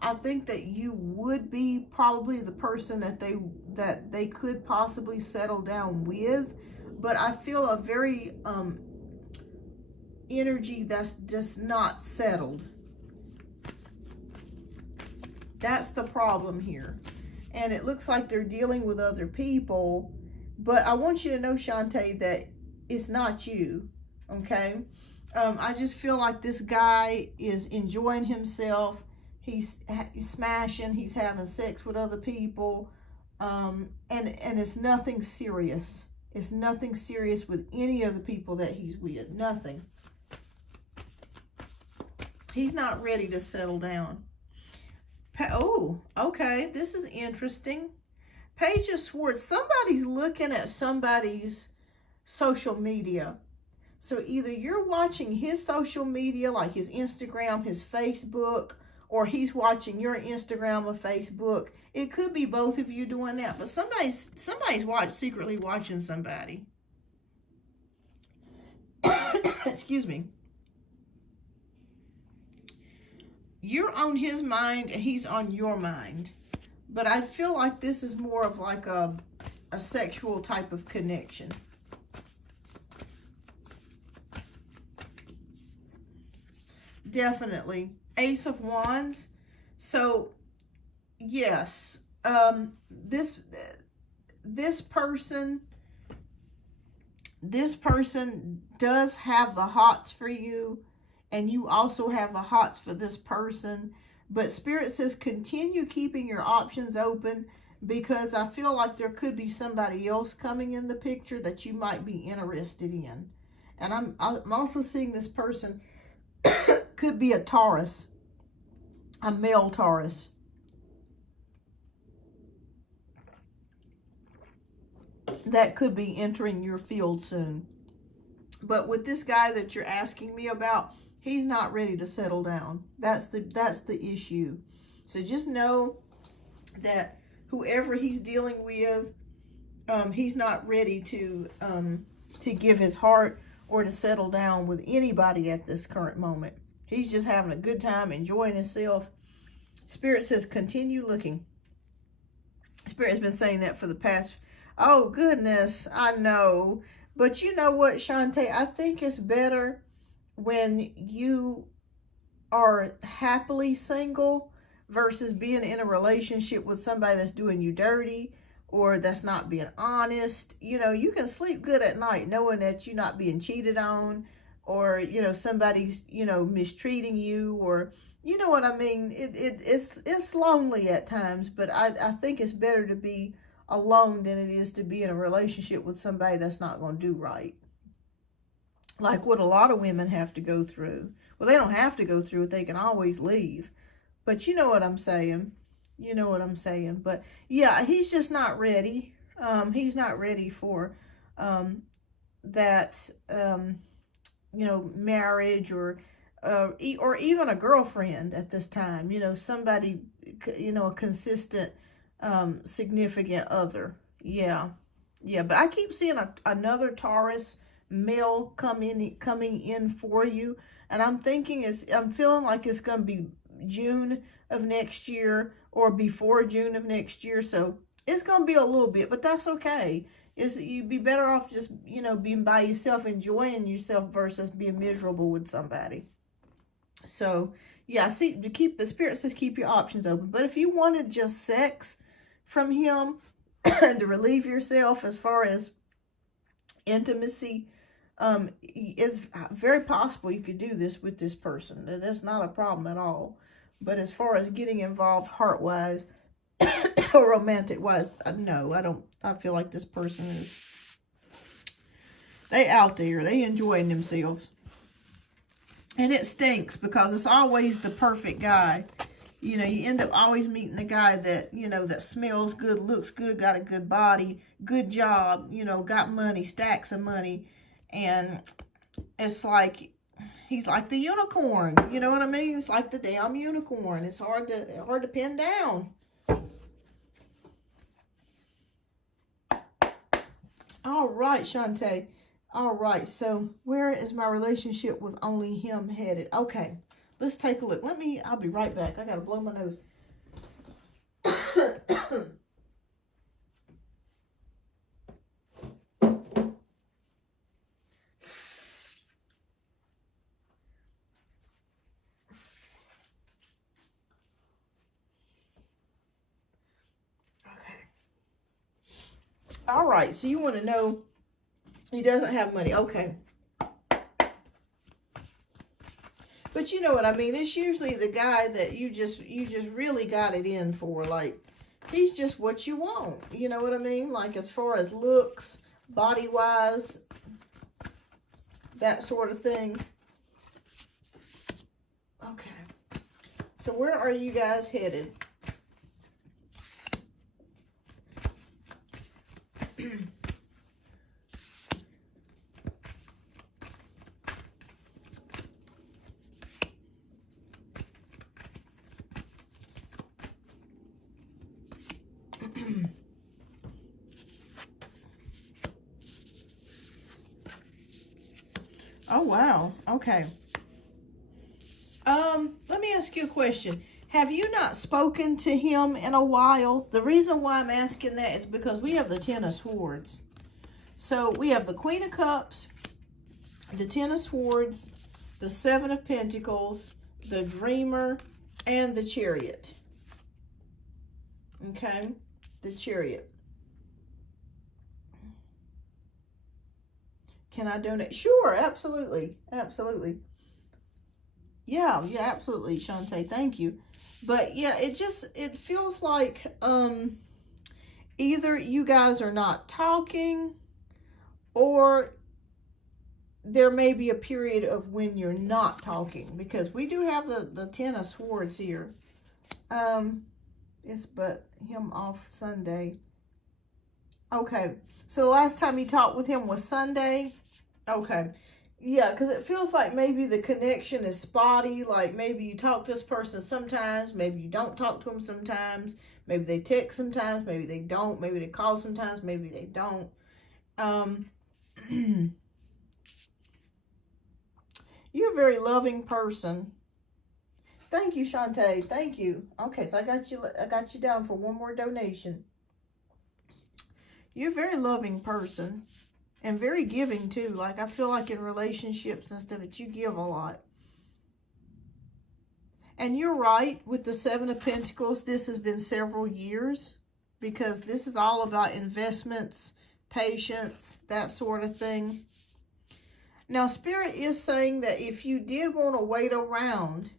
I think that you would be probably the person that they could possibly settle down with. But I feel a very energy that's just not settled. That's the problem here. And it looks like they're dealing with other people. But I want you to know, Shantae, that it's not you. Okay? I just feel like this guy is enjoying himself. He's smashing. He's having sex with other people. And it's nothing serious. It's nothing serious with any of the people that he's with. Nothing. He's not ready to settle down. Oh, okay. This is interesting. Page of Swords, somebody's looking at somebody's social media. So either you're watching his social media, like his Instagram, his Facebook, or he's watching your Instagram or Facebook. It could be both of you doing that, but somebody's secretly watching somebody. Excuse me. You're on his mind and he's on your mind. But I feel like this is more of like a sexual type of connection. Definitely. Ace of Wands. So, yes. This person does have the hots for you, and you also have the hots for this person. But Spirit says continue keeping your options open, because I feel like there could be somebody else coming in the picture that you might be interested in. And I'm also seeing this person could be a Taurus, a male Taurus. That could be entering your field soon. But with this guy that you're asking me about, he's not ready to settle down. That's the issue. So just know that whoever he's dealing with, he's not ready to give his heart or to settle down with anybody at this current moment. He's just having a good time, enjoying himself. Spirit says continue looking. Spirit's been saying that for the past, oh goodness, I know. But you know what, Shantae, I think it's better when you are happily single versus being in a relationship with somebody that's doing you dirty or that's not being honest. You know, you can sleep good at night knowing that you're not being cheated on, or, you know, somebody's, you know, mistreating you, or, you know what I mean? It's lonely at times, but I think it's better to be alone than it is to be in a relationship with somebody that's not going to do right. Like what a lot of women have to go through. Well, they don't have to go through it. They can always leave. But you know what I'm saying. You know what I'm saying. But yeah, he's just not ready. He's not ready for that, you know, marriage or even a girlfriend at this time. You know, somebody, you know, a consistent, significant other. Yeah. Yeah, but I keep seeing another Taurus male coming in for you, and I'm feeling like it's gonna be June of next year or before June of next year. So it's gonna be a little bit, but that's okay. You'd be better off just, you know, being by yourself, enjoying yourself, versus being miserable with somebody. So yeah, see, the Spirit says keep your options open. But if you wanted just sex from him to relieve yourself as far as intimacy, it's very possible you could do this with this person. That's not a problem at all. But as far as getting involved heart-wise or romantic-wise, no, I don't. I feel like this person is, they out there, they enjoying themselves. And it stinks because it's always the perfect guy. You know, you end up always meeting the guy that, you know, that smells good, looks good, got a good body, good job, you know, got money, stacks of money. And it's like, he's like the unicorn. You know what I mean? It's like the damn unicorn. It's hard to pin down. All right, Shantae. All right, so where is my relationship with only him headed? Okay. Let's take a look. I'll be right back. I got to blow my nose. Okay. All right, so you want to know he doesn't have money. Okay. But you know what I mean? It's usually the guy that you just really got it in for. Like, he's just what you want. You know what I mean? Like, as far as looks, body-wise, that sort of thing. Okay. So where are you guys headed? Oh, wow. Okay. Let me ask you a question. Have you not spoken to him in a while? The reason why I'm asking that is because we have the Ten of Swords. So we have the Queen of Cups, the Ten of Swords, the Seven of Pentacles, the Dreamer, and the Chariot. Okay? The Chariot. Can I donate? Sure, absolutely. Absolutely. Yeah, absolutely, Shantae. Thank you. But yeah, it feels like either you guys are not talking, or there may be a period of when you're not talking, because we do have the Ten of Swords here. It's but him off Sunday. Okay, so the last time you talked with him was Sunday. Okay. Yeah, because it feels like maybe the connection is spotty. Like maybe you talk to this person sometimes, maybe you don't talk to them sometimes. Maybe they text sometimes, maybe they don't. Maybe they call sometimes, maybe they don't. You're a very loving person. Thank you, Shantae. Thank you. Okay, so I got you down for one more donation. You're a very loving person. And very giving, too. Like, I feel like in relationships and stuff that you give a lot. And you're right, with the Seven of Pentacles, this has been several years. Because this is all about investments, patience, that sort of thing. Now, Spirit is saying that if you did want to wait around,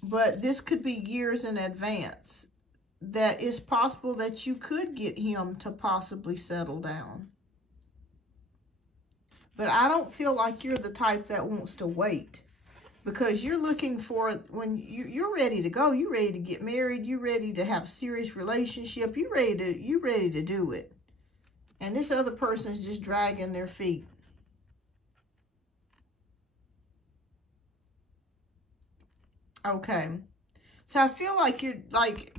but this could be years in advance, that it's possible that you could get him to possibly settle down. But I don't feel like you're the type that wants to wait, because you're looking for, when you're ready to go, you're ready to get married, you're ready to have a serious relationship, you're ready to do it. And this other person's just dragging their feet. Okay. So I feel like you're like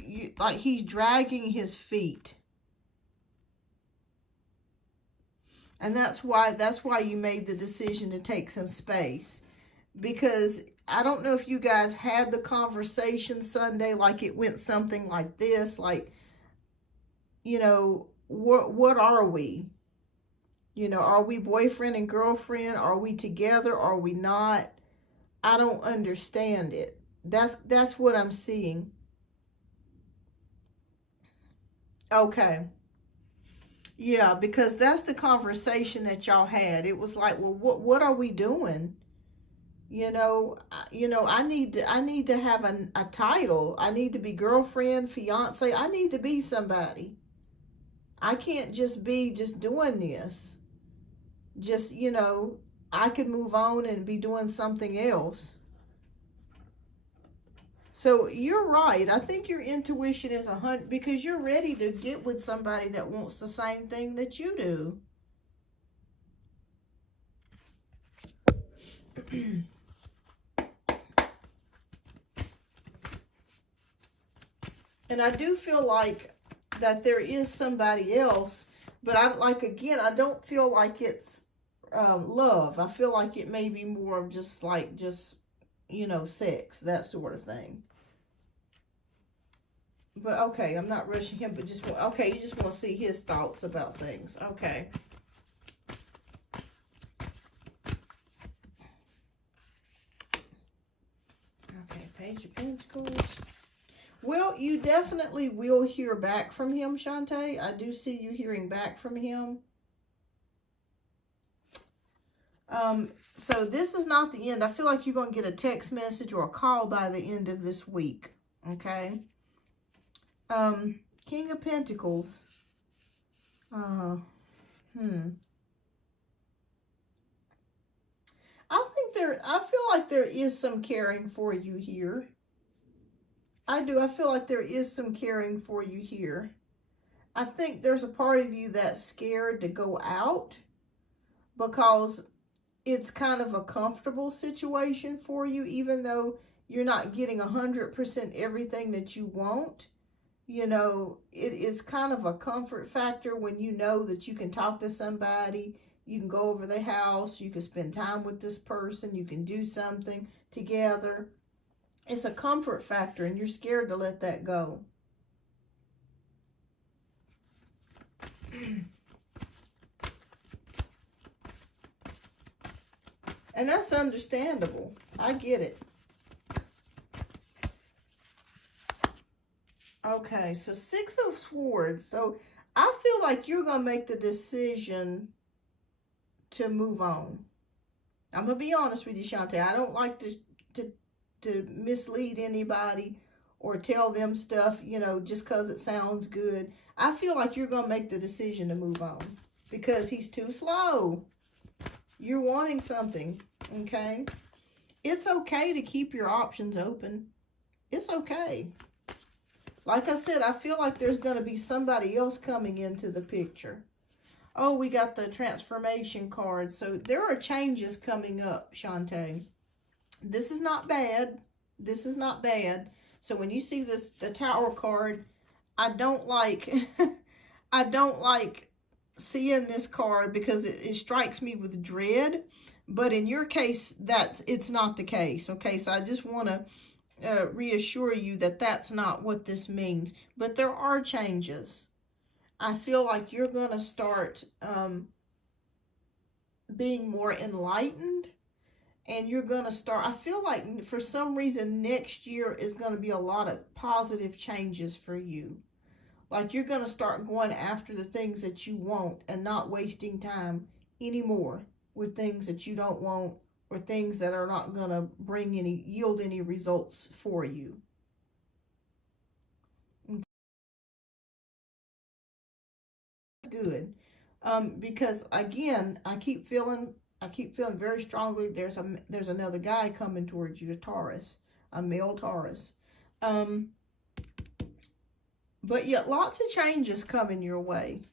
he's dragging his feet. And that's why you made the decision to take some space. Because I don't know if you guys had the conversation Sunday, like it went something like this, like, you know, what are we? You know, are we boyfriend and girlfriend? Are we together? Are we not? I don't understand it. That's what I'm seeing. Okay. Yeah, because that's the conversation that y'all had. It was like, well, what are we doing? I need to have a title. I need to be girlfriend, fiance. I need to be somebody. I can't just be just doing this. Just, I could move on and be doing something else. So you're right. I think your intuition is 100, because you're ready to get with somebody that wants the same thing that you do. And I do feel like that there is somebody else, but I don't feel like it's love. I feel like it may be more of just sex, that sort of thing. But okay, I'm not rushing him, but you just want to see his thoughts about things. Okay. Okay, Page of Pentacles. Well, you definitely will hear back from him, Shantae. I do see you hearing back from him. So this is not the end. I feel like you're going to get a text message or a call by the end of this week. Okay. King of Pentacles. I feel like there is some caring for you here. I do. I feel like there is some caring for you here. I think there's a part of you that's scared to go out because it's kind of a comfortable situation for you, even though you're not getting 100% everything that you want. You know, it is kind of a comfort factor when you know that you can talk to somebody, you can go over the house, you can spend time with this person, you can do something together. It's a comfort factor, and you're scared to let that go. And that's understandable. I get it. Okay, so Six of Swords. So I feel like you're going to make the decision to move on. I'm going to be honest with you, Shantae. I don't like to mislead anybody or tell them stuff, you know, just because it sounds good. I feel like you're going to make the decision to move on because he's too slow. You're wanting something, okay? It's okay to keep your options open. It's okay. Like I said, I feel like there's going to be somebody else coming into the picture. Oh, we got the transformation card. So there are changes coming up, Shantae. This is not bad. This is not bad. So when you see this, the Tower card, I don't like, I don't like seeing this card because it strikes me with dread. But in your case, it's not the case. Okay, so I just want to reassure you that that's not what this means. But there are changes. I feel like you're going to start being more enlightened, and you're going to start, I feel like for some reason next year is going to be a lot of positive changes for you. Like you're going to start going after the things that you want and not wasting time anymore with things that you don't want or things that are not going to yield any results for you. Okay. Good. Because again, I keep feeling very strongly there's another guy coming towards you, a Taurus, a male Taurus. But yet lots of changes coming your way.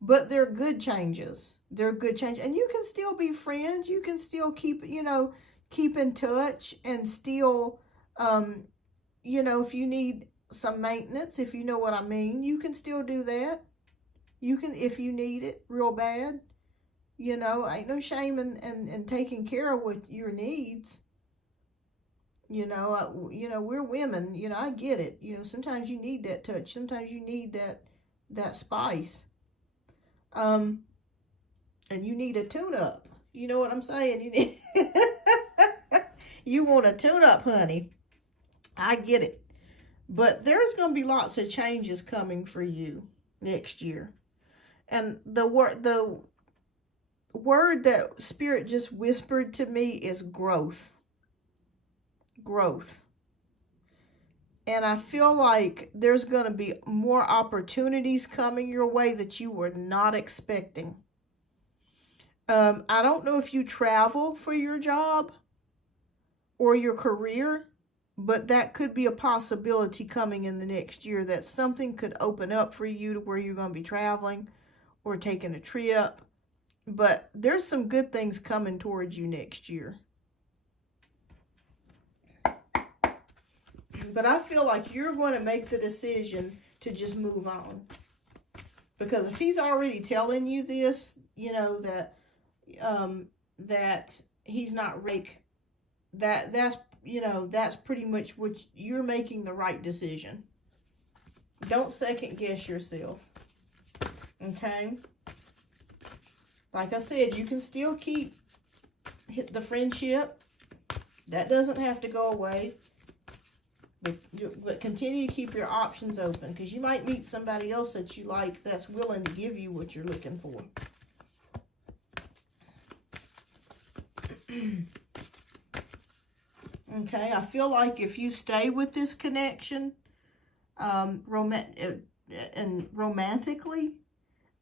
But they're good changes. They're good changes. And you can still be friends. You can still keep in touch and still, if you need some maintenance, if you know what I mean, you can still do that. You can, if you need it real bad, ain't no shame in taking care of what your needs. We're women, I get it. Sometimes you need that touch. Sometimes you need that spice. And you need a tune-up. You know what I'm saying? You want a tune-up, honey. I get it. But there's going to be lots of changes coming for you next year. And the word that Spirit just whispered to me is growth. Growth. And I feel like there's going to be more opportunities coming your way that you were not expecting. I don't know if you travel for your job or your career, but that could be a possibility coming in the next year, that something could open up for you to where you're going to be traveling or taking a trip. But there's some good things coming towards you next year. But I feel like you're going to make the decision to just move on. Because if he's already telling you this, that he's not that's pretty much what you're making the right decision. Don't second guess yourself. Okay? Like I said, you can still keep the friendship. That doesn't have to go away. But continue to keep your options open, because you might meet somebody else that you like that's willing to give you what you're looking for. Okay, I feel like if you stay with this connection, romantically,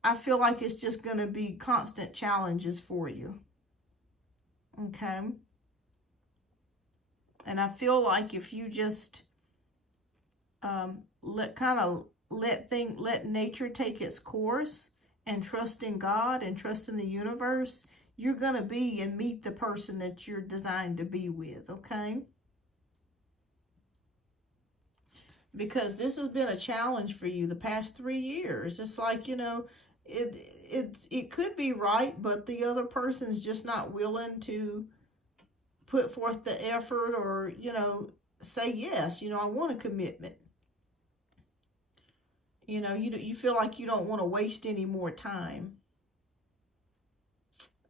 I feel like it's just going to be constant challenges for you. Okay? And I feel like if you just let nature take its course and trust in God and trust in the universe, you're going to be and meet the person that you're designed to be with, okay? Because this has been a challenge for you the past 3 years. It's like, you know, it could be right, but the other person's just not willing to put forth the effort or, you know, say yes, you know, I want a commitment. You know, you feel like you don't want to waste any more time.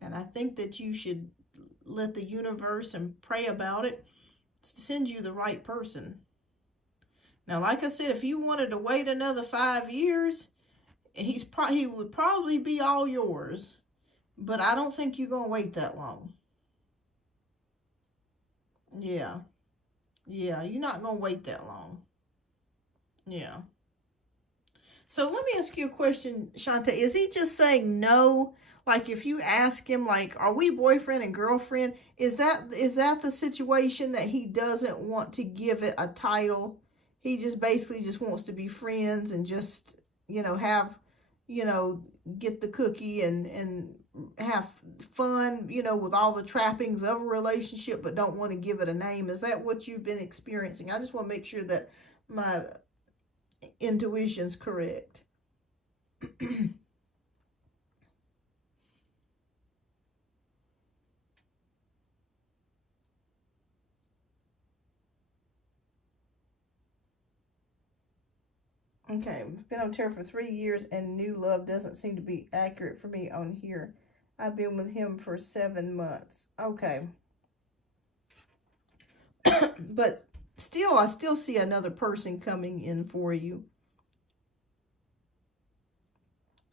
And I think that you should let the universe and pray about it send you the right person. Now, like I said, if you wanted to wait another 5 years, he would probably be all yours. But I don't think you're going to wait that long. Yeah. Yeah, you're not going to wait that long. Yeah. So let me ask you a question, Shante. Is he just saying no? Like if you ask him, like, are we boyfriend and girlfriend? Is that the situation that he doesn't want to give it a title? He just basically just wants to be friends and just, you know, have, you know, get the cookie and have fun, you know, with all the trappings of a relationship, but don't want to give it a name. Is that what you've been experiencing? I just want to make sure that my intuition's correct. Okay, been on Terra for 3 years and new love doesn't seem to be accurate for me on here. I've been with him for 7 months. Okay. But still, I still see another person coming in for you.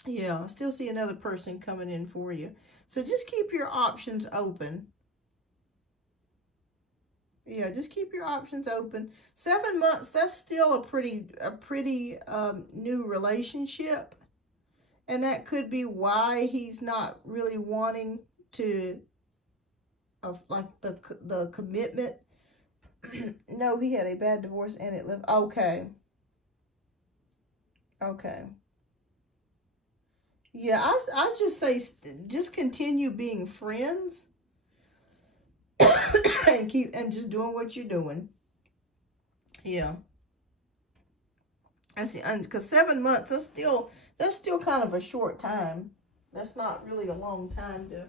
Yeah, I still see another person coming in for you. So just keep your options open. Yeah, just keep your options open. 7 months, that's still a pretty new relationship. And that could be why he's not really wanting to, like the commitment. No, he had a bad divorce and it lived. Okay. Okay. Yeah, I just say just continue being friends. and just doing what you're doing. Yeah. I see, because 7 months, that's still kind of a short time. That's not really a long time to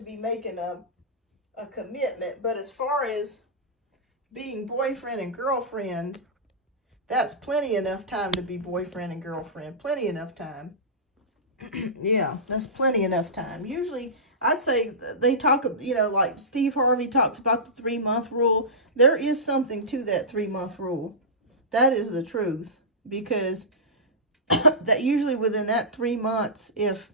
be making a commitment. But as far as being boyfriend and girlfriend, that's plenty enough time to be boyfriend and girlfriend. Plenty enough time. Yeah, that's plenty enough time. Usually, I'd say they talk, you know, like Steve Harvey talks about the 3-month rule. There is something to that 3-month rule. That is the truth. Because that usually within that 3 months, if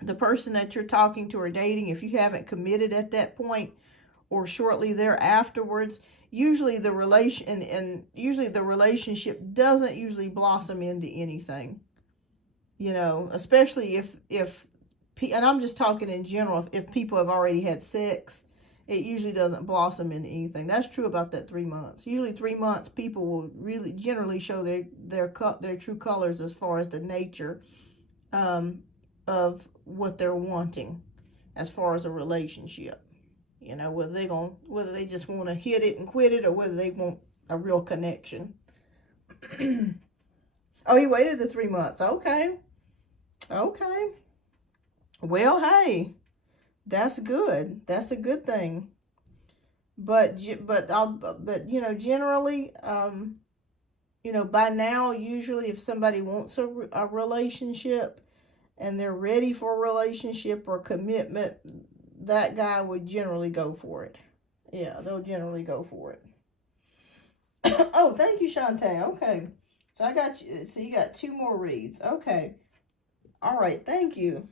the person that you're talking to or dating, if you haven't committed at that point or shortly there afterwards, usually the relationship doesn't usually blossom into anything. You know, especially if and I'm just talking in general, if people have already had sex, it usually doesn't blossom into anything. That's true about that 3 months. Usually 3 months, people will really generally show their true colors as far as the nature of what they're wanting as far as a relationship. You know, whether they just want to hit it and quit it or whether they want a real connection. Oh, he waited the 3 months. Okay. Okay. Well, hey, that's good. That's a good thing. But you know, generally, you know, by now, usually if somebody wants a relationship and they're ready for a relationship or commitment, that guy would generally go for it. Yeah, they'll generally go for it. Oh, thank you, Shantae. Okay. So I got you. So you got 2 more reads. Okay. All right. Thank you.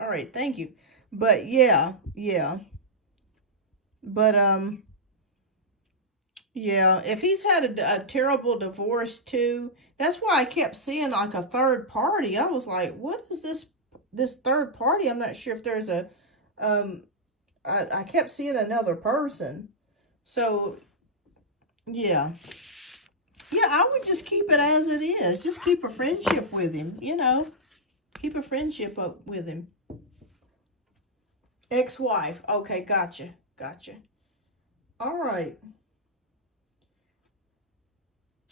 All right. Thank you. But yeah. But yeah. If he's had a terrible divorce too, that's why I kept seeing like a third party. I was like, what is this third party? I'm not sure if there's a I kept seeing another person. So yeah. Yeah, I would just keep it as it is. Just keep a friendship with him, you know. Keep a friendship up with him. Ex-wife. Okay, gotcha. Gotcha. All right.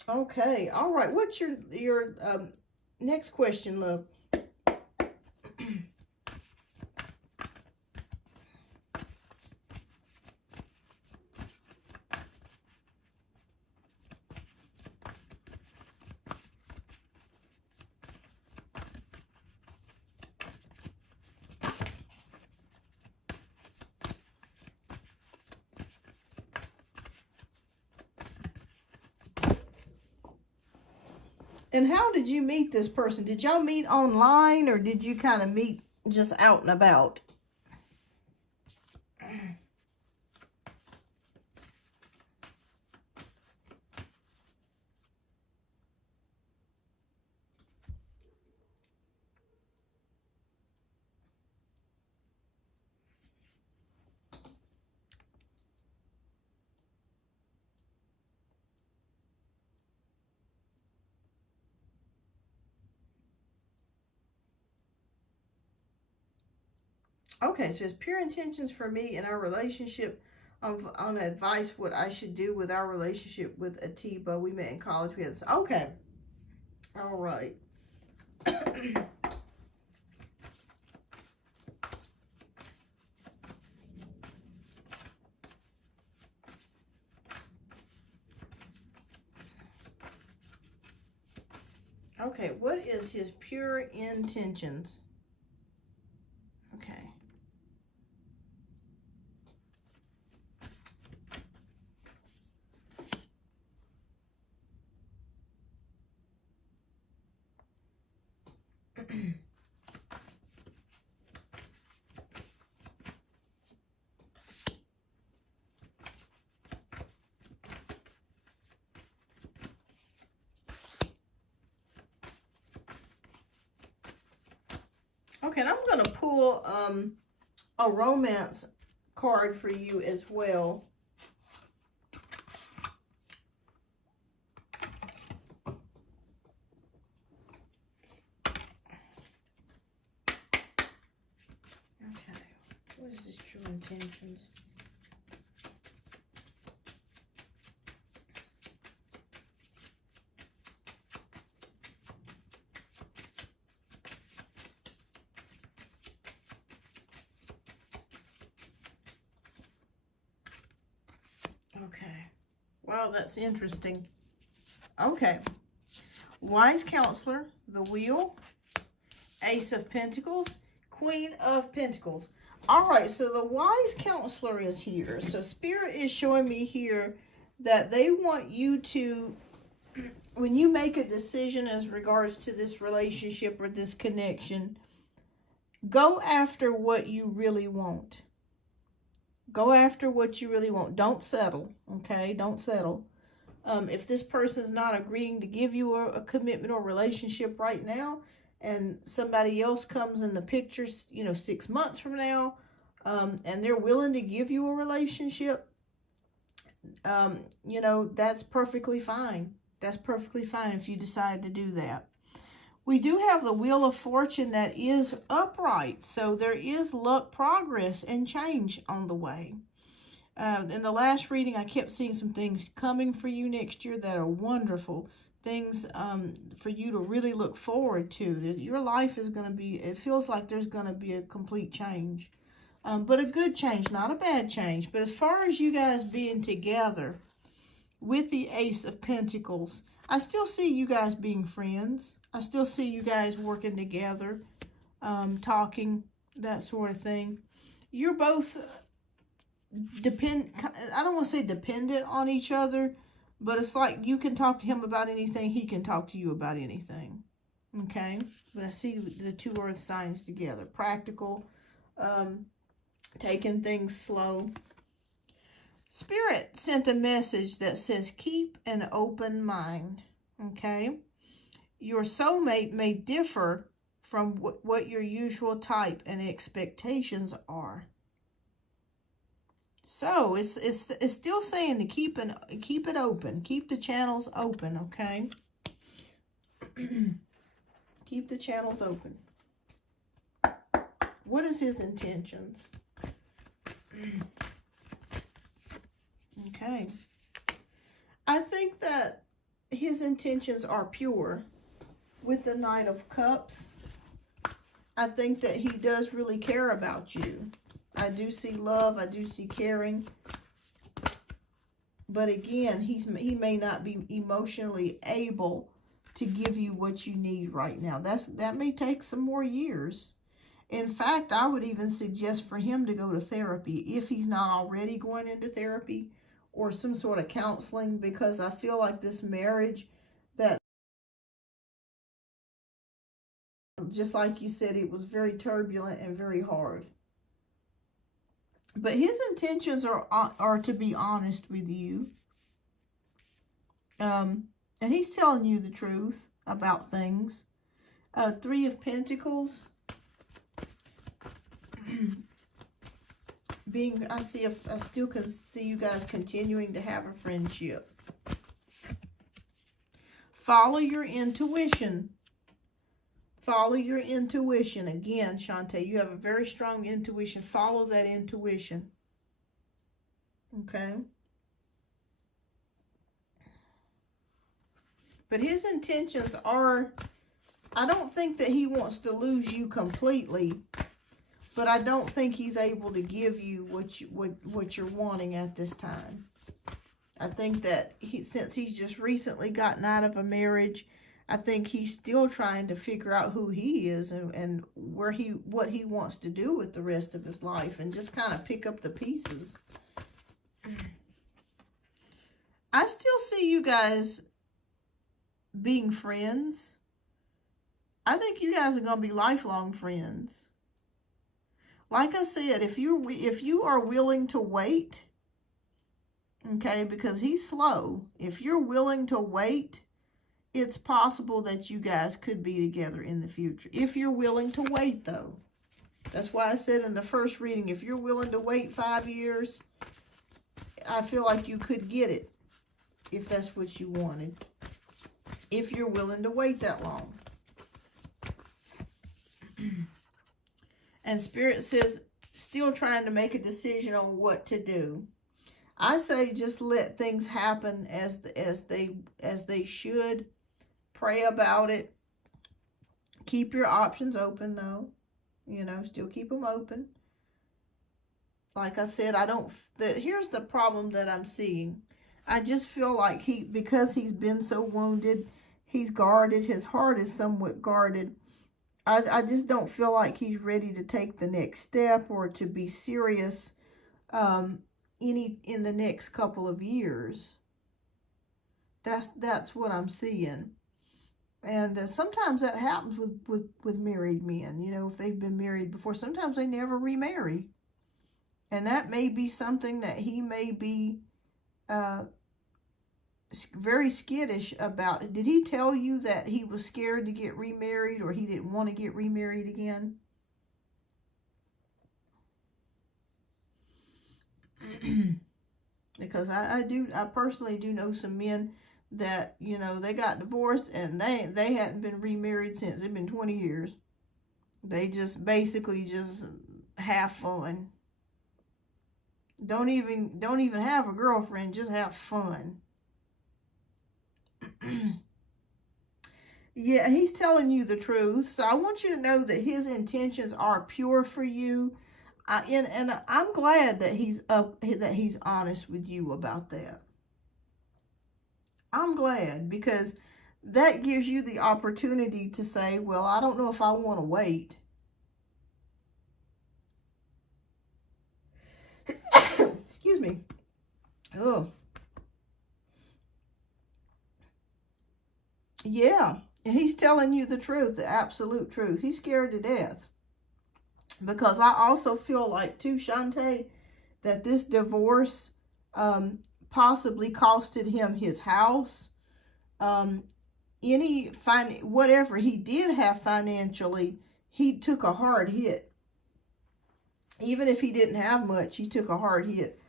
Okay. All right. What's your next question, love? And how did you meet this person? Did y'all meet online, or did you kind of meet just out and about? Okay, so it's pure intentions for me and our relationship on advice what I should do with our relationship with Atiba. We met in college. We had this. Okay. All right. Okay, what is his pure intentions? Okay. Okay, and I'm going to pull a romance card for you as well. Okay, what is his true intentions? Okay. Wow, that's interesting. Okay. Wise Counselor, the Wheel, Ace of Pentacles, Queen of Pentacles. All right, so the Wise Counselor is here. So Spirit is showing me here that they want you to, when you make a decision as regards to this relationship or this connection, go after what you really want. Go after what you really want. Don't settle, okay? Don't settle. If this person's not agreeing to give you a commitment or relationship right now, and somebody else comes in the picture, 6 months from now, and they're willing to give you a relationship, that's perfectly fine. That's perfectly fine if you decide to do that. We do have the Wheel of Fortune that is upright, so there is luck, progress, and change on the way. In the last reading, I kept seeing some things coming for you next year that are wonderful. Things for you to really look forward to. Your life is going to be, it feels like there's going to be a complete change. But a good change, not a bad change. But as far as you guys being together with the Ace of Pentacles, I still see you guys being friends. I still see you guys working together, talking, that sort of thing. You're both I don't want to say dependent on each other, but it's like you can talk to him about anything, he can talk to you about anything. Okay? But I see the two earth signs together. Practical, taking things slow. Spirit sent a message that says, keep an open mind. Okay? Your soulmate may differ from what your usual type and expectations are. So it's still saying to keep it open. Keep the channels open, okay? Keep the channels open. What is his intentions? Okay. I think that his intentions are pure with the Knight of Cups. I think that he does really care about you. I do see love. I do see caring. But again, he may not be emotionally able to give you what you need right now. That may take some more years. In fact, I would even suggest for him to go to therapy if he's not already going into therapy or some sort of counseling, because I feel like this marriage, that just like you said, it was very turbulent and very hard. But his intentions are to be honest with you. And he's telling you the truth about things. Three of Pentacles. I still can see you guys continuing to have a friendship. Follow your intuition. Follow your intuition. Again, Shantae, you have a very strong intuition. Follow that intuition. Okay? But his intentions are, I don't think that he wants to lose you completely, but I don't think he's able to give you what you're wanting at this time. I think that since he's just recently gotten out of a marriage, I think he's still trying to figure out who he is and what he wants to do with the rest of his life, and just kind of pick up the pieces. I still see you guys being friends. I think you guys are going to be lifelong friends. Like I said, if you are willing to wait, okay, because he's slow. If you're willing to wait, it's possible that you guys could be together in the future. If you're willing to wait, though. That's why I said in the first reading, if you're willing to wait 5 years, I feel like you could get it if that's what you wanted. If you're willing to wait that long. And Spirit says, still trying to make a decision on what to do. I say just let things happen as they should. Pray about it. Keep your options open, though. You know, still keep them open. Like I said, here's the problem that I'm seeing. I just feel like because he's been so wounded, he's guarded. His heart is somewhat guarded. I just don't feel like he's ready to take the next step or to be serious in the next couple of years. That's what I'm seeing. And sometimes that happens with married men. You know, if they've been married before, sometimes they never remarry. And that may be something that he may be very skittish about. Did he tell you that he was scared to get remarried, or he didn't want to get remarried again? Because I personally do know some men that, you know, they got divorced and they hadn't been remarried since. It's been 20 years. They just basically just have fun. Don't even have a girlfriend, just have fun. Yeah, he's telling you the truth. So I want you to know that his intentions are pure for you. And I'm glad that he's honest with you about that. I'm glad, because that gives you the opportunity to say, well, I don't know if I want to wait. Excuse me. Oh. Yeah, he's telling you the truth, the absolute truth. He's scared to death. Because I also feel like, too, Shantae, that this divorce possibly costed him his house. Whatever he did have financially, he took a hard hit. Even if he didn't have much, he took a hard hit.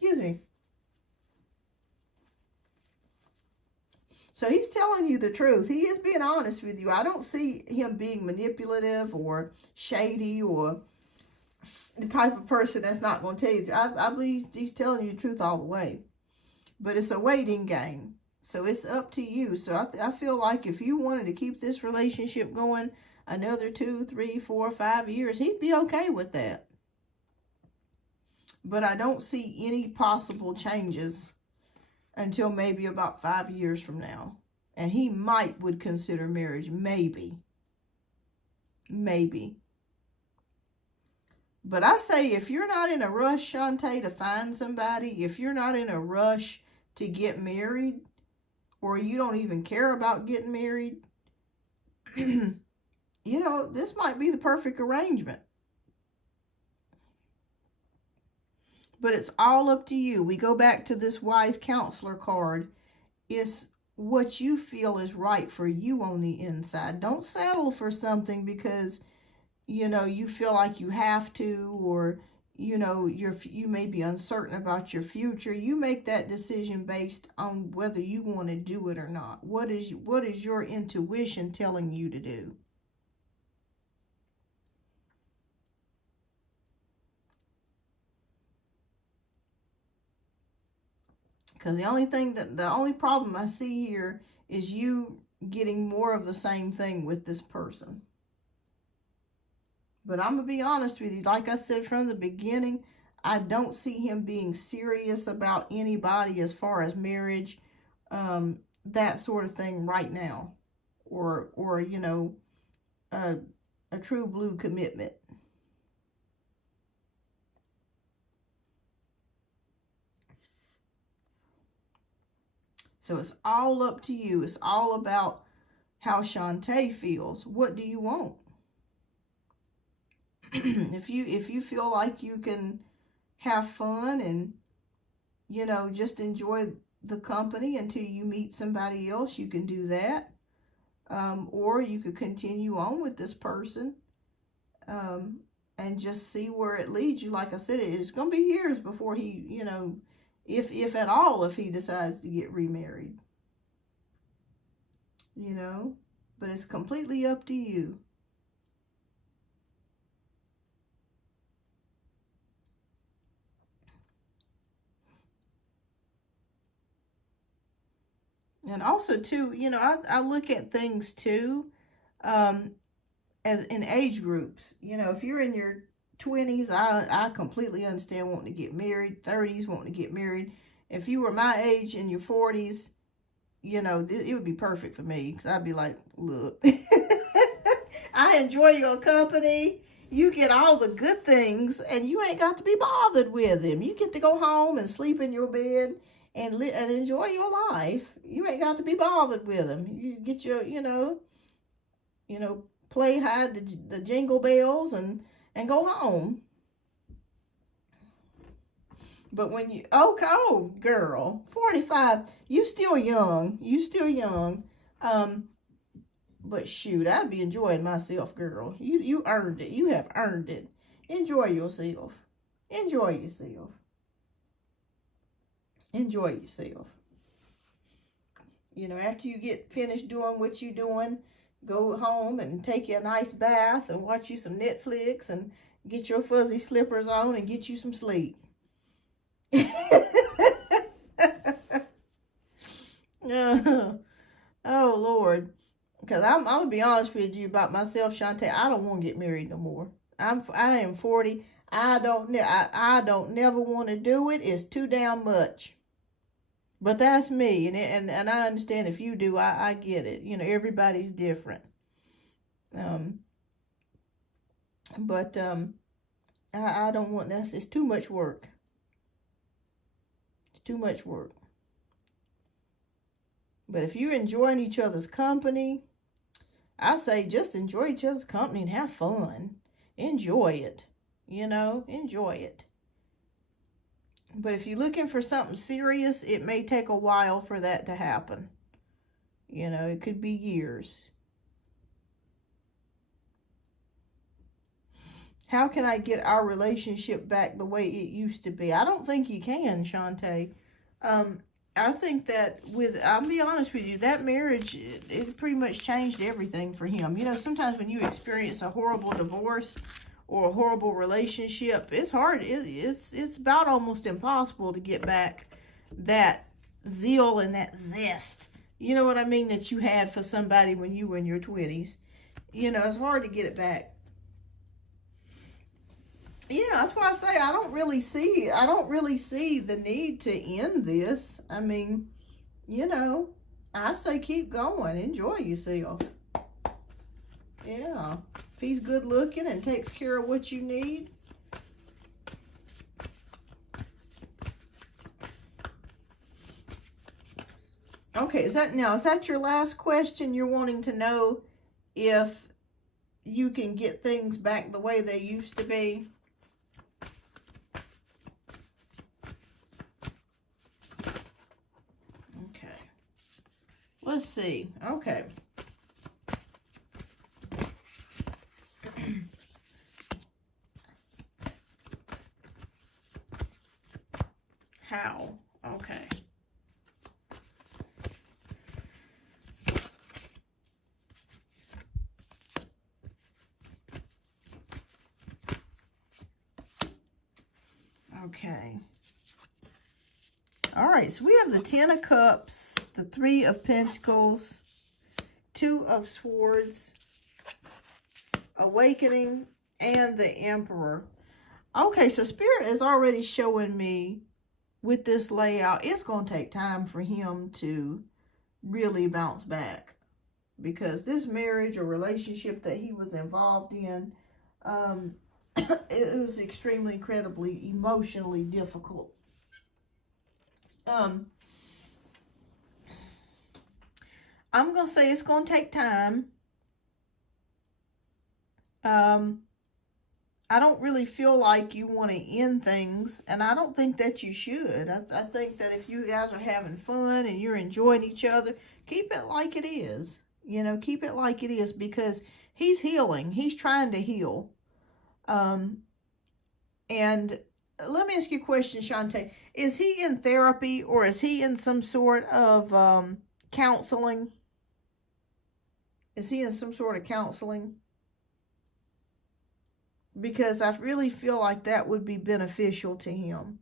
Excuse me. So he's telling you the truth. He is being honest with you. I don't see him being manipulative or shady or the type of person that's not going to tell you. I believe he's telling you the truth all the way. But it's a waiting game. So it's up to you. So I feel like if you wanted to keep this relationship going another 2, 3, 4, 5 years, he'd be okay with that. But I don't see any possible changes until maybe about 5 years from now. And he would consider marriage. Maybe. But I say, if you're not in a rush, Shantae, to find somebody, if you're not in a rush to get married, or you don't even care about getting married, you know, this might be the perfect arrangement. But it's all up to you. We go back to this wise counselor card. It's what you feel is right for you on the inside. Don't settle for something because, you know, you feel like you have to, or, you know, you may be uncertain about your future. You make that decision based on whether you want to do it or not. What is your intuition telling you to do? Because the only problem I see here is you getting more of the same thing with this person. But I'm going to be honest with you. Like I said from the beginning, I don't see him being serious about anybody as far as marriage, that sort of thing right now. Or you know, a true blue commitment. So it's all up to you. It's all about how Shantae feels. What do you want? If you feel like you can have fun and, you know, just enjoy the company until you meet somebody else, you can do that. Or you could continue on with this person and just see where it leads you. Like I said, it's going to be years before he, you know, if at all, if he decides to get remarried. You know, but it's completely up to you. And also, too, you know, I look at things, too, as in age groups. You know, if you're in your 20s, I completely understand wanting to get married. 30s, wanting to get married. If you were my age in your 40s, you know, it would be perfect for me. Because I'd be like, look, I enjoy your company. You get all the good things, and you ain't got to be bothered with him. You get to go home and sleep in your bed and enjoy your life. You ain't got to be bothered with him. You get your, you know, play hide the jingle bells and go home. But when you, oh, girl, 45, you still young. But shoot, I'd be enjoying myself, girl. You earned it. You have earned it. Enjoy yourself. Enjoy yourself. Enjoy yourself. You know, after you get finished doing what you're doing, go home and take you a nice bath and watch you some Netflix and get your fuzzy slippers on and get you some sleep. Oh, Lord. Because I'm going to be honest with you about myself, Shantae. I don't want to get married no more. I am 40. I don't never want to do it. It's too damn much. But that's me, and I understand if you do, I get it. You know, everybody's different. But I don't want that. It's too much work. It's too much work. But if you're enjoying each other's company, I say just enjoy each other's company and have fun. Enjoy it. You know, enjoy it. But if you're looking for something serious, it may take a while for that to happen. You know, it could be years. How can I get our relationship back the way it used to be? I don't think you can, Shantae. I think that I'll be honest with you, that marriage, it pretty much changed everything for him. You know, sometimes when you experience a horrible divorce or a horrible relationship, it's hard. It's about almost impossible to get back that zeal and that zest. You know what I mean? That you had for somebody when you were in your 20s. You know, it's hard to get it back. Yeah, that's why I say I don't really see the need to end this. I mean, you know, I say keep going. Enjoy yourself. Yeah. If he's good looking and takes care of what you need. Okay, is that your last question? You're wanting to know if you can get things back the way they used to be? Let's see. Okay. How? Okay. Okay. All right, so we have the Ten of Cups, the Three of Pentacles, Two of Swords, Awakening, and the Emperor. Okay, so Spirit is already showing me with this layout, it's going to take time for him to really bounce back. Because this marriage or relationship that he was involved in, it was extremely, incredibly, emotionally difficult. I'm going to say it's going to take time. I don't really feel like you want to end things, and I don't think that you should. I think that if you guys are having fun and you're enjoying each other, keep it like it is. You know, keep it like it is, because he's healing. He's trying to heal. And let me ask you a question, Shantae. Is he in therapy, or is he in some sort of counseling? Is he in some sort of counseling? Because I really feel like that would be beneficial to him.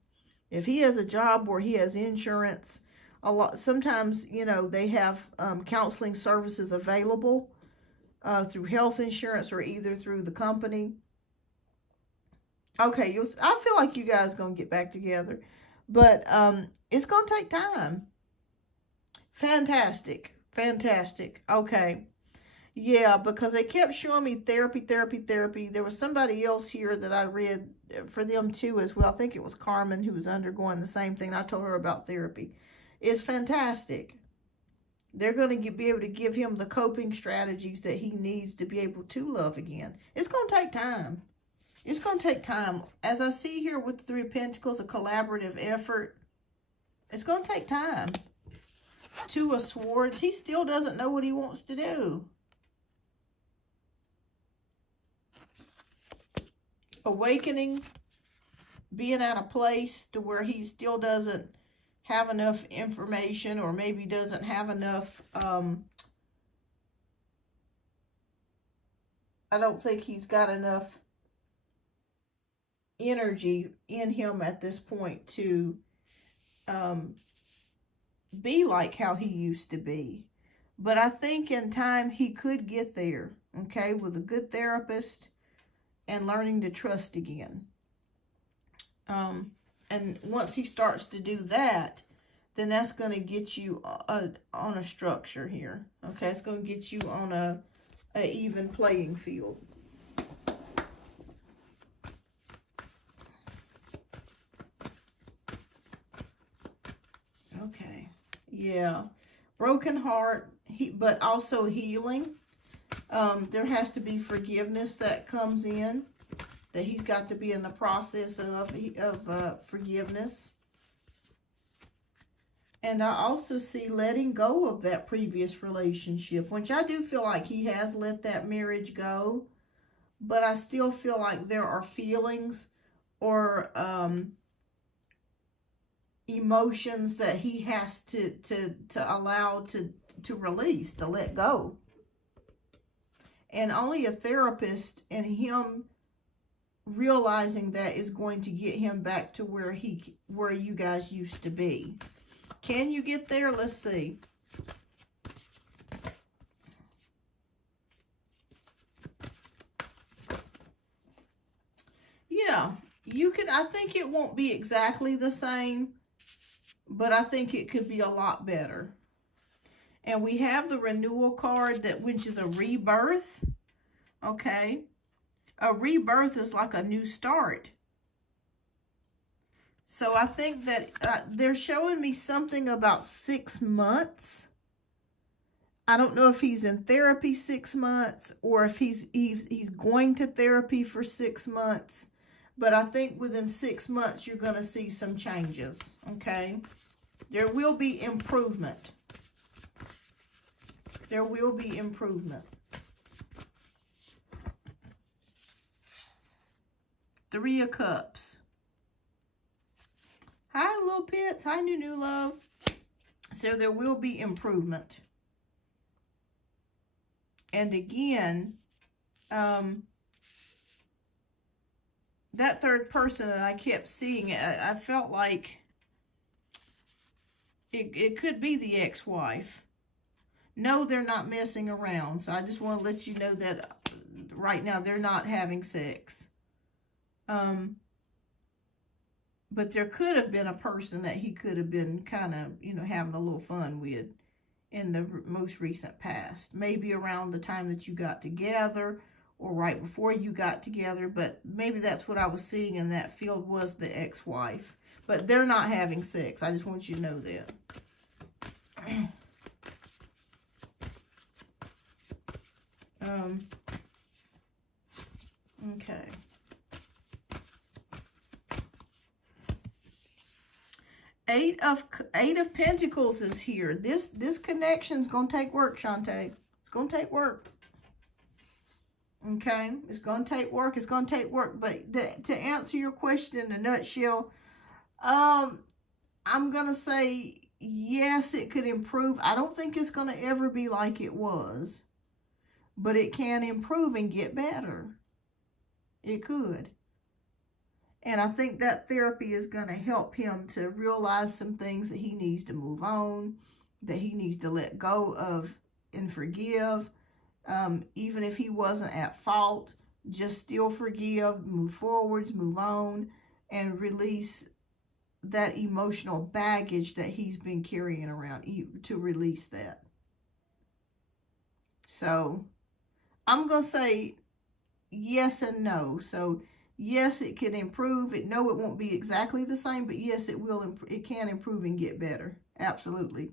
If he has a job where he has insurance, sometimes, you know, they have counseling services available through health insurance or either through the company. Okay, I feel like you guys are going to get back together. But it's going to take time. Fantastic. Fantastic. Okay. Yeah, because they kept showing me therapy. There was somebody else here that I read for them too as well. I think it was Carmen who was undergoing the same thing. I told her about therapy. It's fantastic. They're going to be able to give him the coping strategies that he needs to be able to love again. It's going to take time. It's going to take time. As I see here with the Three of Pentacles, a collaborative effort. It's going to take time. Two of Swords. He still doesn't know what he wants to do. Awakening, being at a place to where he still doesn't have enough information, or maybe doesn't have enough, I don't think he's got enough energy in him at this point to be like how he used to be. But I think in time he could get there, okay, with a good therapist and learning to trust again. And once he starts to do that, then that's going to get you on a structure here. Okay, it's going to get you on a even playing field. Okay, yeah. Broken heart, but also healing. There has to be forgiveness that comes in, that he's got to be in the process of forgiveness. And I also see letting go of that previous relationship, which I do feel like he has let that marriage go. but I still feel like there are feelings or emotions that he has to allow to release, to let go. And only a therapist and him realizing that is going to get him back to where you guys used to be. Can you get there? Let's see. Yeah, you could. I think it won't be exactly the same, but I think it could be a lot better. And we have the renewal card, which is a rebirth. Okay. A rebirth is like a new start. So I think that they're showing me something about 6 months. I don't know if he's in therapy 6 months or if he's going to therapy for 6 months. But I think within 6 months, you're going to see some changes. Okay. There will be improvement. There will be improvement. 3 of Cups. Hi, little pets. Hi, new love. So there will be improvement. And again, that third person that I kept seeing, I felt like it could be the ex-wife. No, they're not messing around. So I just want to let you know that right now they're not having sex. But there could have been a person that he could have been kind of, having a little fun with in the most recent past. Maybe around the time that you got together or right before you got together. But maybe that's what I was seeing in that field was the ex-wife. But they're not having sex. I just want you to know that. Okay. Eight of Pentacles is here. This connection's gonna take work, Shantae. It's gonna take work. Okay, it's gonna take work. It's gonna take work. But to answer your question in a nutshell, I'm gonna say yes, it could improve. I don't think it's gonna ever be like it was, but it can improve and get better. It could. And I think that therapy is going to help him to realize some things that he needs to move on, that he needs to let go of and forgive. Even if he wasn't at fault, just still forgive, move forwards, move on, and release that emotional baggage that he's been carrying around, to release that. So I'm going to say yes and no. So yes, it can improve. No, it won't be exactly the same, but yes, it will. It can improve and get better. Absolutely.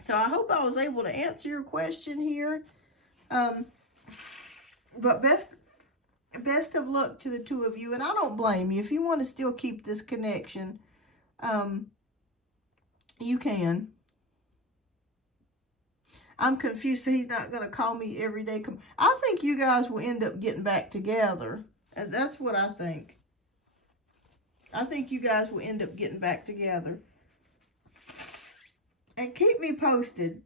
So I hope I was able to answer your question here. But best of luck to the two of you. And I don't blame you. If you want to still keep this connection, you can. I'm confused, so he's not going to call me every day. I think you guys will end up getting back together. And that's what I think. I think you guys will end up getting back together. And keep me posted.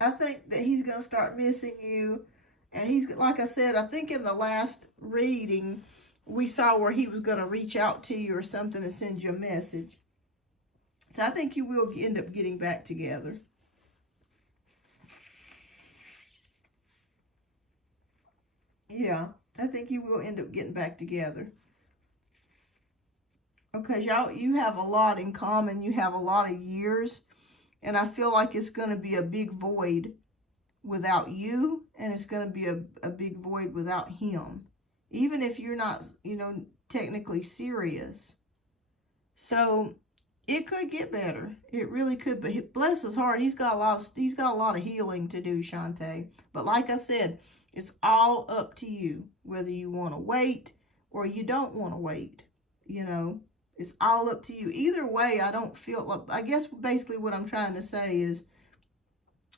I think that he's going to start missing you. And he's, like I said, I think in the last reading, we saw where he was going to reach out to you or something and send you a message. So I think you will end up getting back together. Yeah, I think you will end up getting back together. Because you have a lot in common. You have a lot of years. And I feel like it's going to be a big void without you. And it's going to be a big void without him. Even if you're not, technically serious. So it could get better. It really could. But bless his heart, he's got a lot of healing to do, Shantae. But like I said, it's all up to you, whether you want to wait or you don't want to wait. It's all up to you. Either way, I don't feel like, I guess basically what I'm trying to say is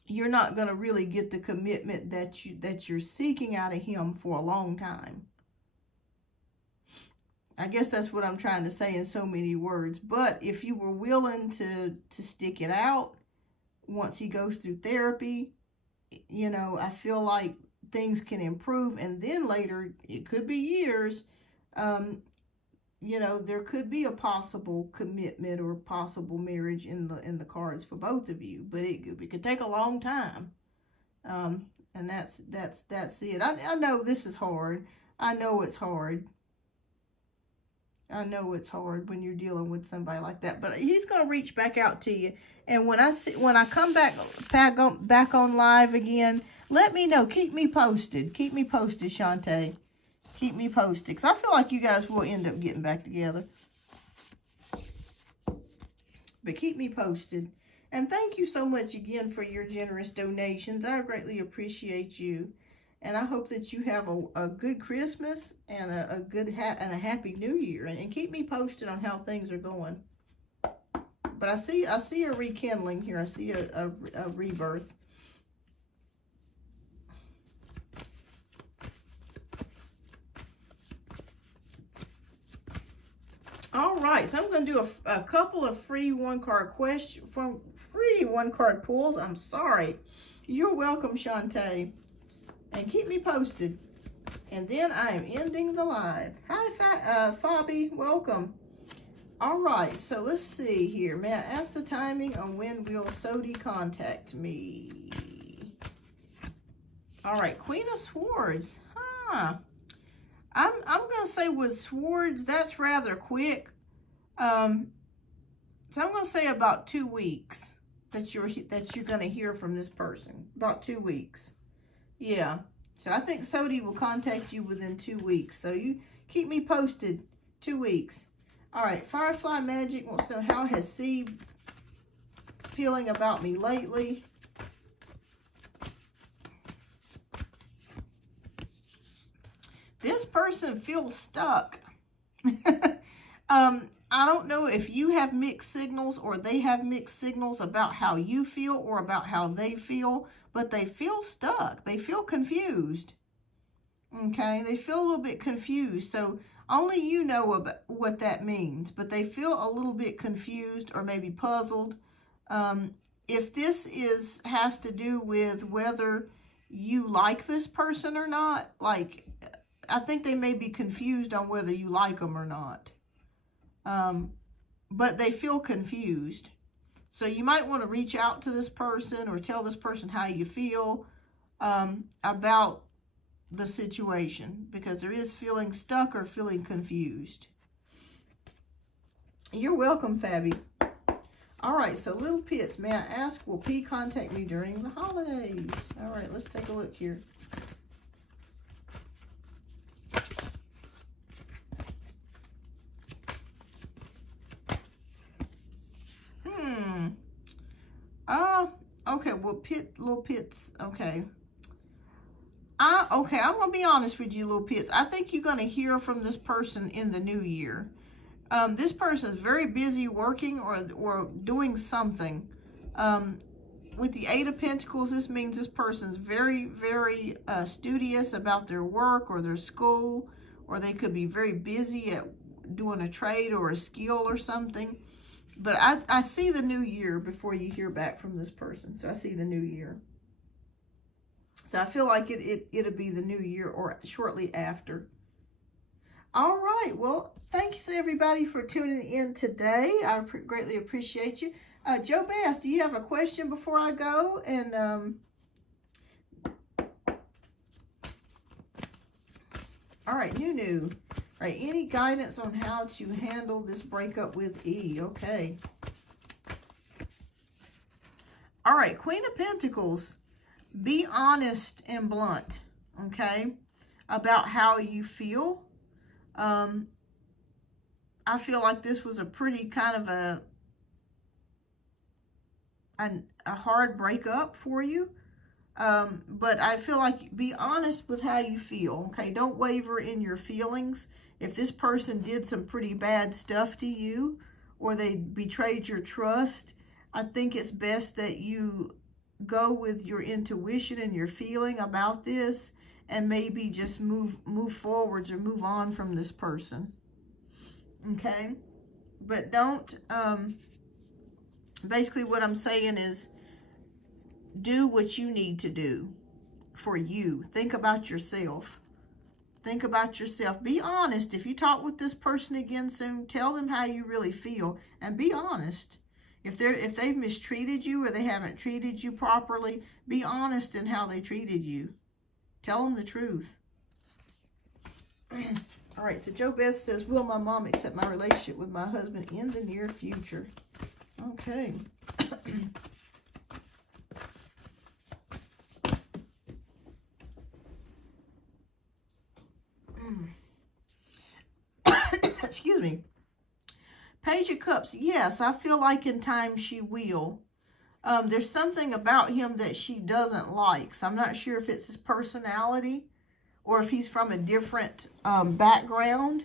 you're not going to really get the commitment that you're seeking out of him for a long time. I guess that's what I'm trying to say in so many words. But if you were willing to stick it out, once he goes through therapy, you know, I feel like things can improve. And then later, it could be years, you know, there could be a possible commitment or possible marriage in the cards for both of you. But it could take a long time. And that's it. I know this is hard. I know it's hard. I know it's hard when you're dealing with somebody like that, but he's going to reach back out to you. And when I come back on live again, let me know. Keep me posted. Keep me posted, Shantae. Keep me posted, because I feel like you guys will end up getting back together. But keep me posted. And thank you so much again for your generous donations. I greatly appreciate you. And I hope that you have a good Christmas and a good and a happy New Year. And keep me posted on how things are going. But I see a rekindling here. I see a rebirth. All right, so I'm going to do a couple of free one-card pulls. I'm sorry. You're welcome, Shantae. And keep me posted. And then I am ending the live. Hi, Fabi. Welcome. All right, so let's see here. May I ask the timing on when will Sodi contact me? All right, Queen of Swords. Huh. I'm going to say with Swords, that's rather quick. So I'm going to say about 2 weeks that you're going to hear from this person. About 2 weeks. Yeah, so I think Sodi will contact you within 2 weeks. So you keep me posted. 2 weeks. All right, Firefly Magic wants to know, how has C feeling about me lately? This person feels stuck. I don't know if you have mixed signals or they have mixed signals about how you feel or about how they feel, but they feel stuck. They feel confused. Okay, they feel a little bit confused. So only you know about what that means, but they feel a little bit confused or maybe puzzled. If this has to do with whether you like this person or not, like, I think they may be confused on whether you like them or not. But they feel confused. So you might want to reach out to this person or tell this person how you feel about the situation, because there is feeling stuck or feeling confused. You're welcome, Fabi. All right, so Little Pits, may I ask, will P contact me during the holidays? All right, let's take a look here. Okay, well, Little Pits, okay. Okay, I'm going to be honest with you, Little Pits. I think you're going to hear from this person in the new year. This person is very busy working or doing something. With the Eight of Pentacles, this means this person's very, very studious about their work or their school, or they could be very busy at doing a trade or a skill or something. But I see the new year before you hear back from this person. So I see the new year. So I feel like it'll be the new year or shortly after. All right. Well, thanks everybody for tuning in today. I greatly appreciate you. Joe Beth, do you have a question before I go? And all right, Nunu. All right, any guidance on how to handle this breakup with E? Okay. All right, Queen of Pentacles. Be honest and blunt, okay, about how you feel. I feel like this was a pretty kind of a hard breakup for you. But I feel like be honest with how you feel, okay? Don't waver in your feelings. If this person did some pretty bad stuff to you or they betrayed your trust, I think it's best that you go with your intuition and your feeling about this, and maybe just move forwards or move on from this person. Okay? But don't, basically what I'm saying is, do what you need to do for you. Think about yourself. Think about yourself. Be honest. If you talk with this person again soon, tell them how you really feel, and be honest. If they've mistreated you or they haven't treated you properly, be honest in how they treated you. Tell them the truth. All right, so Jo Beth says, will my mom accept my relationship with my husband in the near future? Okay. Excuse me. Page of Cups, yes, I feel like in time she will. There's something about him that she doesn't like. So I'm not sure if it's his personality or if he's from a different background.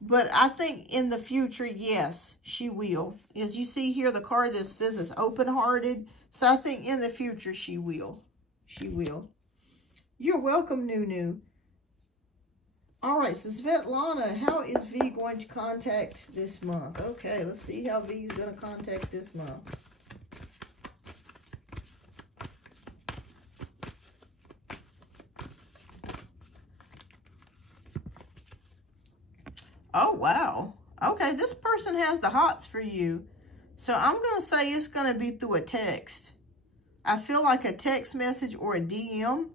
But I think in the future, yes, she will. As you see here, the card says it's open-hearted. So I think in the future, she will. She will. You're welcome, Nunu. All right, so Svetlana, how is V going to contact this month? Okay, let's see how V is going to contact this month. Oh, wow. Okay, this person has the hots for you. So I'm going to say it's going to be through a text. I feel like a text message or a DM.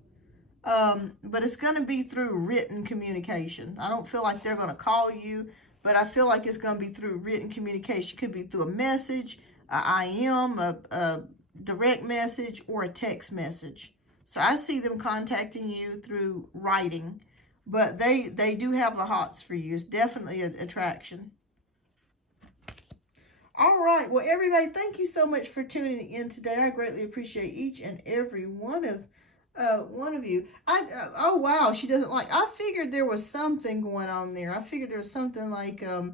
But it's going to be through written communication. I don't feel like they're going to call you, but I feel like it's going to be through written communication. Could be through a message, a IM, a direct message, or a text message. So I see them contacting you through writing, but they do have the hots for you. It's definitely an attraction. All right. Well, everybody, thank you so much for tuning in today. I greatly appreciate each and every one of you. Oh wow, she doesn't like. I figured there was something going on there. I figured there was something like a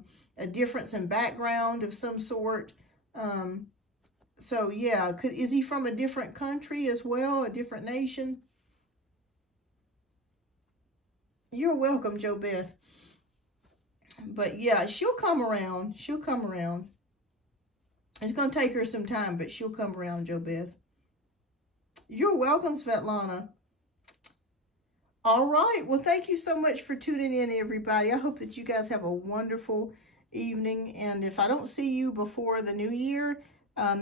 difference in background of some sort. So yeah, is he from a different country as well, a different nation? You're welcome, Jo Beth. But yeah, she'll come around. She'll come around. It's gonna take her some time, but she'll come around, Jo Beth. You're welcome, Svetlana. All right. Well, thank you so much for tuning in, everybody. I hope that you guys have a wonderful evening. And if I don't see you before the new year,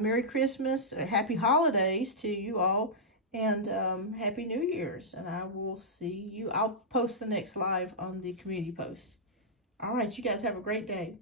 Merry Christmas, Happy Holidays to you all, and Happy New Year's. And I will see you. I'll post the next live on the community post. All right. You guys have a great day.